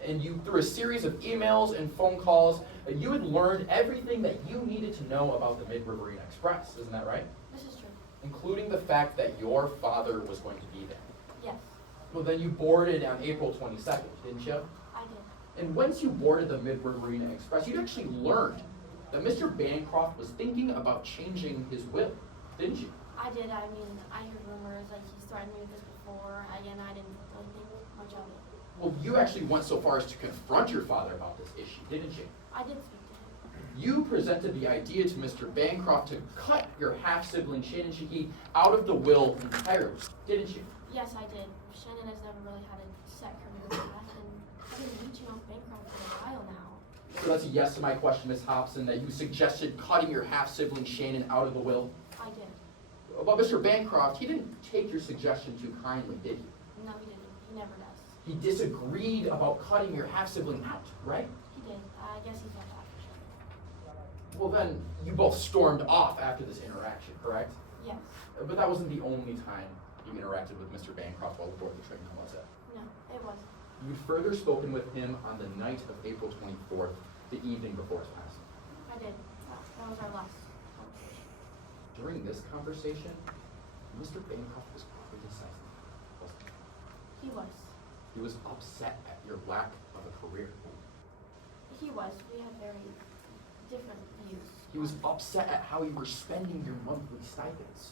And you, through a series of emails and phone calls, you had learned everything that you needed to know about the Mid-Riverina Express, isn't that right? This is true. Including the fact that your father was going to be there. Yes, Well, then you boarded on April 22nd, didn't you? I did. And once you boarded the Mid-Riverina Express, you'd actually learned that Mr. Bancroft was thinking about changing his will, didn't you? I did. I mean, I heard rumors like he's threatened me with this before. Again, I didn't really think much of it. Well, you actually went so far as to confront your father about this issue, didn't you? I did speak to him. You presented the idea to Mr. Bancroft to cut your half-sibling Shannon Shahid out of the will entirely, didn't you? Yes, I did. Shannon has never really had a set career path, and I've been reaching out Bancroft for a while now. So that's a yes to my question, Ms. Hobson, that you suggested cutting your half-sibling Shannon out of the will. I did. But Mr. Bancroft, he didn't take your suggestion too kindly, did he? No, he didn't. He never does. He disagreed about cutting your half-sibling out, right? He did. I guess he felt that for sure. Well, then, you both stormed off after this interaction, correct? Yes. But that wasn't the only time you interacted with Mr. Bancroft while aboard the train, was it? No, it wasn't. You'd further spoken with him on the night of April 24th, the evening before his passing. I did. That was our last conversation. During this conversation, Mr. Bancroft was criticizing you, wasn't he? He was. He was upset at your lack of a career. He was. We had very different views. He was upset at how you were spending your monthly stipends.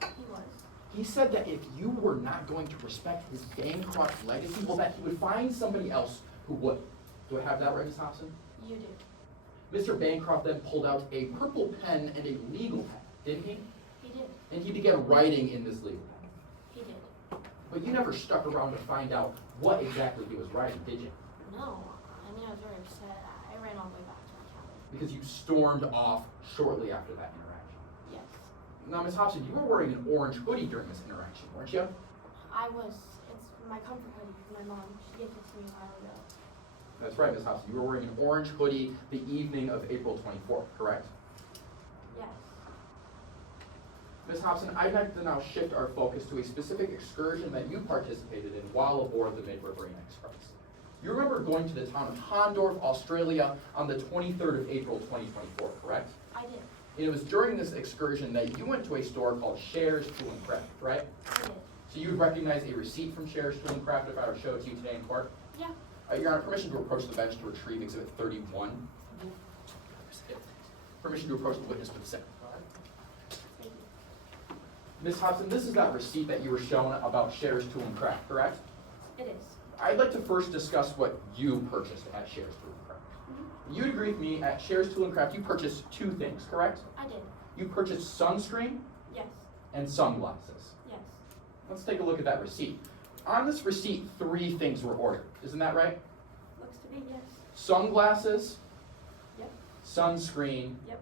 He was. He said that if you were not going to respect his Bancroft legacy, well, that he would find somebody else who would. Do I have that right, Ms. Hobson? You do. Mr. Bancroft then pulled out a purple pen and a legal pen, didn't he? He did. And he began writing in this legal pen. He did. But you never stuck around to find out what exactly he was writing, did you? No. I mean, I was very upset. I ran all the way back to my cabin. Because you stormed off shortly after that interaction. Yes. Now, Ms. Hobson, you were wearing an orange hoodie during this interaction, weren't you? I was. It's my comfort hoodie from my mom. She gave it to me a while ago. That's right, Ms. Hobson. You were wearing an orange hoodie the evening of April 24th, correct? Yes. Ms. Hobson, I'd like to now shift our focus to a specific excursion that you participated in while aboard the Mid-Riverina Express. You remember going to the town of Hondorf, Australia on the 23rd of April 2024, correct? I did. And it was during this excursion that you went to a store called Scher's Tool and Craft, right? I did. So you would recognize a receipt from Scher's Tool and Craft if I were to show it to you today in court? Yeah. Your Honor, permission to approach the bench to retrieve Exhibit 31. Permission to approach the witness for the second. Ms. Hobson, this is that receipt that you were shown about Shares Tool and Craft, correct? It is. I'd like to first discuss what you purchased at Shares Tool and Craft. You'd agree with me, at Shares Tool and Craft, you purchased two things, correct? I did. You purchased sunscreen Yes. and sunglasses. Yes. Let's take a look at that receipt. On this receipt, 3 things were ordered. Isn't that right? Looks to be yes. Sunglasses, Yep. sunscreen, Yep.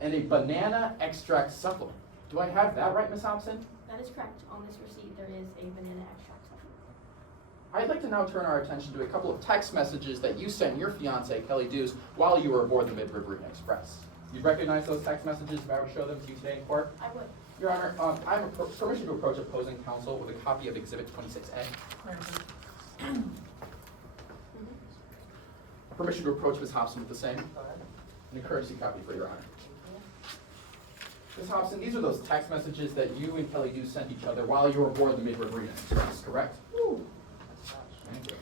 and a banana extract supplement. Do I have that right, Ms. Hobson? That is correct. On this receipt, there is a banana extract supplement. I'd like to now turn our attention to a couple of text messages that you sent your fiance, Kelly Dews, while you were aboard the Mid-Riverine Express. You'd recognize those text messages if I were to show them to you today in court? I would. Your Honor, I have permission to approach opposing counsel with a copy of Exhibit 26A. Permission to approach Ms. Hobson with the same. And a courtesy copy for Your Honor. Ms. Hobson, these are those text messages that you and Kelly Dews sent each other while you were aboard the Mid-Riverine Express, correct? Thank you.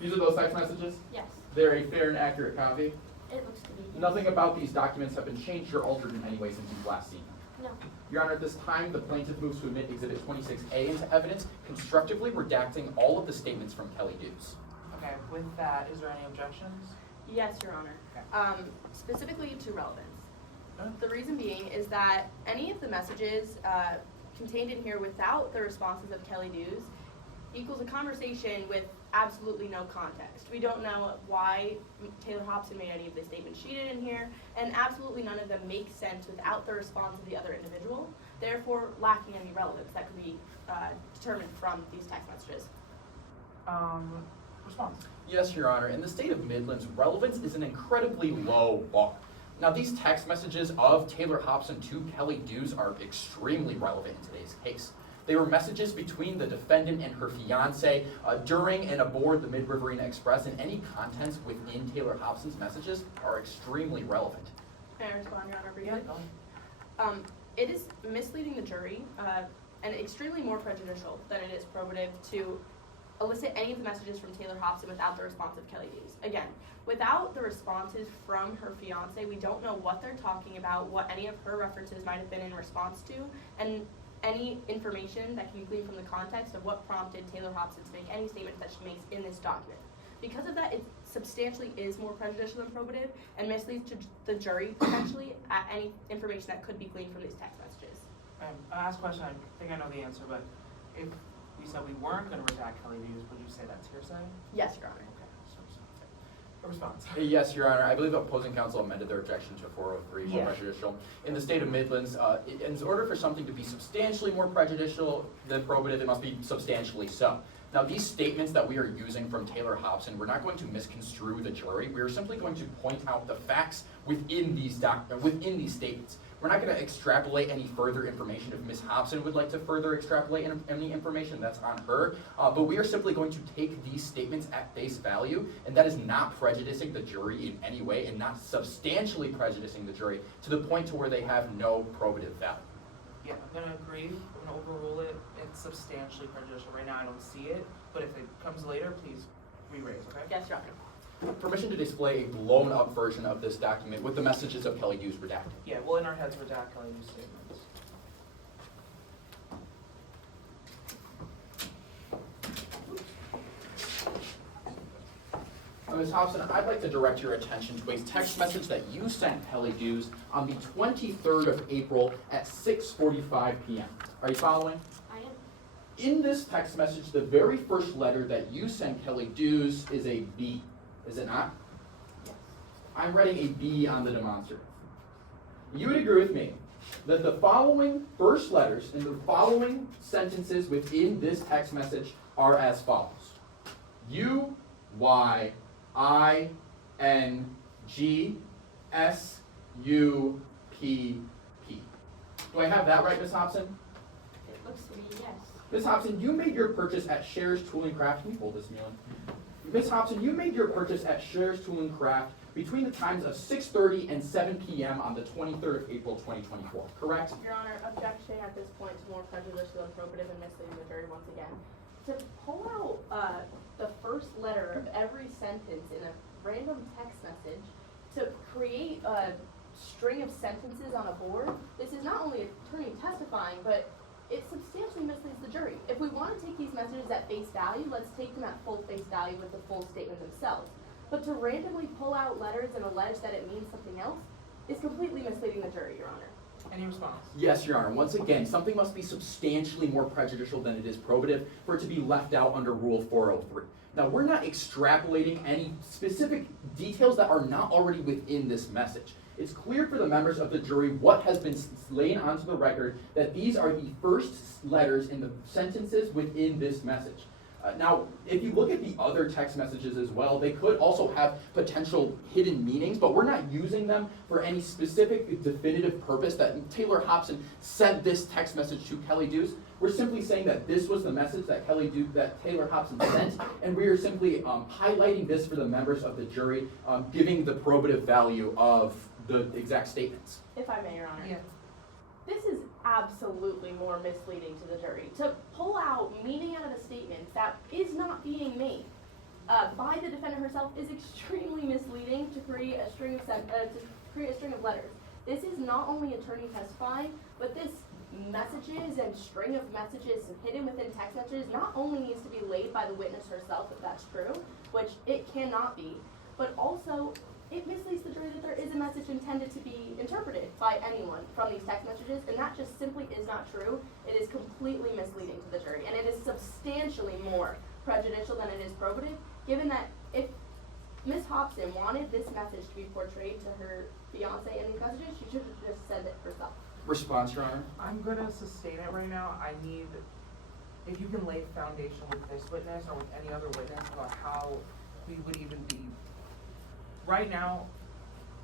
These are those text messages? Yes. They're a fair and accurate copy? It looks to be yes. Nothing about these documents have been changed or altered in any way since you've last seen them. No. Your Honor, at this time, the plaintiff moves to admit Exhibit 26A into evidence, constructively redacting all of the statements from Kelly Dews. Okay, with that, is there any objections? Yes, Your Honor. Specifically to relevance. The reason being is that any of the messages contained in here without the responses of Kelly Dews equals a conversation with absolutely no context. We don't know why Taylor Hobson made any of the statements she did in here, and absolutely none of them make sense without the response of the other individual, therefore lacking any relevance that could be determined from these text messages. Response. Yes, Your Honor. In the state of Midlands, relevance is an incredibly low bar. Now, these text messages of Taylor Hobson to Kelly Dews are extremely relevant in today's case. They were messages between the defendant and her fiance during and aboard the Mid-Riverine Express, and any contents within Taylor Hobson's messages are extremely relevant. May I respond, Your Honor, briefly? Yeah, go ahead. It is misleading the jury and extremely more prejudicial than it is probative to elicit any of the messages from Taylor Hobson without the response of Kelly Dews. Again, without the responses from her fiance, we don't know what they're talking about, what any of her references might have been in response to, and any information that can be gleaned from the context of what prompted Taylor Hobson to make any statements that she makes in this document. Because of that, it substantially is more prejudicial than probative and misleads to the jury potentially at any information that could be gleaned from these text messages. I asked a question, I think I know the answer, but if we said we weren't going to redact Kelly Dews, would you say that's hearsay? Yes, Your Honor. Okay, so a response. Yes, Your Honor. I believe the opposing counsel amended their objection to 403, more Yeah. prejudicial. In the state of Midlands, in order for something to be substantially more prejudicial than probative, it must be substantially so. Now, these statements that we are using from Taylor Hobson, we're not going to misconstrue the jury. We are simply going to point out the facts within these statements. We're not going to extrapolate any further information. If Ms. Hobson would like to further extrapolate any information, that's on her. But we are simply going to take these statements at face value, and that is not prejudicing the jury in any way and not substantially prejudicing the jury to the point to where they have no probative value. Yeah, I'm gonna agree, I'm gonna overrule it, it's substantially prejudicial, right now I don't see it, but if it comes later, please re-raise, okay? Yes, Your Honor. Permission to display a blown up version of this document with the messages of Kelly Dews redacted. Yeah, we'll in our heads redact Kelly Dews statements. Ms. Hobson, I'd like to direct your attention to a text message that you sent Kelly Dews on the 23rd of April at 6:45 p.m. Are you following? I am. In this text message, the very first letter that you sent Kelly Dews is a B, is it not? Yes. I'm writing a B on the demonstrative. You would agree with me that the following first letters in the following sentences within this text message are as follows. U, Y, I, N, G, S, U, P, P. Do I have that right, Ms. Hobson? It looks to be yes. Ms. Hobson, you made your purchase at Shares Tool and Craft. Can you hold this, Milan? Ms. Hobson, you made your purchase at Shares Tool and Craft between the times of 6:30 and 7 p.m. on the 23rd of April, 2024, correct? Your Honor, objection at this point is more prejudicial than probative and misleading the jury once again. To pull out the first letter of every sentence in a random text message to create string of sentences on a board, this is not only an attorney testifying, but it substantially misleads the jury. If we want to take these messages at face value, let's take them at full face value with the full statement themselves. But to randomly pull out letters and allege that it means something else is completely misleading the jury, Your Honor. Any response? Yes, Your Honor. Once again, something must be substantially more prejudicial than it is probative for it to be left out under Rule 403. Now, we're not extrapolating any specific details that are not already within this message. It's clear for the members of the jury what has been laid onto the record that these are the first letters in the sentences within this message. Now, if you look at the other text messages as well, they could also have potential hidden meanings, but we're not using them for any specific definitive purpose that Taylor Hobson sent this text message to Kelly Deuce. We're simply saying that this was the message that Taylor Hobson sent, and we are simply highlighting this for the members of the jury, giving the probative value of the exact statements. If I may, Your Honor. Yeah. This is absolutely more misleading to the jury. To pull out meaning out of a statement that is not being made by the defendant herself is extremely misleading to create a string of letters. This is not only attorney testifying, but this messages and string of messages hidden within text messages not only needs to be laid by the witness herself if that's true, which it cannot be, but also it misleads the jury that there is a message intended to be interpreted by anyone from these text messages, and that just simply is not true. It is completely misleading to the jury, and it is substantially more prejudicial than it is probative, given that if Ms. Hobson wanted this message to be portrayed to her fiance in these messages, she should have just said it herself. Response, Your Honor? I'm gonna sustain it right now. I need, if you can lay foundation with this witness or with any other witness about how we would even be. Right now,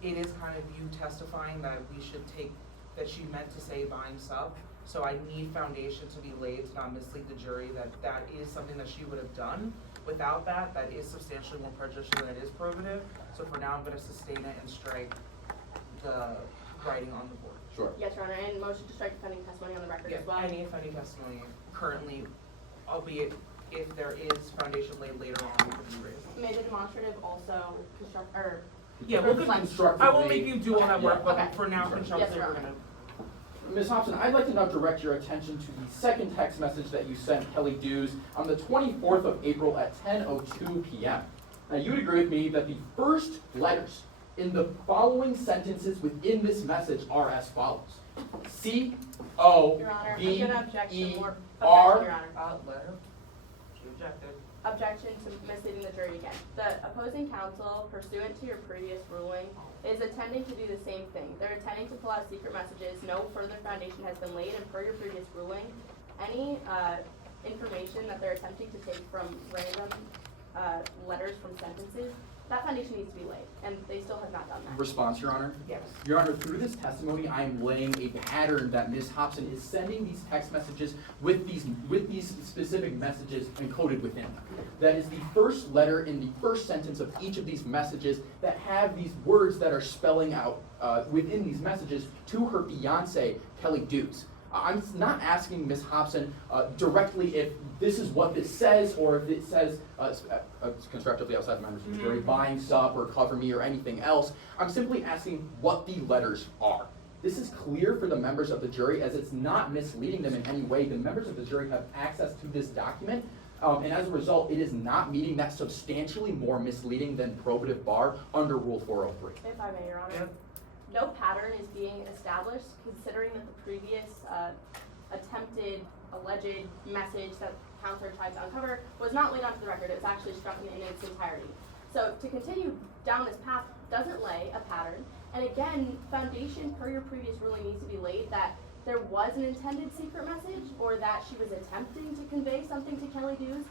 it is kind of you testifying that we should take, that she meant to say buying sub. So I need foundation to be laid to not mislead the jury that that is something that she would have done. Without that, that is substantially more prejudicial than it is probative. So for now, I'm gonna sustain it and strike the writing on the board. Sure. Yes, Your Honor, and motion to strike defending testimony on the record as well. Any offending testimony currently, albeit if there is foundation laid later on, it could be raised. May the demonstrative also construct, or. Yeah, we'll Constructively. I won't make you do all that work, but Okay. for now, Yes, constructively, Your we're Honor. gonna. Ms. Hobson, I'd like to now direct your attention to the second text message that you sent Kelly Deuce on the 24th of April at 10:02 p.m. Now, you would agree with me that the first letters in the following sentences within this message are as follows. Your Honor, I'm gonna object to C-O-V-E-R. more, objection, Your Honor. Letter, she objected. Objection to misleading the jury again. The opposing counsel, pursuant to your previous ruling, is attempting to do the same thing. They're attempting to pull out secret messages. No further foundation has been laid, and per your previous ruling, any information that they're attempting to take from random letters from sentences, that foundation needs to be laid, and they still have not done that. Response, Your Honor? Yes. Your Honor, through this testimony, I am laying a pattern that Ms. Hobson is sending these text messages with these specific messages encoded within them. That is the first letter in the first sentence of each of these messages that have these words that are spelling out within these messages to her fiance, Kelly Deuce. I'm not asking Ms. Hobson directly if this is what this says, or if it says constructively outside the members of the jury, buying sup or cover me or anything else. I'm simply asking what the letters are. This is clear for the members of the jury as it's not misleading them in any way. The members of the jury have access to this document, and as a result, it is not meeting that substantially more misleading than probative bar under Rule 403. If I may, Your Honor. Yep. No pattern is being established, considering that the previous attempted, alleged message that counselor tried to uncover was not laid onto the record. It was actually struck in its entirety. So to continue down this path doesn't lay a pattern. And again, foundation per your previous ruling needs to be laid that there was an intended secret message, or that she was attempting to convey something to Kelly Deuce,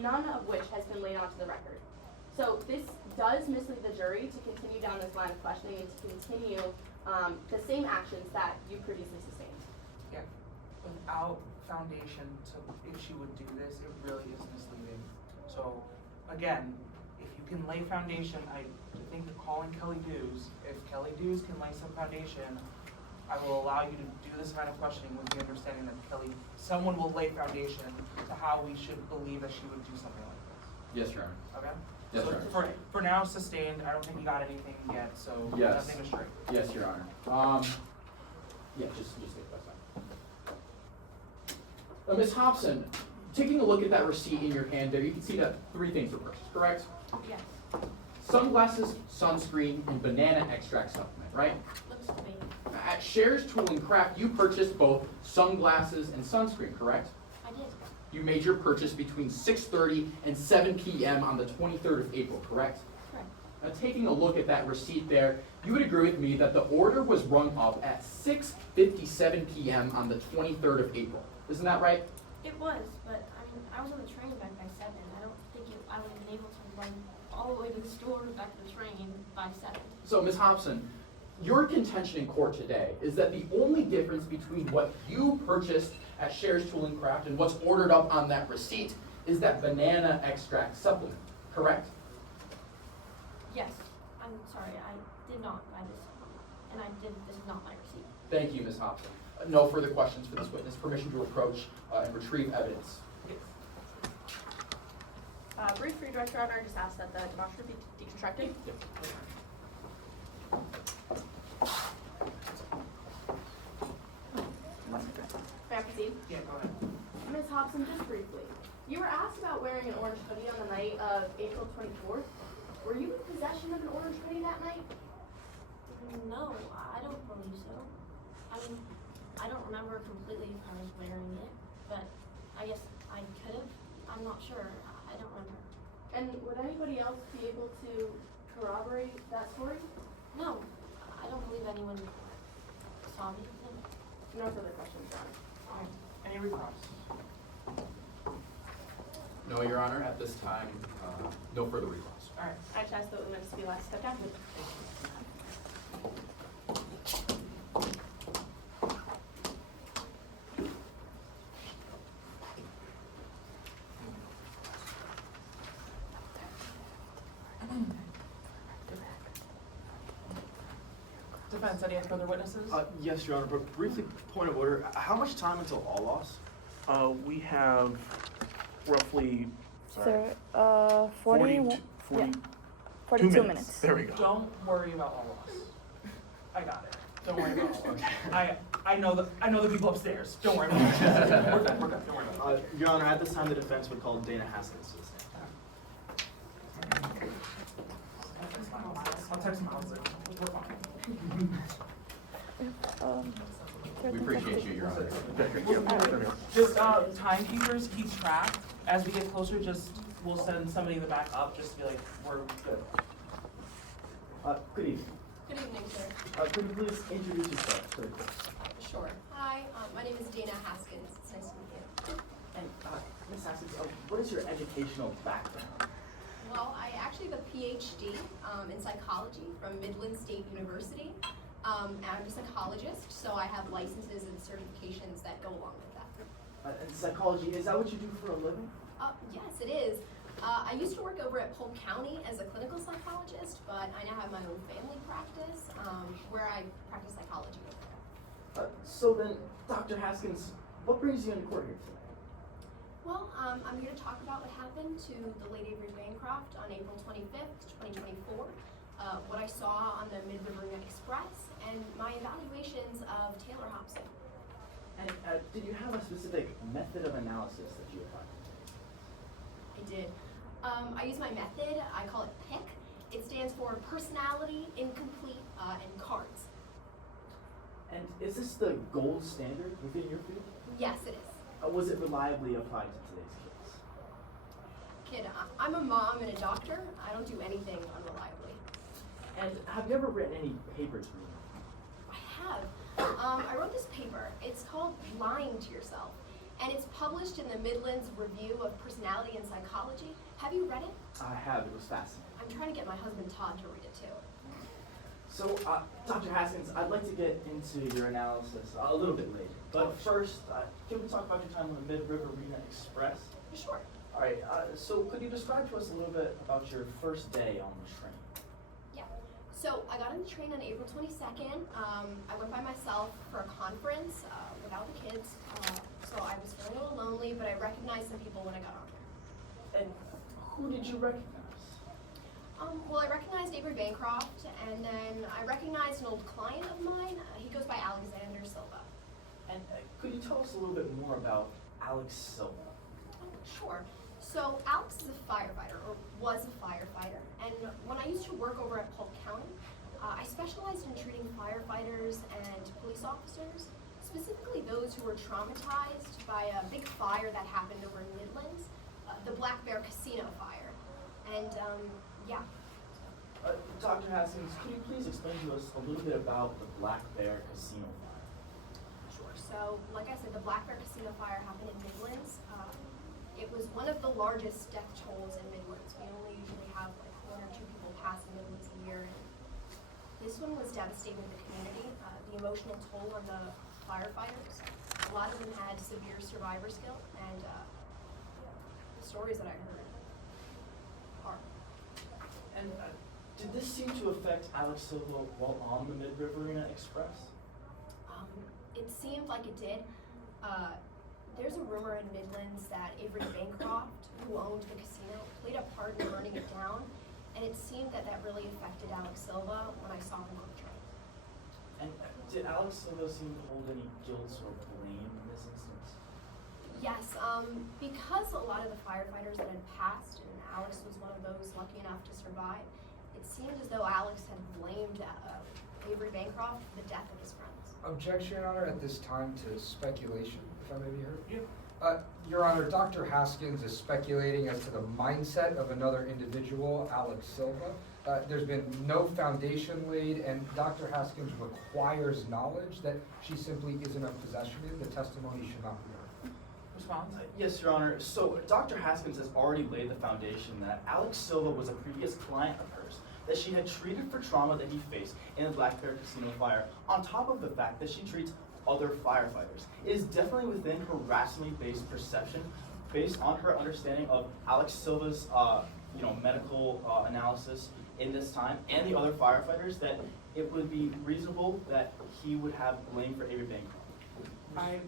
none of which has been laid onto the record. So this does mislead the jury to continue down this line of questioning and to continue the same actions that you previously sustained. Yeah, without foundation if she would do this, it really is misleading. So, again, if you can lay foundation, I think you're calling Kelly Deuce. If Kelly Deuce can lay some foundation, I will allow you to do this kind of questioning with the understanding that someone will lay foundation to how we should believe that she would do something like this. Yes, Your Honor. Okay? Yes, So Your Honor. for now, sustained, I don't think he got anything yet, so Yes. nothing is straight. Yes, Your Honor. Yeah, just take that side. Ms. Hobson, taking a look at that receipt in your hand there, you can see that 3 things were purchased, correct? Yes. Sunglasses, sunscreen, and banana extract supplement, right? Looks to me. At Shares Tool and Craft, you purchased both sunglasses and sunscreen, correct? I did. You made your purchase between 6:30 and 7 p.m. on the 23rd of April, correct? Correct. Now, taking a look at that receipt there, you would agree with me that the order was rung up at 6:57 p.m. on the 23rd of April. Isn't that right? It was, but I mean, I was on the train back by 7. I don't think I would have been able to run all the way to the store, back to the train by 7. So, Ms. Hobson, your contention in court today is that the only difference between what you purchased at Shares Tool and Craft and what's ordered up on that receipt is that banana extract supplement, correct? Yes. I'm sorry, I did not buy this. And this is not my receipt. Thank you, Ms. Hobson. No further questions for this witness. Permission to approach and retrieve evidence. Brief redirect, Your Honor, I just asked that the demonstrative be deconstructed. May I proceed? Yeah, go ahead. Ms. Hobson, just briefly, you were asked about wearing an orange hoodie on the night of April 24th. Were you in possession of an orange hoodie that night? No, I don't believe so. I mean, I don't remember completely if I was wearing it, but I guess I could have. I'm not sure. I don't remember. And would anybody else be able to corroborate that story? No, I don't believe anyone saw me. No further questions, Your Honor. Alright, any recross? No, Your Honor. At this time, no further recalls. Alright. I just asked the witness to be allowed to step down. Defense, any further witnesses? Yes, Your Honor, but briefly, point of order, how much time until all loss? We have roughly, sorry, 41, 40, 42 minutes. There we go. Don't worry about all loss. I got it. Don't worry about all loss. I know the people upstairs. Don't worry about it. We're good, don't worry about it. Your Honor, at this time, the defense would call Dana Haskins to the stand. I'll text Miles. We're fine. We appreciate you, Your Honor. Just timekeepers keep track. As we get closer, we'll send somebody in the back up just to be like, we're good. Good evening. Good evening, sir. Could you please introduce yourself to the court? Sure. Hi, my name is Dana Haskins. It's nice to meet you. And, Ms. Haskins, what is your educational background? Well, I actually have a PhD in psychology from Midland State University. And I'm a psychologist, so I have licenses and certifications that go along with that. And psychology, is that what you do for a living? Yes, it is. I used to work over at Polk County as a clinical psychologist, but I now have my own family practice where I practice psychology over there. So then, Dr. Haskins, what brings you into court here today? Well, I'm here to talk about what happened to the late Avery Bancroft on April 25th, 2024, what I saw on the Mid-River Express, and my evaluations of Taylor Hobson. And did you have a specific method of analysis that you applied? I did. I use my method. I call it PIC. It stands for Personality, Incomplete, and Cards. And is this the gold standard within your field? Yes, it is. Was it reliably applied to today's case? Kid, I'm a mom and a doctor. I don't do anything unreliably. And have you ever written any papers for me? I have. I wrote this paper. It's called Lying to Yourself, and it's published in the Midlands Review of Personality and Psychology. Have you read it? I have. It was fascinating. I'm trying to get my husband Todd to read it too. So, Dr. Haskins, I'd like to get into your analysis a little bit later. But first, can we talk about your time on the Mid-River Express? Sure. All right, so could you describe to us a little bit about your first day on the train? Yeah. So I got on the train on April 22nd. I went by myself for a conference without the kids. So I was feeling a little lonely, but I recognized some people when I got on there. And who did you recognize? Well, I recognized Avery Bancroft, and then I recognized an old client of mine. He goes by Alexander Silva. And could you tell us a little bit more about Alex Silva? Oh, sure. So Alex is a firefighter, or was a firefighter, and when I used to work over at Polk County, I specialized in treating firefighters and police officers, specifically those who were traumatized by a big fire that happened over in Midlands, the Black Bear Casino fire. And yeah. Dr. Haskins, could you please explain to us a little bit about the Black Bear Casino fire? Sure. So, like I said, the Black Bear Casino fire happened in Midlands. It was one of the largest death tolls in Midlands. We only usually have like 1 or 2 people pass in Midlands a year. And this one was devastating to the community. The emotional toll on the firefighters. A lot of them had severe survivor's guilt, and the stories that I heard are. And did this seem to affect Alex Silva while on the Mid-Riverina Express? It seemed like it did. There's a rumor in Midlands that Avery Bancroft, who owned the casino, played a part in burning it down, and it seemed that that really affected Alex Silva when I saw him on the train. And did Alex Silva seem to hold any guilt or blame in this instance? Yes, because a lot of the firefighters that had passed, and Alex was one of those lucky enough to survive, it seemed as though Alex had blamed Avery Bancroft for the death of his friends. Objection, Your Honor, at this time to speculation, if I may be heard. Yeah. Your Honor, Dr. Haskins is speculating as to the mindset of another individual, Alex Silva. There's been no foundation laid, and Dr. Haskins requires knowledge that she simply isn't in possession of. The testimony should not be heard. Response? Yes, Your Honor. So Dr. Haskins has already laid the foundation that Alex Silva was a previous client of hers, that she had treated for trauma that he faced in the Black Bear Casino fire, on top of the fact that she treats other firefighters. It is definitely within her rationally based perception, based on her understanding of Alex Silva's medical analysis in this time, and the other firefighters, that it would be reasonable that he would have blame for Avery Bancroft.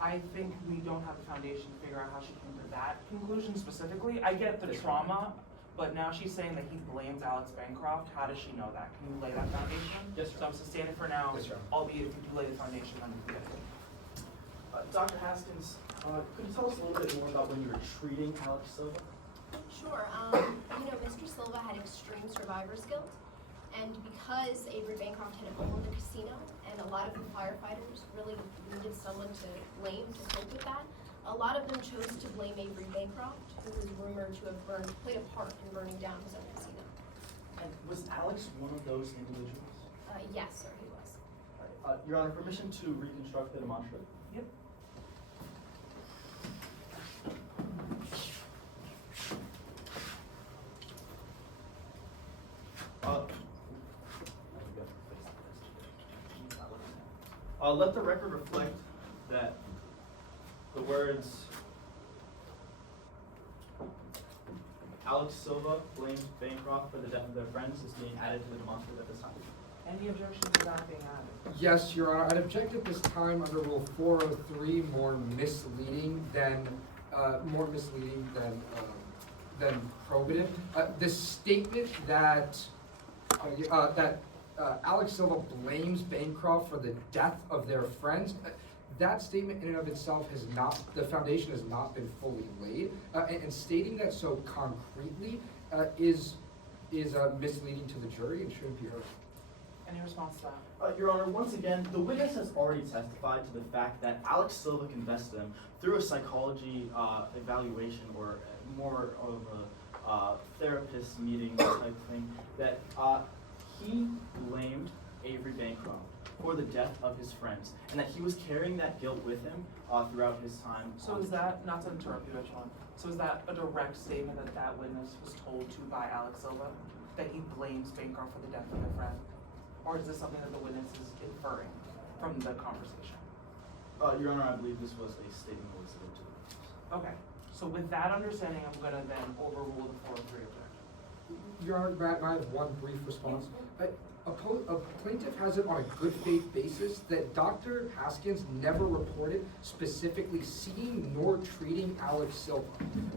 I think we don't have a foundation to figure out how she came to that conclusion specifically. I get the trauma, but now she's saying that he blames Alex Bancroft. How does she know that? Can you lay that foundation? Yes, So I'm sustaining for now, Yes, sir. albeit if you do lay the foundation, then we can get it. Dr. Haskins, could you tell us a little bit more about when you were treating Alex Silva? Sure. Mr. Silva had extreme survivor's guilt, and because Avery Bancroft had owned the casino, and a lot of the firefighters really needed someone to blame to cope with that, a lot of them chose to blame Avery Bancroft, who was rumored to have played a part in burning down his own casino. And was Alex one of those individuals? Yes, sir, he was. Your Honor, permission to reconstruct the demonstrative? Yep. Let the record reflect that the words Alex Silva blames Bancroft for the death of their friends is being added to the demonstrative at this time. Any objections to that being added? Yes, Your Honor. I'd object at this time under Rule 403, more misleading than probative. The statement that Alex Silva blames Bancroft for the death of their friends, that statement in and of itself the foundation has not been fully laid. And stating that so concretely is misleading to the jury and shouldn't be heard. Any response to that? Your Honor, once again, the witness has already testified to the fact that Alex Silva confessed to them through a psychology evaluation, or more of a therapist meeting type thing, that he blamed Avery Bancroft for the death of his friends, and that he was carrying that guilt with him throughout his time. So is that, not to interrupt you, Richland, so is that a direct statement that that witness was told to by Alex Silva, that he blames Bancroft for the death of their friend? Or is this something that the witness is inferring from the conversation? Your Honor, I believe this was a statement elicited to the witness. Okay, so with that understanding, I'm gonna then overrule the 403 objection. Your Honor, I have one brief response. A plaintiff has it on a good faith basis that Dr. Haskins never reported specifically seeing nor treating Alex Silva.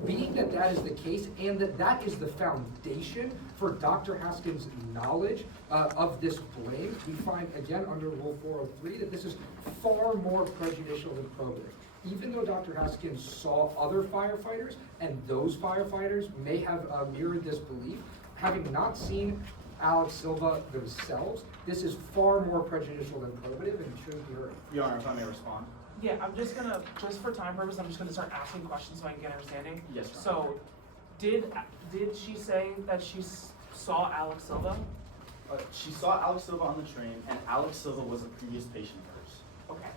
Being that that is the case and that that is the foundation for Dr. Haskins' knowledge of this blame, we find again under Rule 403 that this is far more prejudicial than probative. Even though Dr. Haskins saw other firefighters and those firefighters may have mirrored this belief, having not seen Alex Silva themselves, this is far more prejudicial than probative and shouldn't be heard. Your Honor, if I may respond. Yeah, I'm just gonna, just for time purpose, I'm just gonna start asking questions so I can get an understanding. Yes, Your Honor. So, did she say that she saw Alex Silva? She saw Alex Silva on the train, and Alex Silva was a previous patient of hers. Okay.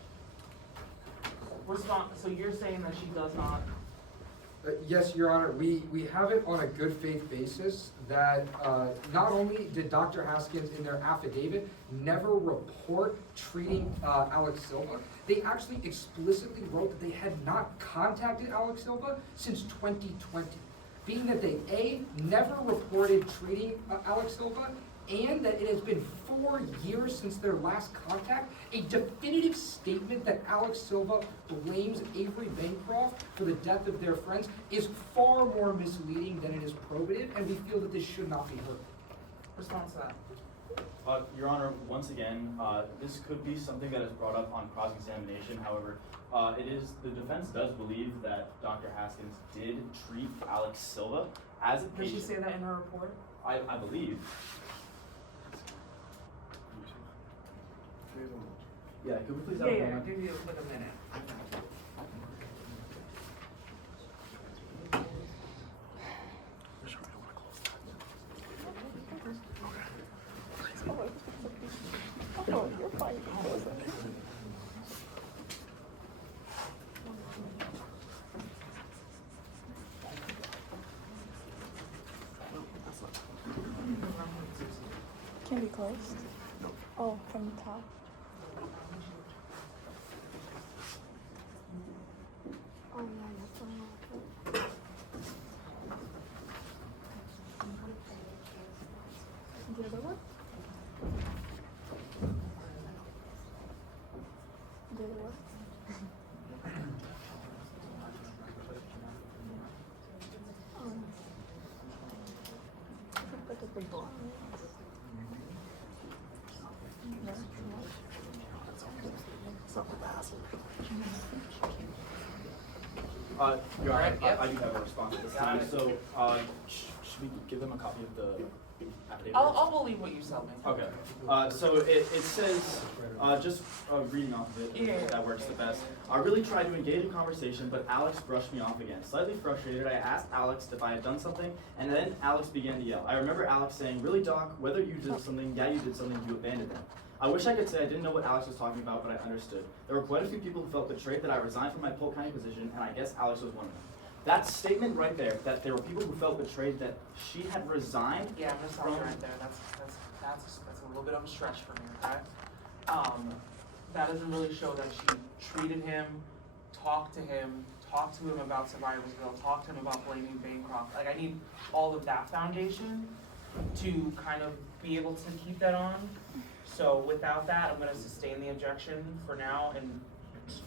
So you're saying that she does not? Yes, Your Honor, we have it on a good faith basis that not only did Dr. Haskins in their affidavit never report treating Alex Silva, they actually explicitly wrote that they had not contacted Alex Silva since 2020. Being that they never reported treating Alex Silva, and that it has been 4 years since their last contact, a definitive statement that Alex Silva blames Avery Bancroft for the death of their friends is far more misleading than it is probative, and we feel that this should not be heard. Response to that? Your Honor, once again, this could be something that is brought up on cross-examination. However, the defense does believe that Dr. Haskins did treat Alex Silva as a patient. Did she say that in her report? I believe. Yeah, could we please have a moment? I'll give you like a minute. Oh, you're fine. Can be closed? Oh, from the top. Oh, yeah, that's what Did it work? Did it work? Put the big ball. Your Honor, I do have a response at this time. So, should we give them a copy of the affidavit? I'll believe what you tell me. Okay. So it says, just reading off of it, that works the best. I really tried to engage in conversation, but Alex brushed me off again. Slightly frustrated, I asked Alex if I had done something, and then Alex began to yell. I remember Alex saying, "Really, Doc, whether you did something, yeah, you did something, you abandoned him." I wish I could say I didn't know what Alex was talking about, but I understood. There were quite a few people who felt betrayed that I resigned from my Polk County position, and I guess Alex was one of them. That statement right there, that there were people who felt betrayed that she had resigned. Yeah, I'm gonna stop you right there. That's a little bit of a stretch for me, okay? That doesn't really show that she treated him, talked to him about Survivorsville, talked to him about blaming Bancroft. Like, I need all of that foundation to kind of be able to keep that on. So without that, I'm gonna sustain the objection for now and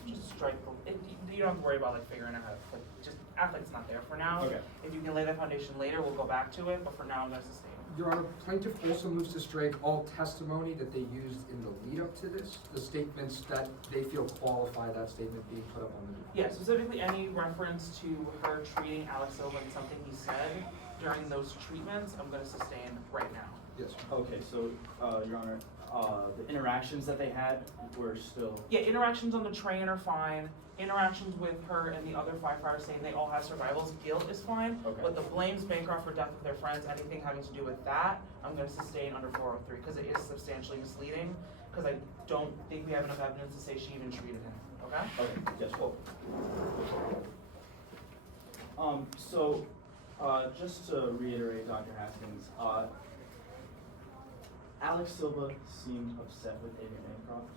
just strike the, you don't have to worry about like figuring out how to, like, just act like it's not there for now. Okay. If you can lay that foundation later, we'll go back to it, but for now, I'm gonna sustain it. Your Honor, plaintiff also moves to strike all testimony that they used in the lead up to this, the statements that they feel qualify that statement being put up on the. Yeah, specifically any reference to her treating Alex Silva and something he said during those treatments, I'm gonna sustain right now. Yes. Okay, so, Your Honor, the interactions that they had were still. Yeah, interactions on the train are fine. Interactions with her and the other firefighters saying they all have survival's guilt is fine. Okay. But the blames Bancroft for death of their friends, anything having to do with that, I'm gonna sustain under 403, because it is substantially misleading, because I don't think we have enough evidence to say she even treated him, okay? Okay, yes, well. So, just to reiterate, Dr. Haskins, Alex Silva seemed upset with Avery Bancroft.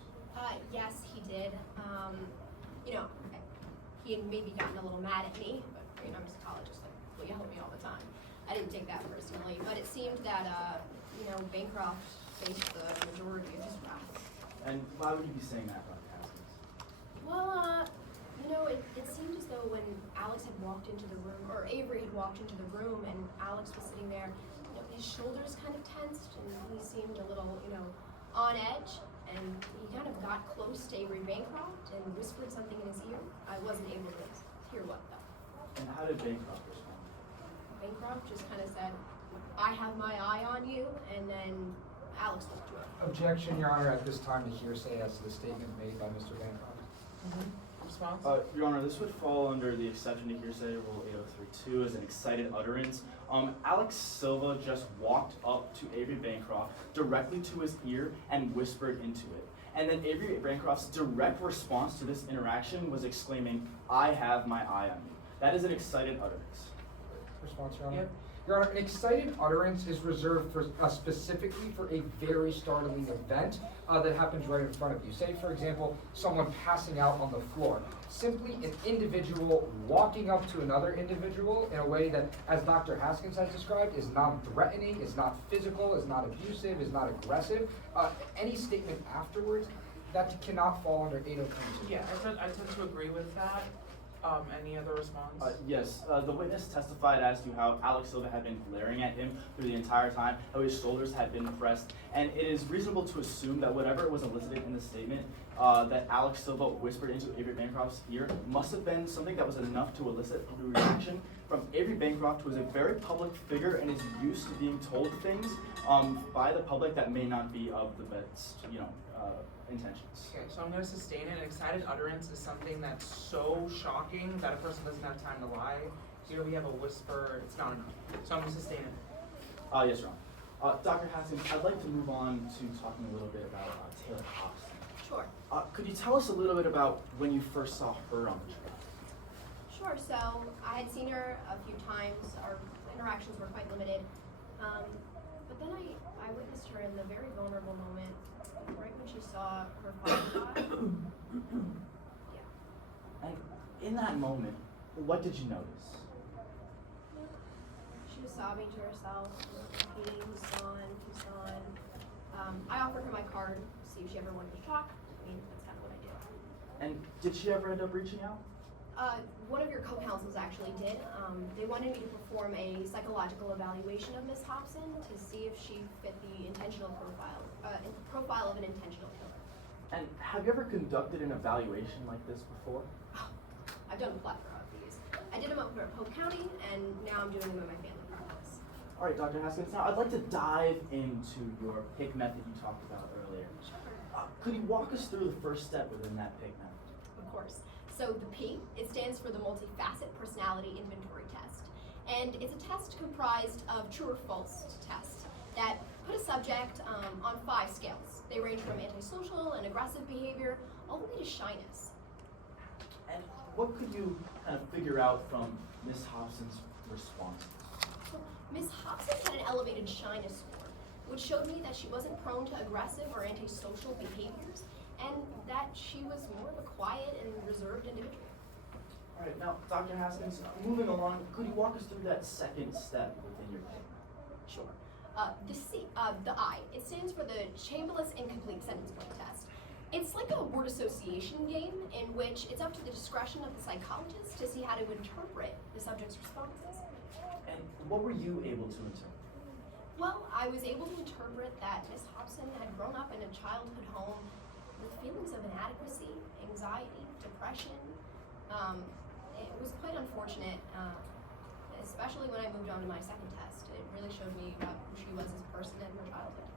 Yes, he did. You know, he had maybe gotten a little mad at me, but you know, I'm a psychologist, like, will yell at me all the time. I didn't take that personally, but it seemed that, you know, Bancroft face the majority of his wrath. And why would you be saying that, Dr. Haskins? Well, it seemed as though when Alex had walked into the room, or Avery had walked into the room and Alex was sitting there, his shoulders kind of tensed and he seemed a little, on edge. And he kind of got close to Avery Bancroft and whispered something in his ear. I wasn't able to hear what though. And how did Bancroft respond? Bancroft just kind of said, I have my eye on you, and then Alex looked to him. Objection, Your Honor, at this time to hearsay as to the statement made by Mr. Bancroft. Response? Your Honor, this would fall under the exception to hearsay, Rule 8032, as an excited utterance. Alex Silva just walked up to Avery Bancroft directly to his ear and whispered into it. And then Avery Bancroft's direct response to this interaction was exclaiming, I have my eye on you. That is an excited utterance. Response, Your Honor? Yep. Your Honor, an excited utterance is reserved for specifically for a very startling event that happens right in front of you. Say, for example, someone passing out on the floor. Simply an individual walking up to another individual in a way that, as Dr. Haskins has described, is non-threatening, is not physical, is not abusive, is not aggressive. Any statement afterwards, that cannot fall under 8032. Yeah, I tend to agree with that. Any other response? Yes, the witness testified as to how Alex Silva had been glaring at him through the entire time, how his shoulders had been pressed, and it is reasonable to assume that whatever was elicited in the statement that Alex Silva whispered into Avery Bancroft's ear must have been something that was enough to elicit a reaction from Avery Bancroft, who is a very public figure and is used to being told things by the public that may not be of the best, intentions. Okay, so I'm going to sustain it. An excited utterance is something that's so shocking that a person doesn't have time to lie. Here we have a whisper, it's not enough. So I'm going to sustain it. Yes, Ron. Dr. Haskins, I'd like to move on to talking a little bit about Taylor Hobson. Sure. Could you tell us a little bit about when you first saw her on the trail? Sure, so I had seen her a few times. Our interactions were quite limited. But then I witnessed her in the very vulnerable moment, right when she saw her father die. Yeah. And in that moment, what did you notice? She was sobbing to herself, repeating, who's gone, who's gone. I offered her my card to see if she ever wanted to talk. I mean, that's kind of what I did. And did she ever end up reaching out? One of your co-counsels actually did. They wanted me to perform a psychological evaluation of Miss Hobson to see if she fit the intentional profile of an intentional killer. And have you ever conducted an evaluation like this before? I've done a plethora of these. I did them up here at Polk County, and now I'm doing them in my family practice. All right, Dr. Haskins, now I'd like to dive into your PIC method you talked about earlier. Sure. Could you walk us through the first step within that PIC method? Of course. So the P, it stands for the Multi-Facet Personality Inventory Test. And it's a test comprised of true or false tests that put a subject on 5 scales. They range from antisocial and aggressive behavior all the way to shyness. And what could you kind of figure out from Miss Hobson's responses? So Miss Hobson had an elevated shyness score, which showed me that she wasn't prone to aggressive or antisocial behaviors, and that she was more of a quiet and reserved individual. All right, now, Dr. Haskins, moving along, could you walk us through that second step within your PIC method? Sure. The I, it stands for the Chambliss Incomplete Sentence Point Test. It's like a word association game in which it's up to the discretion of the psychologist to see how to interpret the subject's responses. And what were you able to interpret? Well, I was able to interpret that Miss Hobson had grown up in a childhood home with feelings of inadequacy, anxiety, depression. It was quite unfortunate, especially when I moved on to my second test. It really showed me about who she was as a person in her childhood.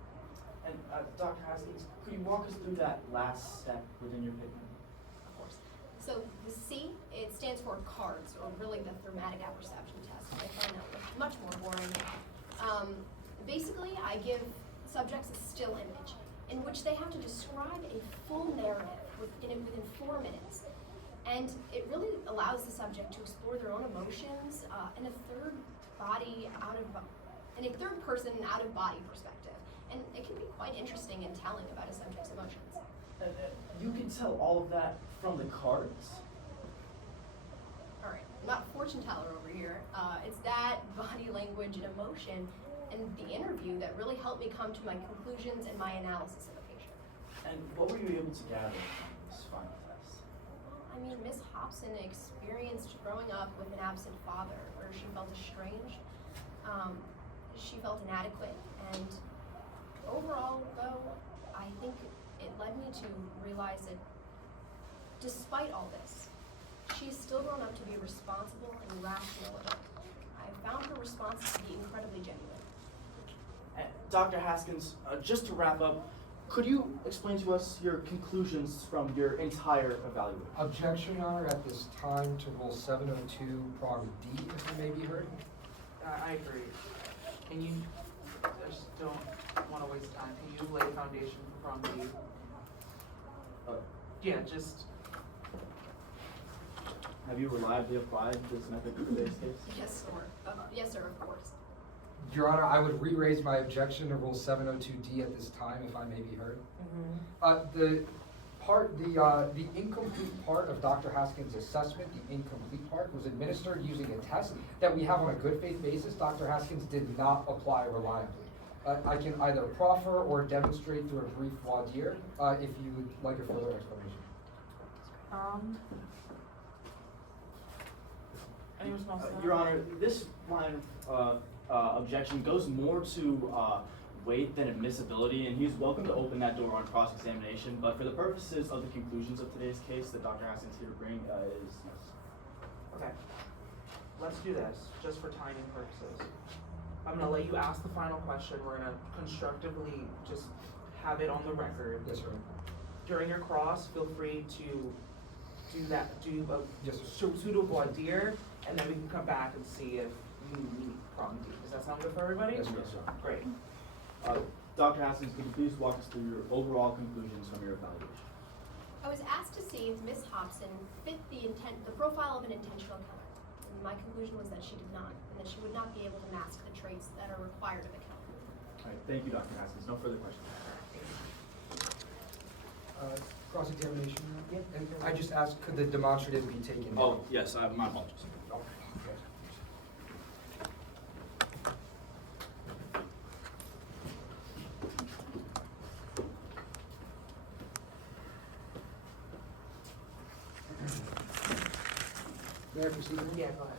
And Dr. Haskins, could you walk us through that last step within your PIC method? Of course. So the C, it stands for cards, or really the thematic apperception test. I find that much more boring. Basically, I give subjects a still image in which they have to describe a full narrative within 4 minutes. And it really allows the subject to explore their own emotions in a third person out of body perspective. And it can be quite interesting and telling about a subject's emotions. You can tell all of that from the cards? All right, I'm not a fortune teller over here. It's that body language and emotion. and the interview that really helped me come to my conclusions and my analysis of the patient. And what were you able to gather from this final test? I mean, Miss Hobson experienced growing up with an absent father, where she felt estranged, she felt inadequate, and overall, though, I think it led me to realize that despite all this, she's still grown up to be a responsible and rational adult. I found her response to be incredibly genuine. And Dr. Haskins, just to wrap up, could you explain to us your conclusions from your entire evaluation? Objection, Your Honor, at this time to Rule 702, Prong D, if it may be heard. I agree. Can you, I just don't want to waste time. Can you lay a foundation for Prong B? Yeah, just. Have you reliably applied this method to today's case? Yes, sir. Yes, sir, of course. Your Honor, I would re-raise my objection to Rule 702D at this time, if I may be heard. The incomplete part of Dr. Haskins' assessment, the incomplete part, was administered using a test that we have on a good faith basis. Dr. Haskins did not apply reliably. I can either proffer or demonstrate through a brief voir dire, if you would like a further explanation. Any response to that? Your Honor, this line of objection goes more to weight than admissibility, and he's welcome to open that door on cross-examination, but for the purposes of the conclusions of today's case that Dr. Haskins here to bring is necessary. Okay. Let's do this, just for timing purposes. I'm gonna let you ask the final question. We're gonna constructively just have it on the record. Yes, sir. During your cross, feel free to do that, Yes, sir. pseudo voir dire, and then we can come back and see if you meet Prong D. Does that sound good for everybody? Yes, sir. Great. Dr. Haskins, could you please walk us through your overall conclusions from your evaluation? I was asked to see if Miss Hobson fit the profile of an intentional killer. And my conclusion was that she did not, and that she would not be able to mask the traits that are required of a killer. All right, thank you, Dr. Haskins. No further questions. Cross-examination, and I just asked, could the demonstrative be taken? Oh, yes, my apologies. May I proceed? Yeah, go ahead.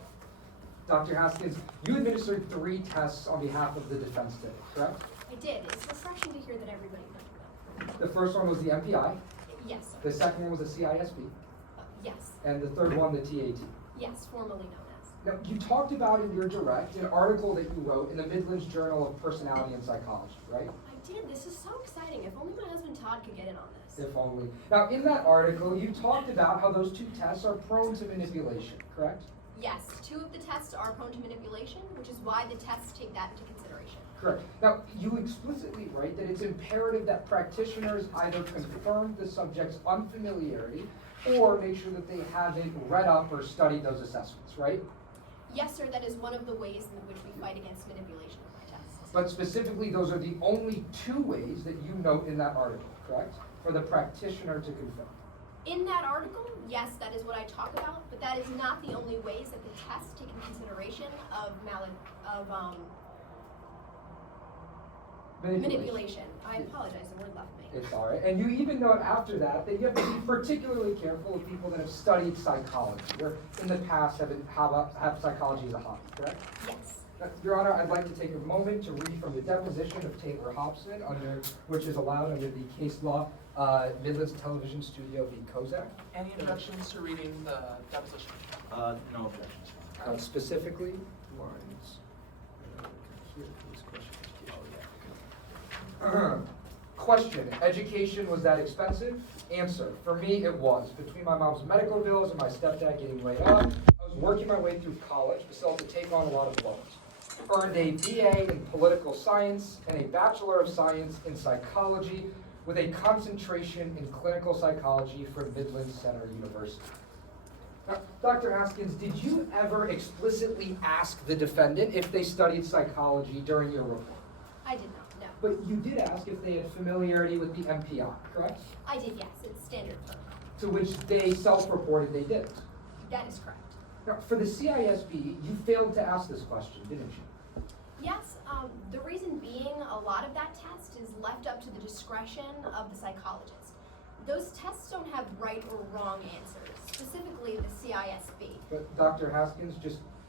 Dr. Haskins, you administered 3 tests on behalf of the defense today, correct? I did. It's refreshing to hear that everybody knows that. The first one was the MPI, Yes, sir. the second one was the CISB, Yes. and the third one, the TAT. Yes, formerly known as. Now, you talked about in your direct an article that you wrote in the Midlands Journal of Personality and Psychology, right? I did. This is so exciting. If only my husband Todd could get in on this. If only. Now, in that article, you talked about how those 2 tests are prone to manipulation, correct? Yes, 2 of the tests are prone to manipulation, which is why the tests take that into consideration. Correct. Now, you explicitly write that it's imperative that practitioners either confirm the subject's unfamiliarity or make sure that they haven't read up or studied those assessments, right? Yes, sir, that is one of the ways in which we fight against manipulation of my tests. But specifically, those are the only 2 ways that you note in that article, correct? For the practitioner to confirm. In that article, yes, that is what I talk about, but that is not the only ways that the tests take into consideration of manipulation. I apologize, the word left me. It's all right. And you even note after that you have to be particularly careful with people that have studied psychology or in the past have psychology as a hobby, correct? Yes. Your Honor, I'd like to take a moment to read from the deposition of Taylor Hobson, which is allowed under the case law, Midlands Television Studio v. Kozak. Any objections to reading the deposition? No objections. Specifically, lines. Question, education, was that expensive? Answer, for me it was. Between my mom's medical bills and my stepdad getting laid off, I was working my way through college, but still had to take on a lot of loans. Earned a BA in political science and a Bachelor of Science in psychology with a concentration in clinical psychology from Midland Center University. Now, Dr. Haskins, did you ever explicitly ask the defendant if they studied psychology during your report? I did not, no. But you did ask if they had familiarity with the MPI, correct? I did, yes, it's standard protocol. To which they self-reported they did. That is correct. Now, for the CISB, you failed to ask this question, didn't you? Yes, The reason being, a lot of that test is left up to the discretion of the psychologist. Those tests don't have right or wrong answers, specifically the CISB. But Dr. Haskins,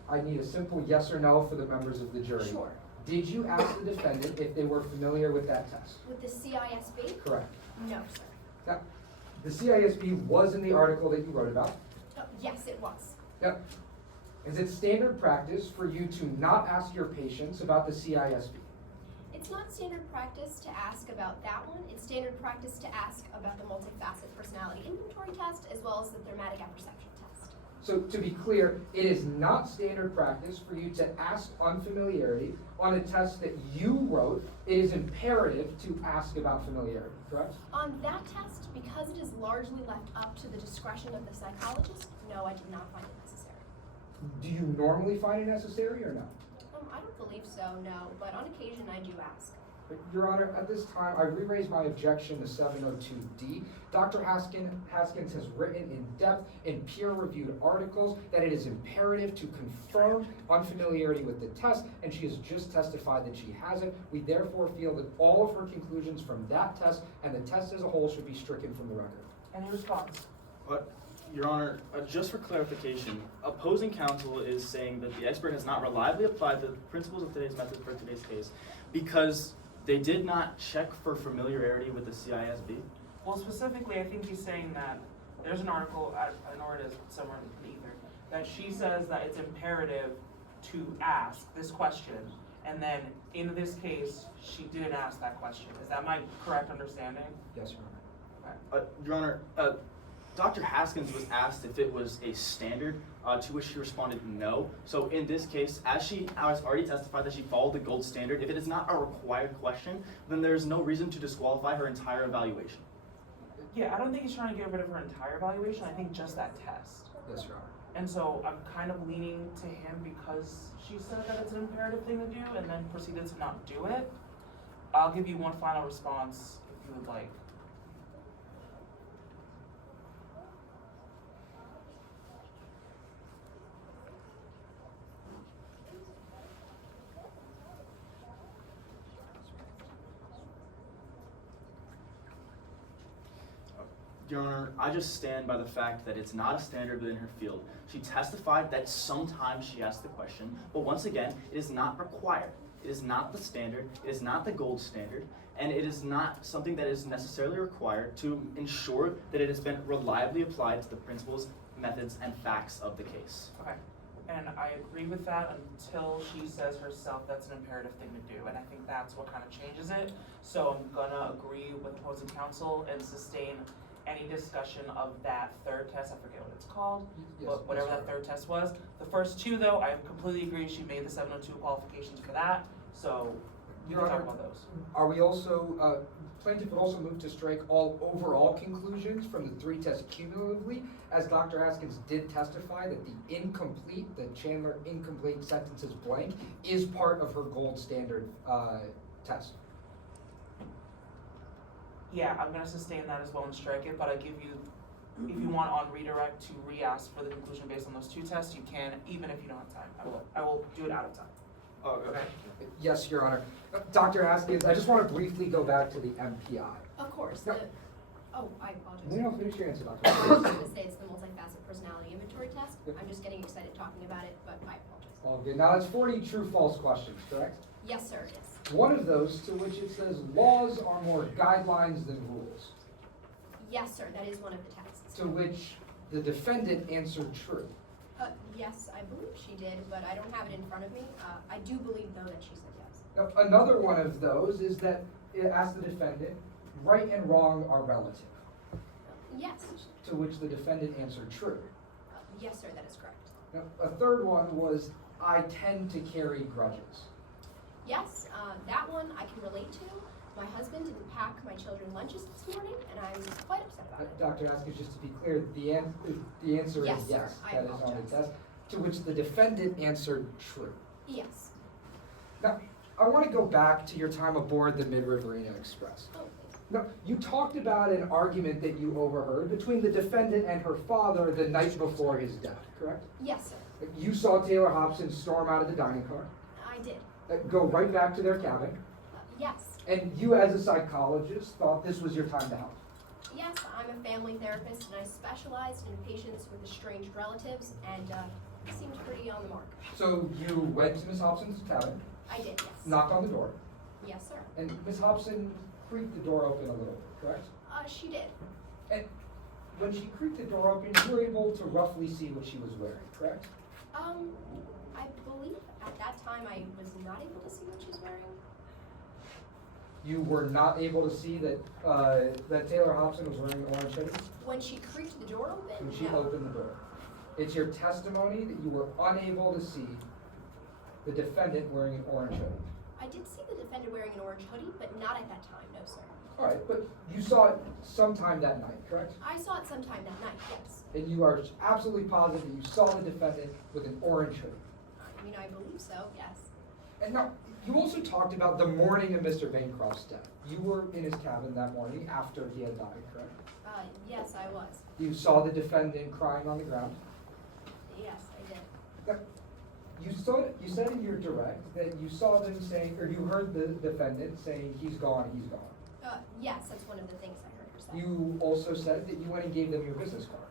I need a simple yes or no for the members of the jury. Sure. Did you ask the defendant if they were familiar with that test? With the CISB? Correct. No, sir. Now, the CISB was in the article that you wrote about. Yes, it was. Yep. Is it standard practice for you to not ask your patients about the CISB? It's not standard practice to ask about that one. It's standard practice to ask about the multifaceted personality inventory test as well as the thematic apperception test. So to be clear, it is not standard practice for you to ask unfamiliarity on a test that you wrote. It is imperative to ask about familiarity, correct? On that test, because it is largely left up to the discretion of the psychologist, no, I did not find it necessary. Do you normally find it necessary or no? I don't believe so, no, but on occasion I do ask. Your Honor, at this time, I re-raise my objection to 702D. Dr. Haskins has written in depth in peer-reviewed articles that it is imperative to confirm unfamiliarity with the test, and she has just testified that she hasn't. We therefore feel that all of her conclusions from that test and the test as a whole should be stricken from the record. Any response? Your Honor, just for clarification, opposing counsel is saying that the expert has not reliably applied the principles of today's method for today's case because they did not check for familiarity with the CISB? Well, specifically, I think he's saying that there's an article, I know where it is, somewhere in the ether, that she says that it's imperative to ask this question, and then in this case, she didn't ask that question. Is that my correct understanding? Yes, Your Honor. Your Honor, Dr. Haskins was asked if it was a standard, to which she responded no. So in this case, as she has already testified that she followed the gold standard, if it is not a required question, then there's no reason to disqualify her entire evaluation. Yeah, I don't think he's trying to get rid of her entire evaluation, I think just that test. Yes, Your Honor. And so I'm kind of leaning to him because she said that it's an imperative thing to do and then proceeded to not do it. I'll give you one final response if you would like. Your Honor, I just stand by the fact that it's not a standard within her field. She testified that sometimes she asked the question, but once again, it is not required. It is not the standard, it is not the gold standard, and it is not something that is necessarily required to ensure that it has been reliably applied to the principles, methods, and facts of the case. Okay. And I agree with that until she says herself that's an imperative thing to do, and I think that's what kind of changes it. So I'm gonna agree with opposing counsel and sustain any discussion of that third test. I forget what it's called, Yes, but whatever yes, that third test was. The first two, though, I completely agree. She made the 702 qualifications for that, so we can talk about those. Are we also, plaintiff would also move to strike all overall conclusions from the three tests cumulatively, as Dr. Haskins did testify that the Chandler incomplete sentences blank is part of her gold standard test. Yeah, I'm gonna sustain that as well and strike it, but I give you, if you want on redirect to re-ask for the conclusion based on those two tests, you can, even if you don't have time. I will do it out of time. Oh, okay. Yes, Your Honor. Dr. Haskins, I just want to briefly go back to the MPI. Of course, No. I apologize. No, finish your answer, Dr. I was Haskins. going to say it's the multifaceted personality inventory test. Yep. I'm just getting excited talking about it, but I apologize. All good. Now, it's 40 true-false questions, correct? Yes, sir, it is. One of those to which it says laws are more guidelines than rules, Yes, sir, that is one of the tests. to which the defendant answered true. Yes, I believe she did, but I don't have it in front of me. I do believe, though, that she said yes. Now, another one of those is that it asks the defendant, right and wrong are relative, Yes. to which the defendant answered true. Yes, sir, that is correct. Now, a third one was, I tend to carry grudges. Yes, that one I can relate to. My husband didn't pack my children lunches this morning, and I'm quite upset about it. Dr. Haskins, just to be clear, the answer Yes, is sir. yes. I That is on apologize. the test, to which the defendant answered true. Yes. Now, I want to go back to your time aboard the Mid-Riverina Express. Oh, please. Now, you talked about an argument that you overheard between the defendant and her father the night before his death, correct? Yes, sir. You saw Taylor Hobson storm out of the dining car. I did. go right back to their cabin, Yes. and you as a psychologist thought this was your time to help. Yes, I'm a family therapist and I specialized in patients with estranged relatives and seemed pretty on the mark. So you went to Miss Hobson's cabin, I did, yes. knocked on the door, Yes, sir. and Miss Hobson creaked the door open a little bit, correct? She did. And when she creaked the door open, you were able to roughly see what she was wearing, correct? I believe at that time I was not able to see what she's wearing. You were not able to see that that Taylor Hobson was wearing an orange hoodie When she creaked the door open, when she no. opened the door. It's your testimony that you were unable to see the defendant wearing an orange hoodie. I did see the defendant wearing an orange hoodie, but not at that time, no, sir. All right, but you saw it sometime that night, correct? I saw it sometime that night, yes. And you are absolutely positive that you saw the defendant with an orange hoodie. I mean, I believe so, yes. And now, you also talked about the morning of Mr. Bancroft's death. You were in his cabin that morning after he had died, correct? Yes, I was. You saw the defendant crying on the ground. Yes, I did. Now, you said in your direct that you saw them saying, or you heard the defendant saying, he's gone, he's gone. Yes, that's one of the things I heard her say. You also said that you went and gave them your business card.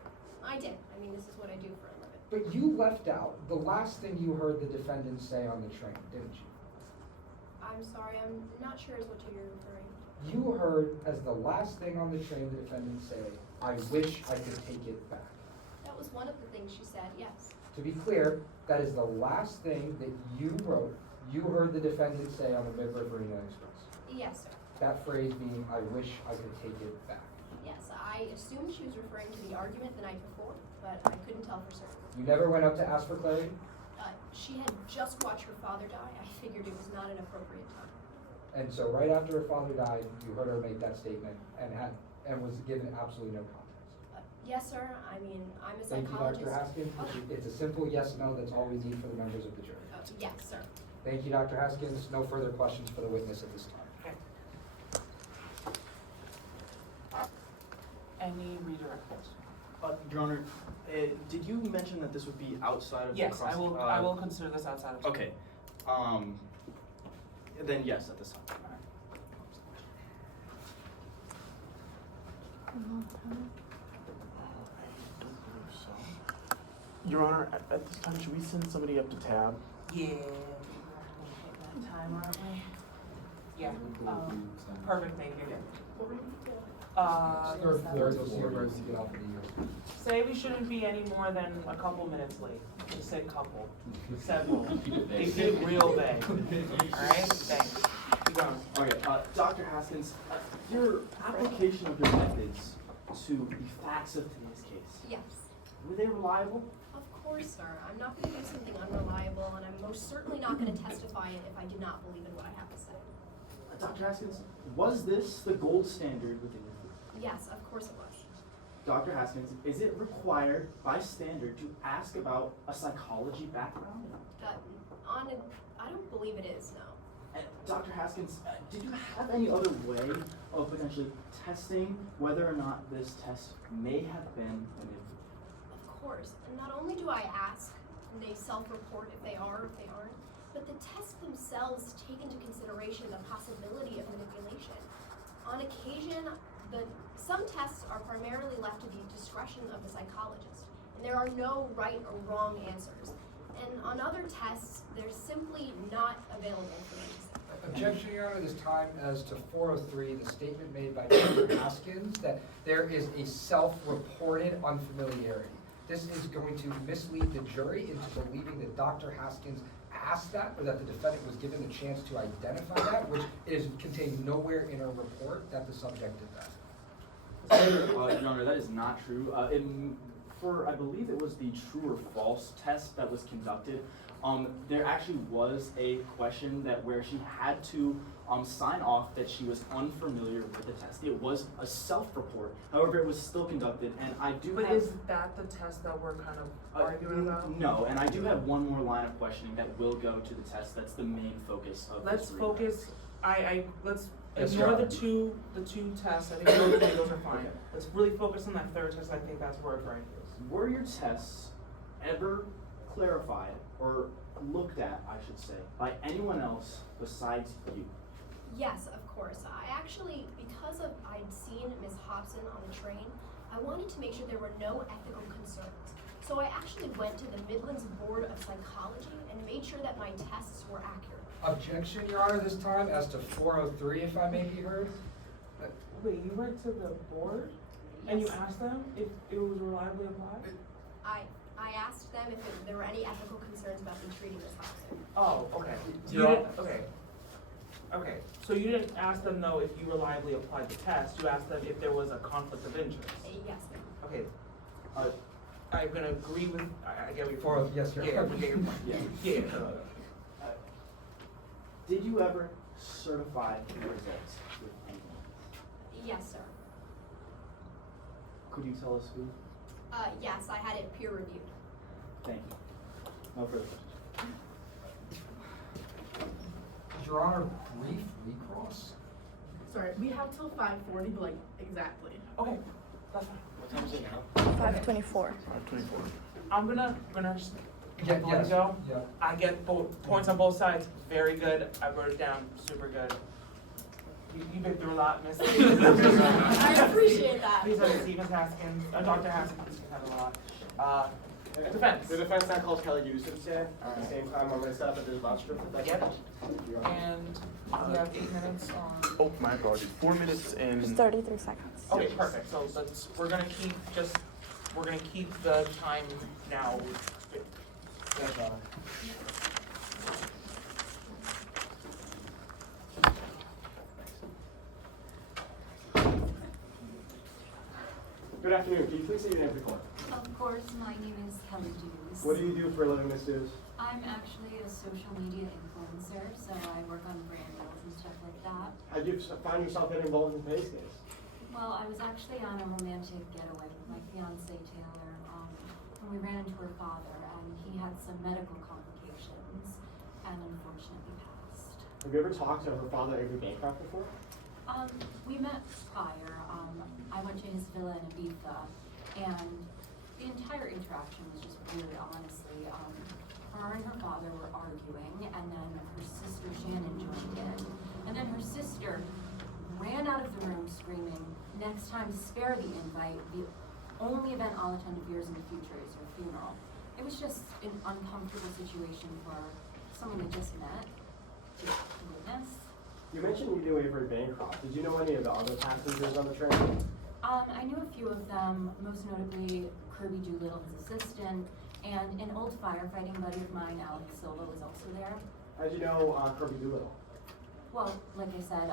I did. I mean, this is what I do for a living. But you left out the last thing you heard the defendant say on the train, didn't you? I'm sorry, I'm not sure as what you're referring. You heard as the last thing on the train the defendant say, I wish I could take it back. That was one of the things she said, yes. To be clear, that is the last thing that you wrote, you heard the defendant say on the Mid-Riverina Express. Yes, sir. That phrase being, I wish I could take it back. Yes, I assumed she was referring to the argument the night before, but I couldn't tell for certain. You never went up to ask for clarity? She had just watched her father die. I figured it was not an appropriate time. And so right after her father died, you heard her make that statement and was given absolutely no context. Yes, sir. I mean, I'm a Thank you, psychologist. Dr. Haskins. It's a simple yes, no, that's all we need for the members of the jury. Yes, sir. Thank you, Dr. Haskins. No further questions for the witness at this time. Any redirect? Your Honor, did you mention that this would be outside of Yes, the cross? I will consider this outside of. Okay. Then yes, at this time. Your Honor, at this time, should we send somebody up to tab? Yeah. That time, aren't we? Yeah. Perfect. Thank you. Say we shouldn't be any more than a couple minutes late. Just say couple. Several. They get real vague. Alright? Thanks. Keep going. Okay, Dr. Haskins, your application of your methods to the facts of today's case, Yes. were they reliable? Of course, sir. I'm not going to do something unreliable, and I'm most certainly not going to testify it if I do not believe in what I have to say. Dr. Haskins, was this the gold standard within your field? Yes, of course it was. Dr. Haskins, is it required by standard to ask about a psychology background? I don't believe it is, no. And Dr. Haskins, did you have any other way of potentially testing whether or not this test may have been manipulated? Of course. And not only do I ask, and they self-report if they are or if they aren't, but the tests themselves take into consideration the possibility of manipulation. On occasion, some tests are primarily left to the discretion of the psychologist, and there are no right or wrong answers. And on other tests, they're simply not available for them to say. Objection, Your Honor, this time as to 403, the statement made by Dr. Haskins that there is a self-reported unfamiliarity. This is going to mislead the jury into believing that Dr. Haskins asked that, or that the defendant was given the chance to identify that, which is contained nowhere in her report that the subject did that. Your Honor, that is not true. I believe it was the true or false test that was conducted. There actually was a question where she had to sign off that she was unfamiliar with the test. It was a self-report. However, it was still conducted, and I do But have... is that the test that we're kind of arguing about? No, and I do have one more line of questioning that will go to the test. That's the main focus of Let's this focus. Let's Yes, ignore Your the Honor. two tests. I think those are fine. Let's really focus on that third test. I think that's where it ranks. Were your tests ever clarified or looked at, I should say, by anyone else besides you? Yes, of course. I actually, because I'd seen Ms. Hobson on the train, I wanted to make sure there were no ethical concerns. So I actually went to the Midlands Board of Psychology and made sure that my tests were accurate. Objection, Your Honor, this time as to 403, if I may be heard. Wait, you went to the board and you Yes. asked them if it was reliably applied? I asked them if there were any ethical concerns about me treating Ms. Hobson. Oh, okay. You You're didn't, okay. So you didn't ask them though if you reliably applied the test, you asked them if there was a conflict of interest. Yes, ma'am. Okay. I'm gonna agree with, I get what you're. 403, yes, Your Yeah, Honor. I get your point. Yeah. Did you ever certify the results with anyone? Yes, sir. Could you tell us who? Yes, I had it peer reviewed. Thank you. No further questions. Your Honor, brief recross? Sorry, we have till 5:40, but like exactly. Okay, that's fine. What time is it now? 5:24. 524. I'm gonna just Yeah, let yes, it go. yeah. I get points on both sides. Very good. I wrote it down. Super good. You've been through a lot, Miss. I appreciate that. Please have a seat, Ms. Haskins. Dr. Haskins, you've had a lot. Defense. The defense now calls Kelly Houston stand. At the same time, I'm going to set up a demonstration. Yep. And we have 8 minutes on. Oh, my apologies. 4 minutes and. 33 seconds. Okay, perfect. So we're gonna keep the time now. Yes, Your Honor. Good afternoon. Can you please say your name for the court? Of course, my name is Kelly Dews. What do you do for a living, Ms. Dews? I'm actually a social media influencer, so I work on brand deals and stuff like that. How did you find yourself getting involved in today's case? Well, I was actually on a romantic getaway with my fiance Taylor, and we ran into her father, and he had some medical complications, and unfortunately passed. Have you ever talked to her father, Avery Bancroft, before? We met prior. I went to his villa in Ibiza, and the entire interaction was just really honestly, her and her father were arguing, and then her sister Shannon joined in, and then her sister ran out of the room screaming, "Next time, spare the invite. The only event I'll attend of yours in the future is your funeral." It was just an uncomfortable situation for someone we just met to witness. You mentioned you knew Avery Bancroft. Did you know any of the other passengers on the train? I knew a few of them, most notably Kirby Doolittle, his assistant, and an old firefighting buddy of mine, Alex Silva, was also there. How'd you know Kirby Doolittle? Well, like I said,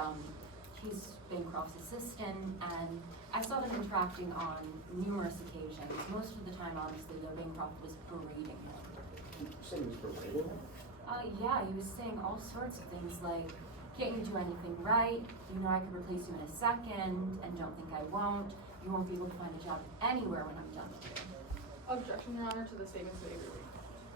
he's Bancroft's assistant, and I saw them interacting on numerous occasions. Most of the time, honestly, though, Bancroft was berating him. You said he was berating him? Yeah, he was saying all sorts of things like, "Can't you do anything right? You know I could replace you in a second, and don't think I won't. You won't be able to find a job anywhere when I'm done with you." Objection, Your Honor, to the statements of Avery.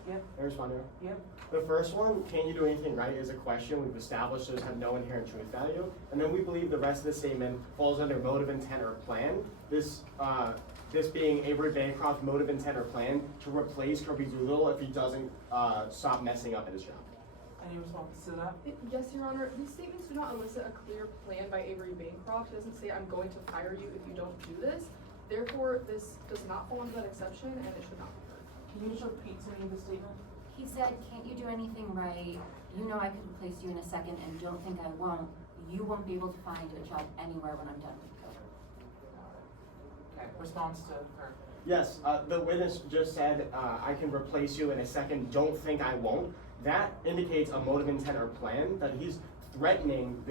Yep. I respond to her. Yep. The first one, can you do anything right, is a question we've established those have no inherent truth value. And then we believe the rest of the statement falls under motive, intent, or plan. This being Avery Bancroft's motive, intent, or plan to replace Kirby Doolittle if he doesn't stop messing up at his job. Any response to that? Yes, Your Honor, these statements do not elicit a clear plan by Avery Bancroft. It doesn't say, "I'm going to fire you if you don't do this." Therefore, this does not fall into that exception, and it should not be heard. Can you just repeat to me the statement? He said, "Can't you do anything right? You know I could replace you in a second, and don't think I won't. You won't be able to find a job anywhere when I'm done with you." Okay, response to her. Yes, the witness just said, I can replace you in a second, don't think I won't. That indicates a motive, intent, or plan, that he's threatening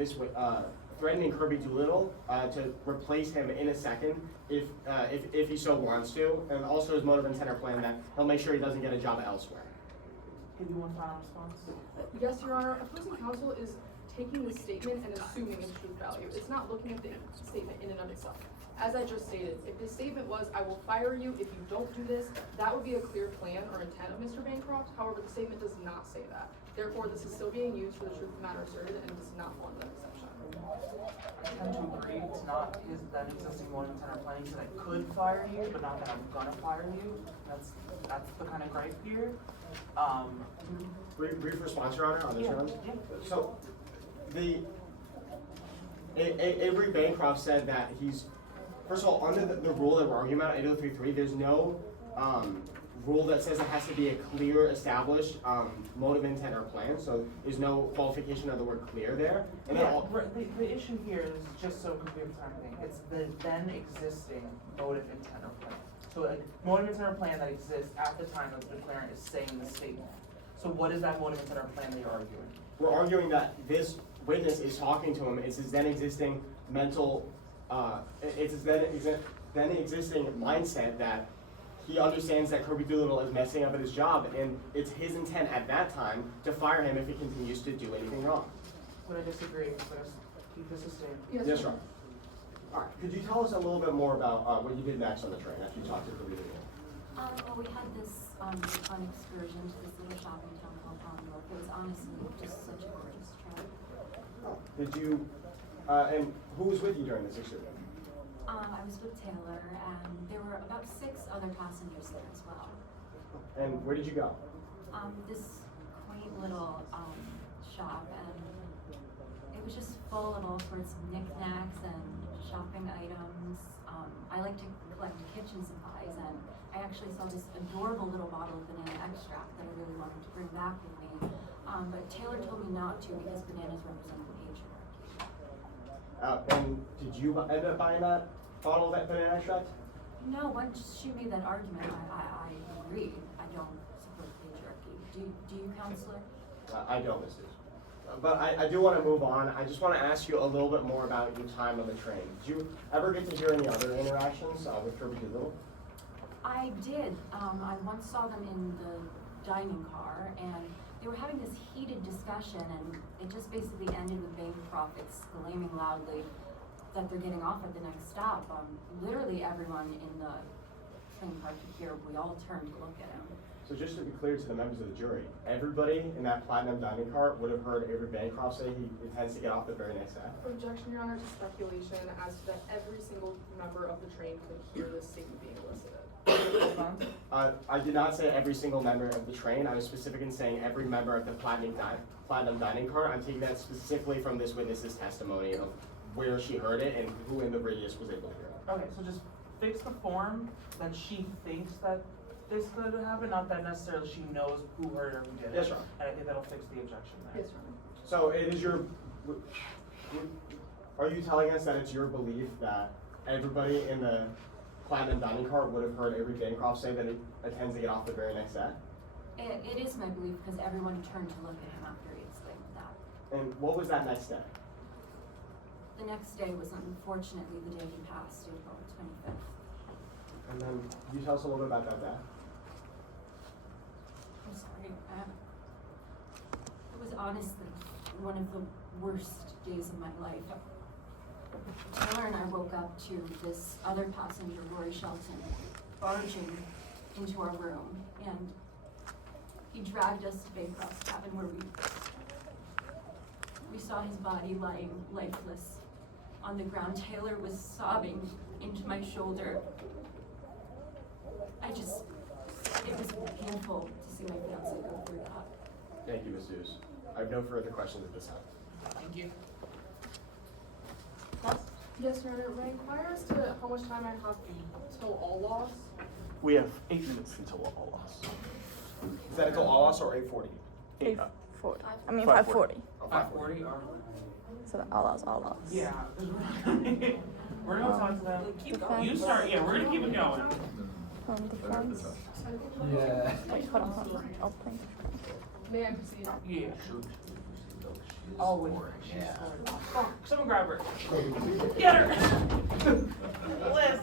threatening Kirby Doolittle to replace him in a second if he so wants to, and also his motive, intent, or plan that he'll make sure he doesn't get a job elsewhere. Can you one final response? Yes, Your Honor, opposing counsel is taking this statement and assuming its truth value. It's not looking at the statement in and of itself. As I just stated, if the statement was, I will fire you if you don't do this, that would be a clear plan or intent of Mr. Bancroft. However, the statement does not say that. Therefore, this is still being used for the truth of the matter asserted and does not fall under that exception. I tend to agree, it's not his then existing motive, intent, or planning, because I could fire you, but not that I'm gonna fire you. That's the kind of gripe here. Brief response, Your Honor, on this Yeah, one? yeah. So, Avery Bancroft said that he's, first of all, under the rule that we're arguing about, 8033, there's no rule that says it has to be a clear, established motive, intent, or plan. So there's no qualification of the word clear there. And then The issue here is just so confusing with everything. It's the then existing motive, intent, or plan. So a motive, intent, or plan that exists at the time that the declarant is saying the statement. So what is that motive, intent, or plan that you're arguing? we're arguing that this witness is talking to him. It's his then existing mental, it's his then existing mindset that he understands that Kirby Doolittle is messing up at his job, and it's his intent at that time to fire him if he continues to do anything wrong. But I disagree. Let's keep this a statement. Yes, sir. All right, could you tell us a little bit more about what you did next on the train after you talked to Kirby Doolittle? Well, we had this fun excursion to this little shopping town called Hollywood. It was honestly just such a gorgeous trip. Oh, did you, and who was with you during this excursion? I was with Taylor, and there were about 6 other passengers there as well. And where did you go? This quaint little shop, and it was just full of all sorts of knickknacks and shopping items. I like to collect kitchen supplies, and I actually saw this adorable little bottle of banana extract that I really wanted to bring back with me. But Taylor told me not to because bananas represent the patriarchy. And did you end up buying that bottle of that banana extract? No, once she made that argument, I agreed. I don't support patriarchy. Do you, counselor? I don't, Mrs. But I do want to move on. I just want to ask you a little bit more about your time on the train. Did you ever get to hear any other interactions with Kirby Doolittle? I did. I once saw them in the dining car, and they were having this heated discussion, and it just basically ended with Bancroft exclaiming loudly that they're getting off at the next stop. Literally everyone in the train car could hear. We all turned to look at him. So just to be clear to the members of the jury, everybody in that platinum dining car would have heard Avery Bancroft say he intends to get off the very next day? Objection, Your Honor, to speculation as to that every single member of the train could hear this statement being elicited. I did not say every single member of the train. I was specific in saying every member of the platinum dining car. I'm taking that specifically from this witness's testimony of where she heard it and who in the radius was able to hear it. Okay, so just fix the form that she thinks that this could happen, not that necessarily she knows who heard it or who did it. Yes, Your Honor. And I think that'll fix the objection there. Yes, Your Honor. So it is your, are you telling us that it's your belief that everybody in the platinum dining car would have heard Avery Bancroft say that he intends to get off the very next day? It is my belief because everyone turned to look at him after he explained that. And what was that next day? The next day was unfortunately the day he passed, April 25th. And then, can you tell us a little bit about that day? I'm sorry. It was honestly one of the worst days of my life. Taylor and I woke up to this other passenger, Rory Shelton, barging into our room, and he dragged us to Bancroft's cabin where we saw his body lying lifeless on the ground. Taylor was sobbing into my shoulder. It was painful to see my fiance go through that. Thank you, Ms. Dews. I have no further questions at this time. Thank you. Yes, Your Honor. May I inquire as to how much time I have till all loss? We have 8 minutes until all loss. Is that until all loss or 8:40? 8:40. I mean 5:40. 5:40. Oh, 5:40 or? So the all loss. Yeah. We're gonna talk to them. Keep going. You start, yeah, we're gonna keep it going. Defense. Yeah. Wait, hold on. Oh, please. May I proceed? Yeah. Oh, wait. Yeah. Oh, someone grab her. Get her! Liz!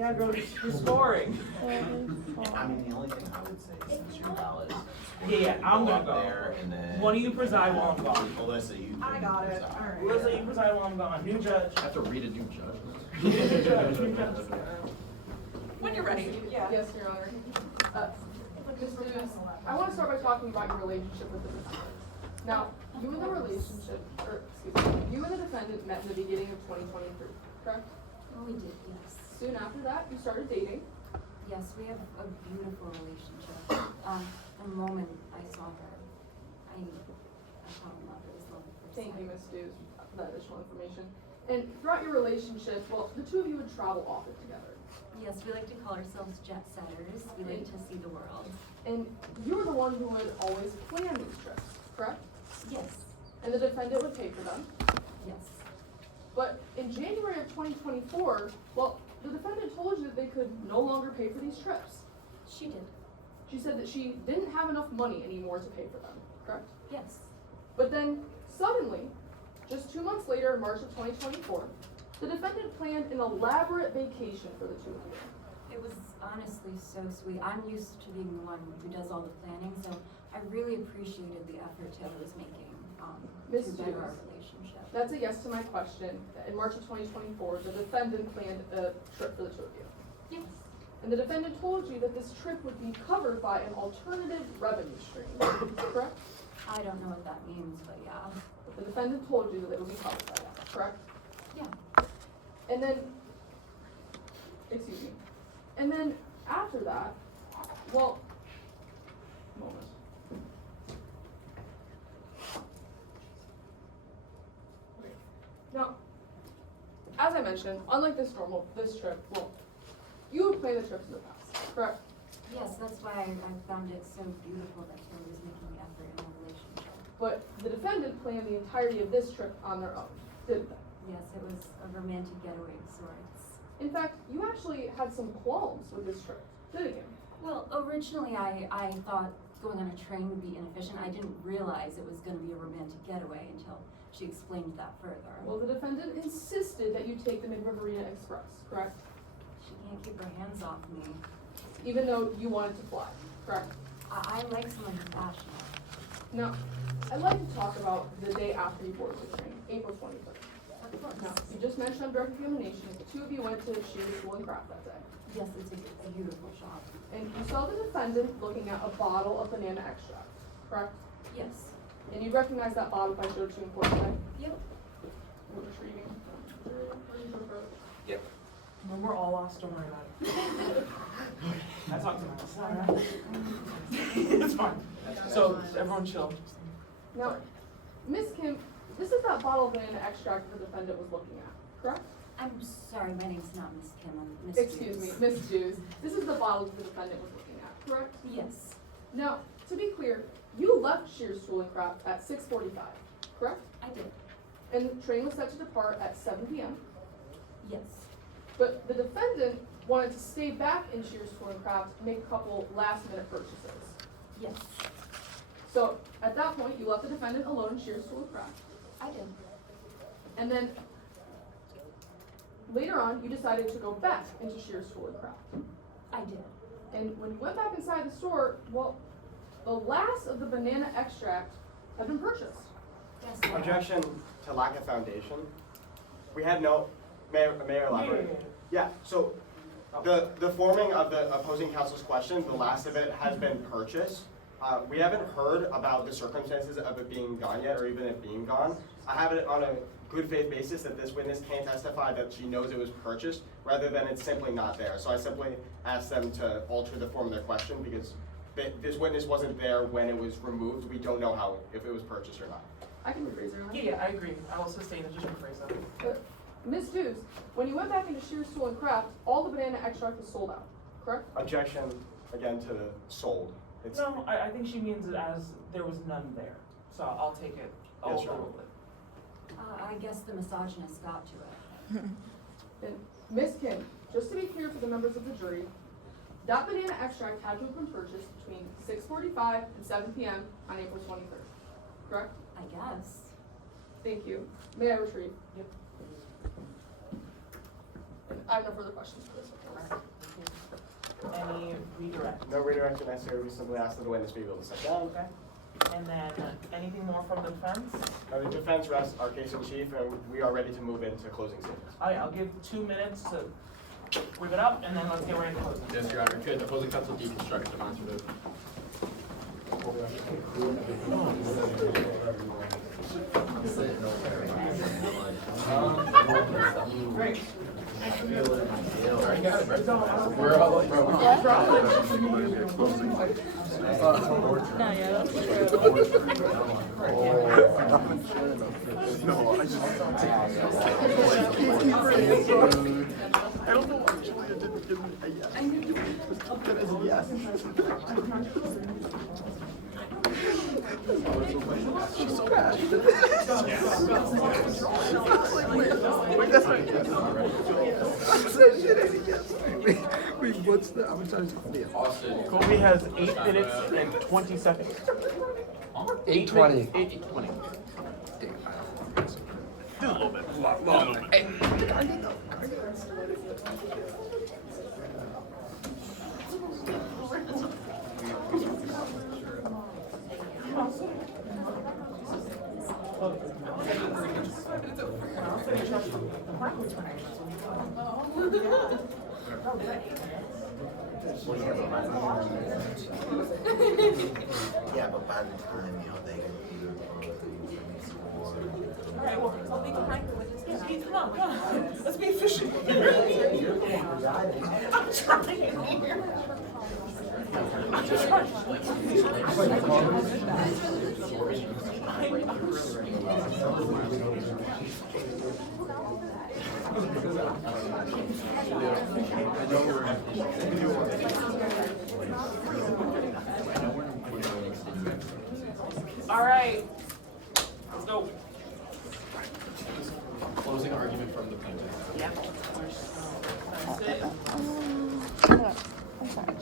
Yeah, girl, you're scoring. I mean, the only thing I would say since you're valid. Yeah, I'm gonna go. There and then. One of you preside while I'm gone. Alyssa, you. I got it. preside. Alright. Alyssa, you preside while I'm gone. New judge. I have to read a new judgment. New judge. New judge. When you're ready. Yeah. Yes, Your Honor. Ms. Lewis, I want to start by talking about your relationship with the defendant. Now, you and the defendant met in the beginning of 2023, correct? Oh, we did, yes. Soon after that, you started dating. Yes, we have a beautiful relationship. The moment I saw her, I fell in love. It was love at first Thank sight. you, Ms. Dews, for that additional information. And throughout your relationship, well, the two of you would travel often together. Yes, we like to call ourselves jet setters. We like to see the world. And you were the one who would always plan these trips, correct? Yes, And the defendant would pay for them. yes. But in January of 2024, well, the defendant told you that they could no longer pay for these trips. She did. She said that she didn't have enough money anymore to pay for them, correct? Yes. But then, suddenly, just 2 months later, in March of 2024, the defendant planned an elaborate vacation for the two of you. It was honestly so sweet. I'm used to being the one who does all the planning, so I really appreciated the effort Taylor was making Ms. to better Hughes. our relationship. That's a yes to my question. In March of 2024, the defendant planned a trip for the two of you. Yes. And the defendant told you that this trip would be covered by an alternative revenue stream, correct? I don't know what that means, but yeah. But the defendant told you that it would be covered by that, correct? Yeah. And then, excuse me, and then after that, well, moment. Okay. Now, as I mentioned, unlike this trip, well, you would plan the trips in the past, correct? Yes, that's why I found it so beautiful that Taylor was making the effort in our relationship. But the defendant planned the entirety of this trip on their own, didn't they? Yes, it was a romantic getaway of sorts. In fact, you actually had some qualms with this trip, didn't you? Well, originally I thought going on a train would be inefficient. I didn't realize it was going to be a romantic getaway until she explained that further. Well, the defendant insisted that you take the Mid-Riverina Express, correct? She can't keep her hands off me. Even though you wanted to fly, correct? I like someone who's passionate. Now, I'd like to talk about the day after you boarded the train, April 23rd. Now, you just mentioned on direct examination that the two of you went to Shears School and Craft that day. Yes, it's a beautiful shop. And you saw the defendant looking at a bottle of banana extract, correct? Yes. And you recognize that bottle if I showed it to you in court today? Yep. You're retrieving. Yep. When we're all lost, don't worry about it. I talked to myself. It's fine. So, everyone chill. Now, Miss Kim, this is that bottle of banana extract the defendant was looking at, correct? I'm sorry, my name's not Miss Kim, I'm Miss Excuse me, Hughes. Miss Hughes. This is the bottle that the defendant was looking at, correct? Yes. Now, to be clear, you left Shears School and Craft at 6:45, correct? I did. And the train was set to depart at 7 p.m. Yes. But the defendant wanted to stay back in Shears School and Craft and make a couple last-minute purchases. Yes. So, at that point, you left the defendant alone in Shears School and Craft. I did. And then, later on, you decided to go back into Shears School and Craft. I did. And when you went back inside the store, well, the last of the banana extract had been purchased. Yes. Objection to lack of foundation. We had no, Mayor elaborate. Yeah, so the forming of the opposing counsel's question, the last of it has been purchased. We haven't heard about the circumstances of it being gone yet, or even it being gone. I have it on a good faith basis that this witness can't testify that she knows it was purchased, rather than it's simply not there. So I simply asked them to alter the form of their question, because this witness wasn't there when it was removed. We don't know if it was purchased or not. I can rephrase it. Yeah, I agree. I will sustain it, just rephrase that. Ms. Dews, when you went back into Shears School and Craft, all the banana extract was sold out, correct? Objection, again, to the sold. It's, No, I think she means it as there was none there. So I'll take it. I'll Yes, sir. roll with it. I guess the misogynist got to it. And Ms. Kim, just to be clear for the members of the jury, that banana extract had to have been purchased between 6:45 and 7 p.m. on April 23rd, correct? I guess. Thank you. May I retrieve? Yep. And I have no further questions for this. Any redirect? No redirection necessary, we simply ask that the witness be able to step down. Okay. And then anything more from the defense? The defense rests our case in chief, and we are ready to move into closing statements. All right, I'll give 2 minutes to whip it up, and then let's get right into closing. Yes, Your Honor. Could opposing counsel deconstruct demonstrative? Great. Already got it, right? We're all, bro. I don't know why Julia didn't give me a yes. I knew that as a yes. She's so passionate. Wait, that's not a yes. I said shit ain't a yes. Wait, what's the, how much time is Colby? Colby has 8 minutes and 20 seconds. 8:20. 8:20. Do a little bit. A little bit. Yeah, but by the time, they can All right, well, I'll be behind you with this. Come on. Let's be efficient. I'm trying here. I'm just trying. All right, let's go. Closing argument from the plaintiff. Yeah. That's it. I'm sorry.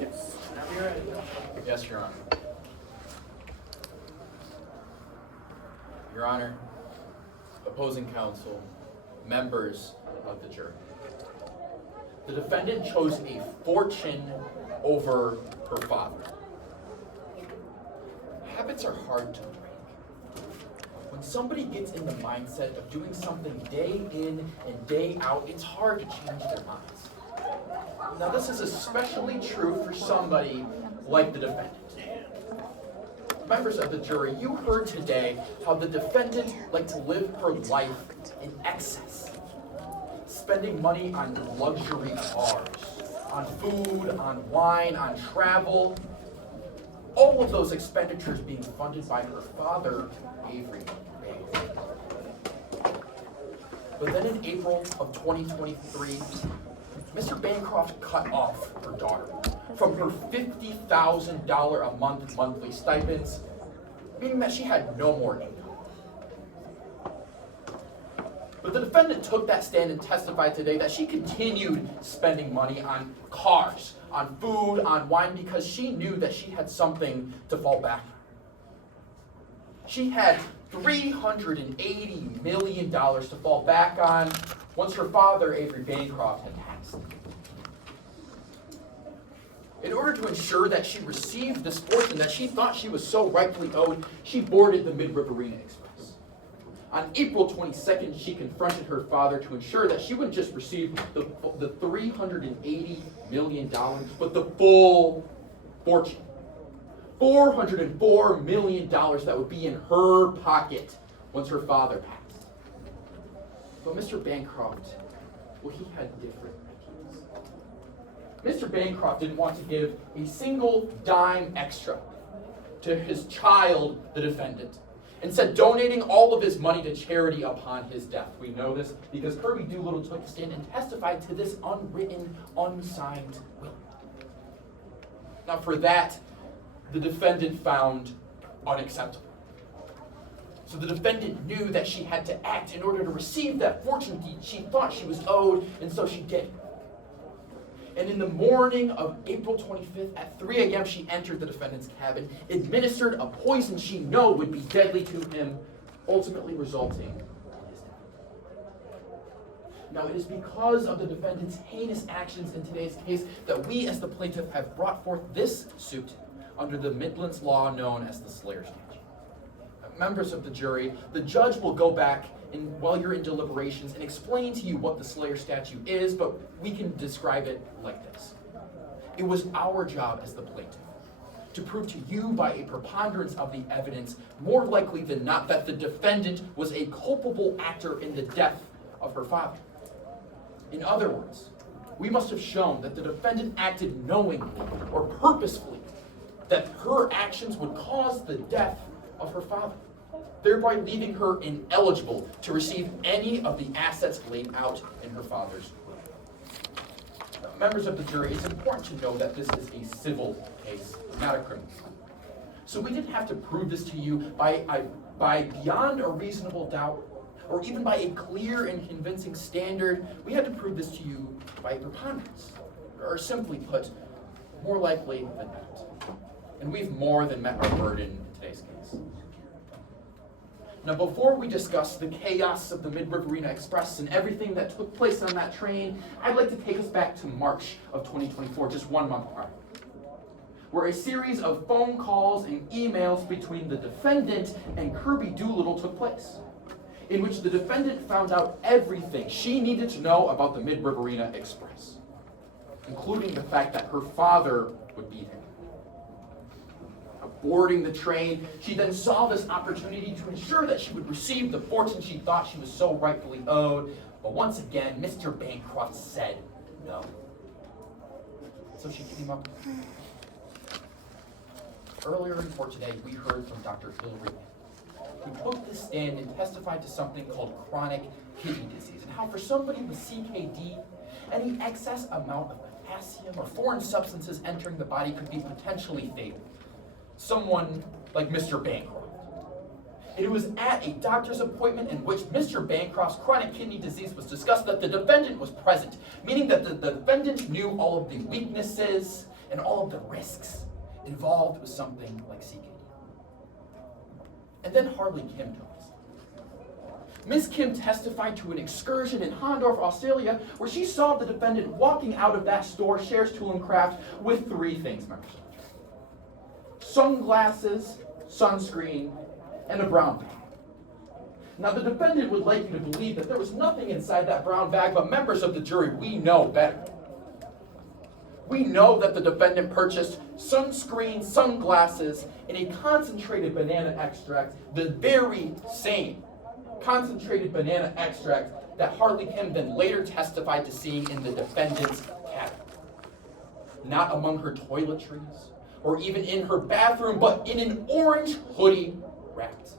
Yes. Whenever you're ready. Yes, Your Honor. Your Honor, opposing counsel, members of the jury. The defendant chose a fortune over her father. Habits are hard to break. When somebody gets in the mindset of doing something day in and day out, it's hard to change their minds. Now, this is especially true for somebody like the defendant. Members of the jury, you heard today how the defendant liked to live her life in excess, spending money on luxury cars, on food, on wine, on travel, all of those expenditures being funded by her father, Avery. But then in April of 2023, Mr. Bancroft cut off her daughter from her $50,000 a month monthly stipends, meaning that she had no more income. But the defendant took that stand and testified today that she continued spending money on cars, on food, on wine, because she knew that she had something to fall back on. She had $380 million to fall back on once her father, Avery Bancroft, had passed. In order to ensure that she received this fortune that she thought she was so rightfully owed, she boarded the Mid-Riverina Express. On April 22nd, she confronted her father to ensure that she wouldn't just receive the $380 million, but the full fortune. $404 million that would be in her pocket once her father passed. But Mr. Bancroft, well, he had different ideas. Mr. Bancroft didn't want to give a single dime extra to his child, the defendant, and said donating all of his money to charity upon his death. We know this because Kirby Doolittle took a stand and testified to this unwritten, unsigned will. Now for that, the defendant found unacceptable. So the defendant knew that she had to act in order to receive that fortune she thought she was owed, and so she did. And in the morning of April 25th at 3 a.m., she entered the defendant's cabin, administered a poison she knew would be deadly to him, ultimately resulting in his death. Now, it is because of the defendant's heinous actions in today's case that we as the plaintiff have brought forth this suit under the Midlands law known as the Slayer statute. Members of the jury, the judge will go back while you're in deliberations and explain to you what the Slayer statute is, but we can describe it like this. It was our job as the plaintiff to prove to you by a preponderance of the evidence, more likely than not, that the defendant was a culpable actor in the death of her father. In other words, we must have shown that the defendant acted knowingly or purposefully, that her actions would cause the death of her father, thereby leaving her ineligible to receive any of the assets laid out in her father's will. Now, members of the jury, it's important to know that this is a civil case, not a criminal one. So we didn't have to prove this to you by beyond a reasonable doubt, or even by a clear and convincing standard. We had to prove this to you by preponderance, or simply put, more likely than not. And we've more than met our burden in today's case. Now, before we discuss the chaos of the Mid-Riverina Express and everything that took place on that train, I'd like to take us back to March of 2024, just 1 month prior, where a series of phone calls and emails between the defendant and Kirby Doolittle took place, in which the defendant found out everything she needed to know about the Mid-Riverina Express, including the fact that her father would be there. Boarding the train, she then saw this opportunity to ensure that she would receive the fortune she thought she was so rightfully owed. But once again, Mr. Bancroft said no. So she came up. Earlier in court today, we heard from Dr. Hillary, who took the stand and testified to something called chronic kidney disease, and how for somebody with CKD, any excess amount of potassium or foreign substances entering the body could be potentially fatal. Someone like Mr. Bancroft. It was at a doctor's appointment in which Mr. Bancroft's chronic kidney disease was discussed that the defendant was present, meaning that the defendant knew all of the weaknesses and all of the risks involved with something like CKD. And then Harley Kim told us. Ms. Kim testified to an excursion in Hondorf, Australia, where she saw the defendant walking out of that store, Shares Tool and Craft, with 3 things, members. Sunglasses, sunscreen, and a brown bag. Now, the defendant would like you to believe that there was nothing inside that brown bag, but members of the jury, we know better. We know that the defendant purchased sunscreen, sunglasses, and a concentrated banana extract, the very same concentrated banana extract that Harley Kim then later testified to seeing in the defendant's cabin. Not among her toiletries, or even in her bathroom, but in an orange hoodie wrapped